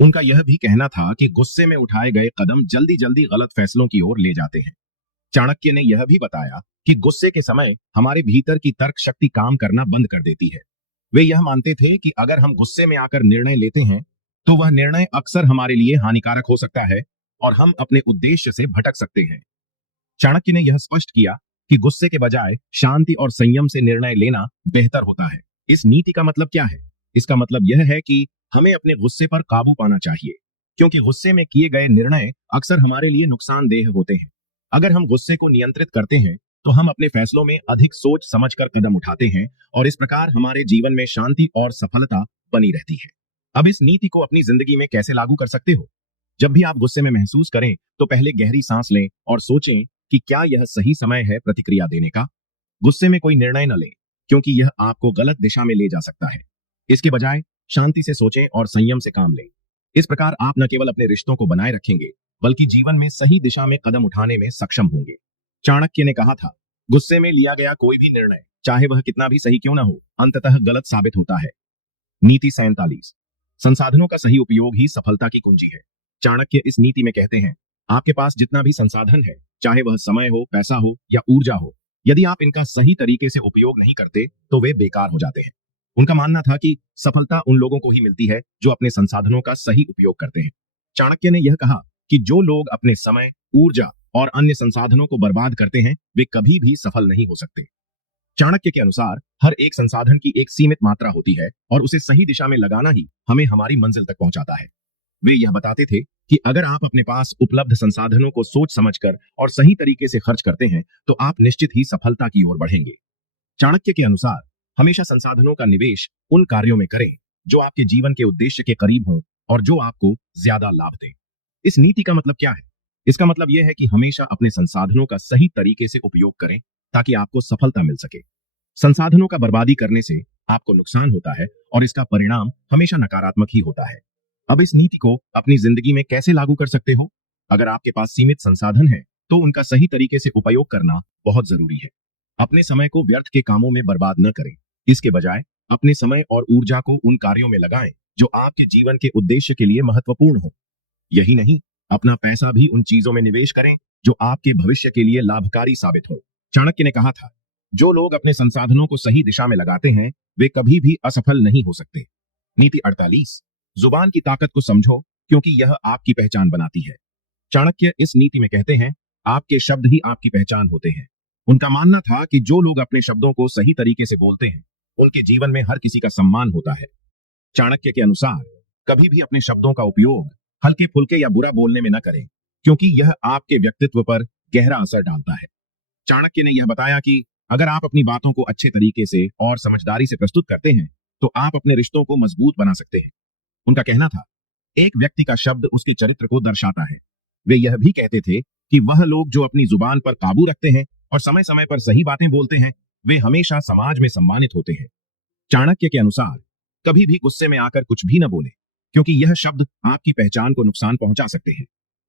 उनका यह भी कहना था कि गुस्से में उठाए गए कदम जल्दी जल्दी गलत फैसलों की ओर ले जाते हैं। चाणक्य ने यह भी बताया कि गुस्से के समय हमारे भीतर की तर्क शक्ति काम करना बंद कर देती है। वे यह मानते थे कि अगर हम गुस्से में आकर निर्णय लेते हैं, तो वह निर्णय अक्सर हमारे लिए हानिकारक हो सकता है और हम अपने उद्देश्य से भटक सकते हैं। चाणक्य ने यह स्पष्ट किया कि गुस्से के बजाय शांति और संयम से निर्णय लेना बेहतर होता है। इस नीति का मतलब क्या है? इसका मतलब यह है कि हमें अपने गुस्से पर काबू पाना चाहिए, क्योंकि गुस्से में किए गए निर्णय अक्सर हमारे लिए नुकसानदेह होते हैं। अगर हम गुस्से को नियंत्रित करते हैं, तो हम अपने फैसलों में अधिक सोच समझकर कदम उठाते हैं और इस प्रकार हमारे जीवन में शांति और सफलता बनी रहती है। अब इस नीति को अपनी जिंदगी में कैसे लागू कर सकते हो? जब भी आप गुस्से में महसूस करें, तो पहले गहरी सांस लें और सोचें कि क्या यह सही समय है प्रतिक्रिया देने का। गुस्से में कोई निर्णय न लें, क्योंकि यह आपको गलत दिशा में ले जा सकता है। इसके बजाय शांति से सोचें और संयम से काम लें। इस प्रकार आप न केवल अपने रिश्तों को बनाए रखेंगे, बल्कि जीवन में सही दिशा में कदम उठाने में सक्षम होंगे। चाणक्य ने कहा था, गुस्से में लिया गया कोई भी निर्णय, चाहे वह कितना भी सही क्यों न हो, अंततः गलत साबित होता है। नीति 47। संसाधनों का सही उपयोग ही सफलता की कुंजी है। चाणक्य इस नीति में कहते हैं, आपके पास जितना भी संसाधन है, चाहे वह समय हो, पैसा हो या ऊर्जा हो, यदि आप इनका सही तरीके से उपयोग नहीं करते तो वे बेकार हो जाते हैं। उनका मानना था कि सफलता उन लोगों को ही मिलती है जो अपने संसाधनों का सही उपयोग करते हैं। चाणक्य ने यह कहा कि जो लोग अपने समय, ऊर्जा और अन्य संसाधनों को बर्बाद करते हैं, वे कभी भी सफल नहीं हो सकते। चाणक्य के अनुसार हर एक संसाधन की एक सीमित मात्रा होती है और उसे सही दिशा में लगाना ही हमें हमारी मंजिल तक पहुंचाता है। वे यह बताते थे कि अगर आप अपने पास उपलब्ध संसाधनों को सोच समझकर और सही तरीके से खर्च करते हैं, तो आप निश्चित ही सफलता की ओर बढ़ेंगे। चाणक्य के अनुसार हमेशा संसाधनों का निवेश उन कार्यों में करें जो आपके जीवन के उद्देश्य के करीब हों और जो आपको ज्यादा लाभ दें। इस नीति का मतलब क्या है? इसका मतलब यह है कि हमेशा अपने संसाधनों का सही तरीके से उपयोग करें ताकि आपको सफलता मिल सके। संसाधनों का बर्बादी करने से आपको नुकसान होता है और इसका परिणाम हमेशा नकारात्मक ही होता है। अब इस नीति को अपनी जिंदगी में कैसे लागू कर सकते हो? अगर आपके पास सीमित संसाधन है, तो उनका सही तरीके से उपयोग करना बहुत जरूरी है। अपने समय को व्यर्थ के कामों में बर्बाद न करें। इसके बजाय अपने समय और ऊर्जा को उन कार्यों में लगाएं जो आपके जीवन के उद्देश्य के लिए महत्वपूर्ण हो। यही नहीं, अपना पैसा भी उन चीजों में निवेश करें जो आपके भविष्य के लिए लाभकारी साबित हो। चाणक्य ने कहा था, जो लोग अपने संसाधनों को सही दिशा में लगाते हैं, वे कभी भी असफल नहीं हो सकते। नीति 48। जुबान की ताकत को समझो, क्योंकि यह आपकी पहचान बनाती है। चाणक्य इस नीति में कहते हैं, आपके शब्द ही आपकी पहचान होते हैं। उनका मानना था कि जो लोग अपने शब्दों को सही तरीके से बोलते हैं, उनके जीवन में हर किसी का सम्मान होता है। चाणक्य के अनुसार कभी भी अपने शब्दों का उपयोग हल्के फुल्के या बुरा बोलने में न करें, क्योंकि यह आपके व्यक्तित्व पर गहरा असर डालता है। चाणक्य ने यह बताया कि अगर आप अपनी बातों को अच्छे तरीके से और समझदारी से प्रस्तुत करते हैं, तो आप अपने रिश्तों को मजबूत बना सकते हैं। उनका कहना था, एक व्यक्ति का शब्द उसके चरित्र को दर्शाता है। वे यह भी कहते थे कि वह लोग जो अपनी जुबान पर काबू रखते हैं और समय समय पर सही बातें बोलते हैं, वे हमेशा समाज में सम्मानित होते हैं। चाणक्य के अनुसार कभी भी गुस्से में आकर कुछ भी न बोले, क्योंकि यह शब्द आपकी पहचान को नुकसान पहुंचा सकते हैं।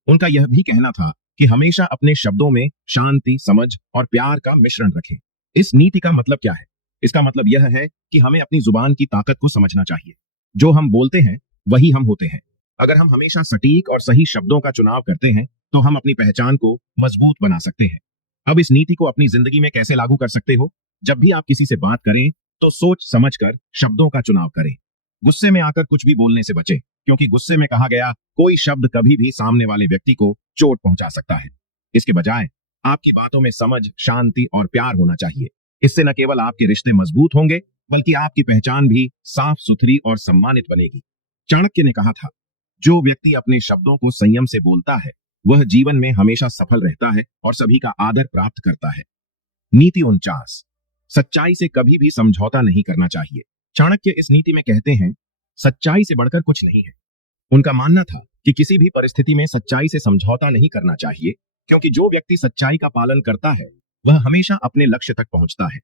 उनका यह भी कहना था कि हमेशा अपने शब्दों में शांति, समझ और प्यार का मिश्रण रखें। इस नीति का मतलब क्या है? इसका मतलब यह है कि हमें अपनी जुबान की ताकत को समझना चाहिए। जो हम बोलते हैं वही हम होते हैं। अगर हम हमेशा सटीक और सही शब्दों का चुनाव करते हैं, तो हम अपनी पहचान को मजबूत बना सकते हैं। अब इस नीति को अपनी जिंदगी में कैसे लागू कर सकते हो? जब भी आप किसी से बात करें, तो सोच समझकर शब्दों का चुनाव करें। गुस्से में आकर कुछ भी बोलने से बचें, क्योंकि गुस्से में कहा गया कोई शब्द कभी भी सामने वाले व्यक्ति को चोट पहुंचा सकता है। इसके बजाय आपकी बातों में समझ, शांति और प्यार होना चाहिए। इससे न केवल आपके रिश्ते मजबूत होंगे, बल्कि आपकी पहचान भी साफ सुथरी और सम्मानित बनेगी। चाणक्य ने कहा था, जो व्यक्ति अपने शब्दों को संयम से बोलता है, वह जीवन में हमेशा सफल रहता है और सभी का आदर प्राप्त करता है। नीति 49। सच्चाई से कभी भी समझौता नहीं करना चाहिए। चाणक्य इस नीति में कहते हैं, सच्चाई से बढ़कर कुछ नहीं है। उनका मानना था कि किसी भी परिस्थिति में सच्चाई से समझौता नहीं करना चाहिए, क्योंकि जो व्यक्ति सच्चाई का पालन करता है, वह हमेशा अपने लक्ष्य तक पहुंचता है।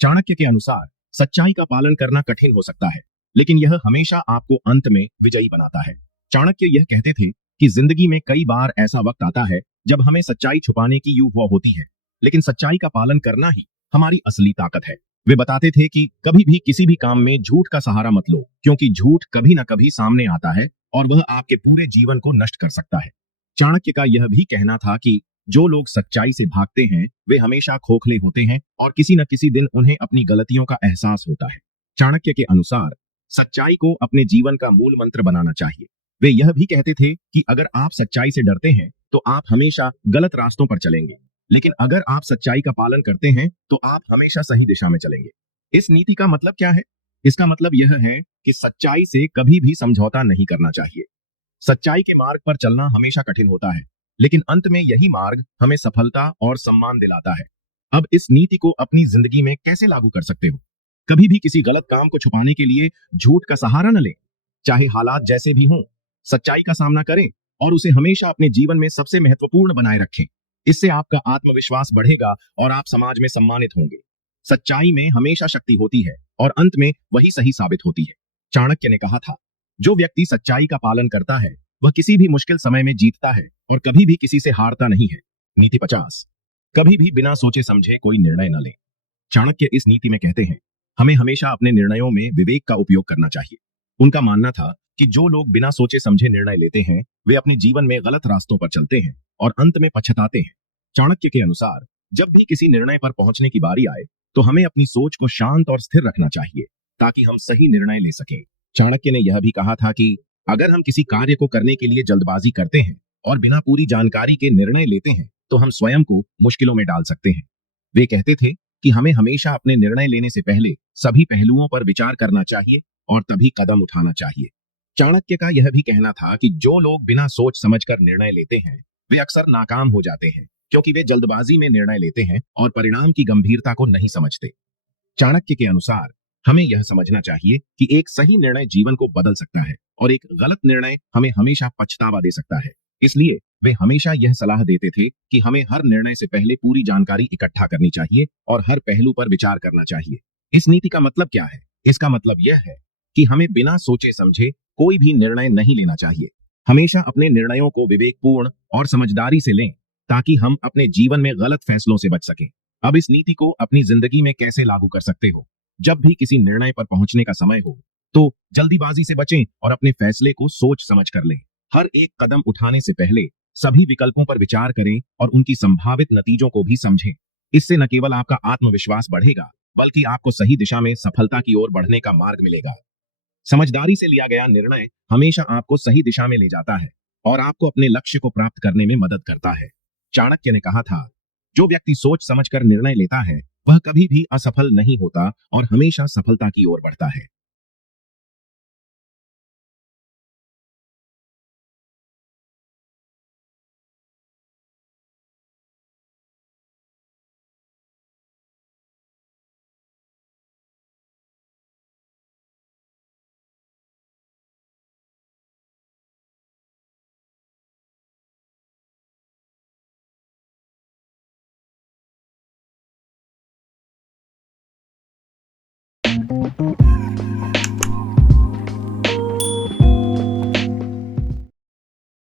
चाणक्य के अनुसार सच्चाई का पालन करना कठिन हो सकता है, लेकिन यह हमेशा आपको अंत में विजयी बनाता है। चाणक्य यह कहते थे कि जिंदगी में कई बार ऐसा वक्त आता है जब हमें सच्चाई छुपाने की युवा होती है, लेकिन सच्चाई का पालन करना ही हमारी असली ताकत है। वे बताते थे कि कभी भी किसी भी काम में झूठ का सहारा मत लो, क्योंकि झूठ कभी न कभी सामने आता है और वह आपके पूरे जीवन को नष्ट कर सकता है। चाणक्य का यह भी कहना था कि जो लोग सच्चाई से भागते हैं, वे हमेशा खोखले होते हैं और किसी न किसी दिन उन्हें अपनी गलतियों का एहसास होता है। चाणक्य के अनुसार सच्चाई को अपने जीवन का मूल मंत्र बनाना चाहिए। वे यह भी कहते थे कि अगर आप सच्चाई से डरते हैं, तो आप हमेशा गलत रास्तों पर चलेंगे, लेकिन अगर आप सच्चाई का पालन करते हैं, तो आप हमेशा सही दिशा में चलेंगे। इस नीति का मतलब क्या है? इसका मतलब यह है कि सच्चाई से कभी भी समझौता नहीं करना चाहिए। सच्चाई के मार्ग पर चलना हमेशा कठिन होता है, लेकिन अंत में यही मार्ग हमें सफलता और सम्मान दिलाता है। अब इस नीति को अपनी जिंदगी में कैसे लागू कर सकते हो? कभी भी किसी गलत काम को छुपाने के लिए झूठ का सहारा न लें। चाहे हालात जैसे भी हों, सच्चाई का सामना करें और उसे हमेशा अपने जीवन में सबसे महत्वपूर्ण बनाए रखें। इससे आपका आत्मविश्वास बढ़ेगा और आप समाज में सम्मानित होंगे। सच्चाई में हमेशा शक्ति होती है और अंत में वही सही साबित होती है। चाणक्य ने कहा था, जो व्यक्ति सच्चाई का पालन करता है वह किसी भी मुश्किल समय में जीतता है और कभी भी किसी से हारता नहीं है। नीति 50। कभी भी बिना सोचे समझे कोई निर्णय न लें। चाणक्य इस नीति में कहते हैं, हमें हमेशा अपने निर्णयों में विवेक का उपयोग करना चाहिए। उनका मानना था कि जो लोग बिना सोचे समझे निर्णय लेते हैं वे अपने जीवन में गलत रास्तों पर चलते हैं और अंत में पछताते हैं। चाणक्य के अनुसार जब भी किसी निर्णय पर पहुंचने की बारी आए तो हमें अपनी सोच को शांत और स्थिर रखना चाहिए ताकि हम सही निर्णय ले सकें। चाणक्य ने यह भी कहा था कि अगर हम किसी कार्य को करने के लिए जल्दबाजी करते हैं और बिना पूरी जानकारी के निर्णय लेते हैं तो हम स्वयं को मुश्किलों में डाल सकते हैं। वे कहते थे कि हमें हमेशा अपने निर्णय लेने से पहले सभी पहलुओं पर विचार करना चाहिए और तभी कदम उठाना चाहिए। चाणक्य का यह भी कहना था कि जो लोग बिना सोच समझकर निर्णय लेते हैं वे अक्सर नाकाम हो जाते हैं क्योंकि वे जल्दबाजी में निर्णय लेते हैं और परिणाम की गंभीरता को नहीं समझते। चाणक्य के अनुसार हमें यह समझना चाहिए कि एक सही निर्णय जीवन को बदल सकता है और एक गलत निर्णय हमें हमेशा पछतावा दे सकता है। इसलिए वे हमेशा यह सलाह देते थे कि हमें हर निर्णय से पहले पूरी जानकारी इकट्ठा करनी चाहिए और हर पहलू पर विचार करना चाहिए। इस नीति का मतलब क्या है? इसका मतलब यह है कि हमें बिना सोचे समझे कोई भी निर्णय नहीं लेना चाहिए। हमेशा अपने निर्णयों को विवेकपूर्ण और समझदारी से लें ताकि हम अपने जीवन में गलत फैसलों से बच सकें। अब इस नीति को अपनी जिंदगी में कैसे लागू कर सकते हो? जब भी किसी निर्णय पर पहुंचने का समय हो तो जल्दीबाजी से बचें और अपने फैसले को सोच समझ कर लें। हर एक कदम उठाने से पहले सभी विकल्पों पर विचार करें और उनकी संभावित नतीजों को भी समझें। इससे न केवल आपका आत्मविश्वास बढ़ेगा बल्कि आपको सही दिशा में सफलता की ओर बढ़ने का मार्ग मिलेगा। समझदारी से लिया गया निर्णय हमेशा आपको सही दिशा में ले जाता है और आपको अपने लक्ष्य को प्राप्त करने में मदद करता है। चाणक्य ने कहा था, जो व्यक्ति सोच समझकर निर्णय लेता है वह कभी भी असफल नहीं होता और हमेशा सफलता की ओर बढ़ता है।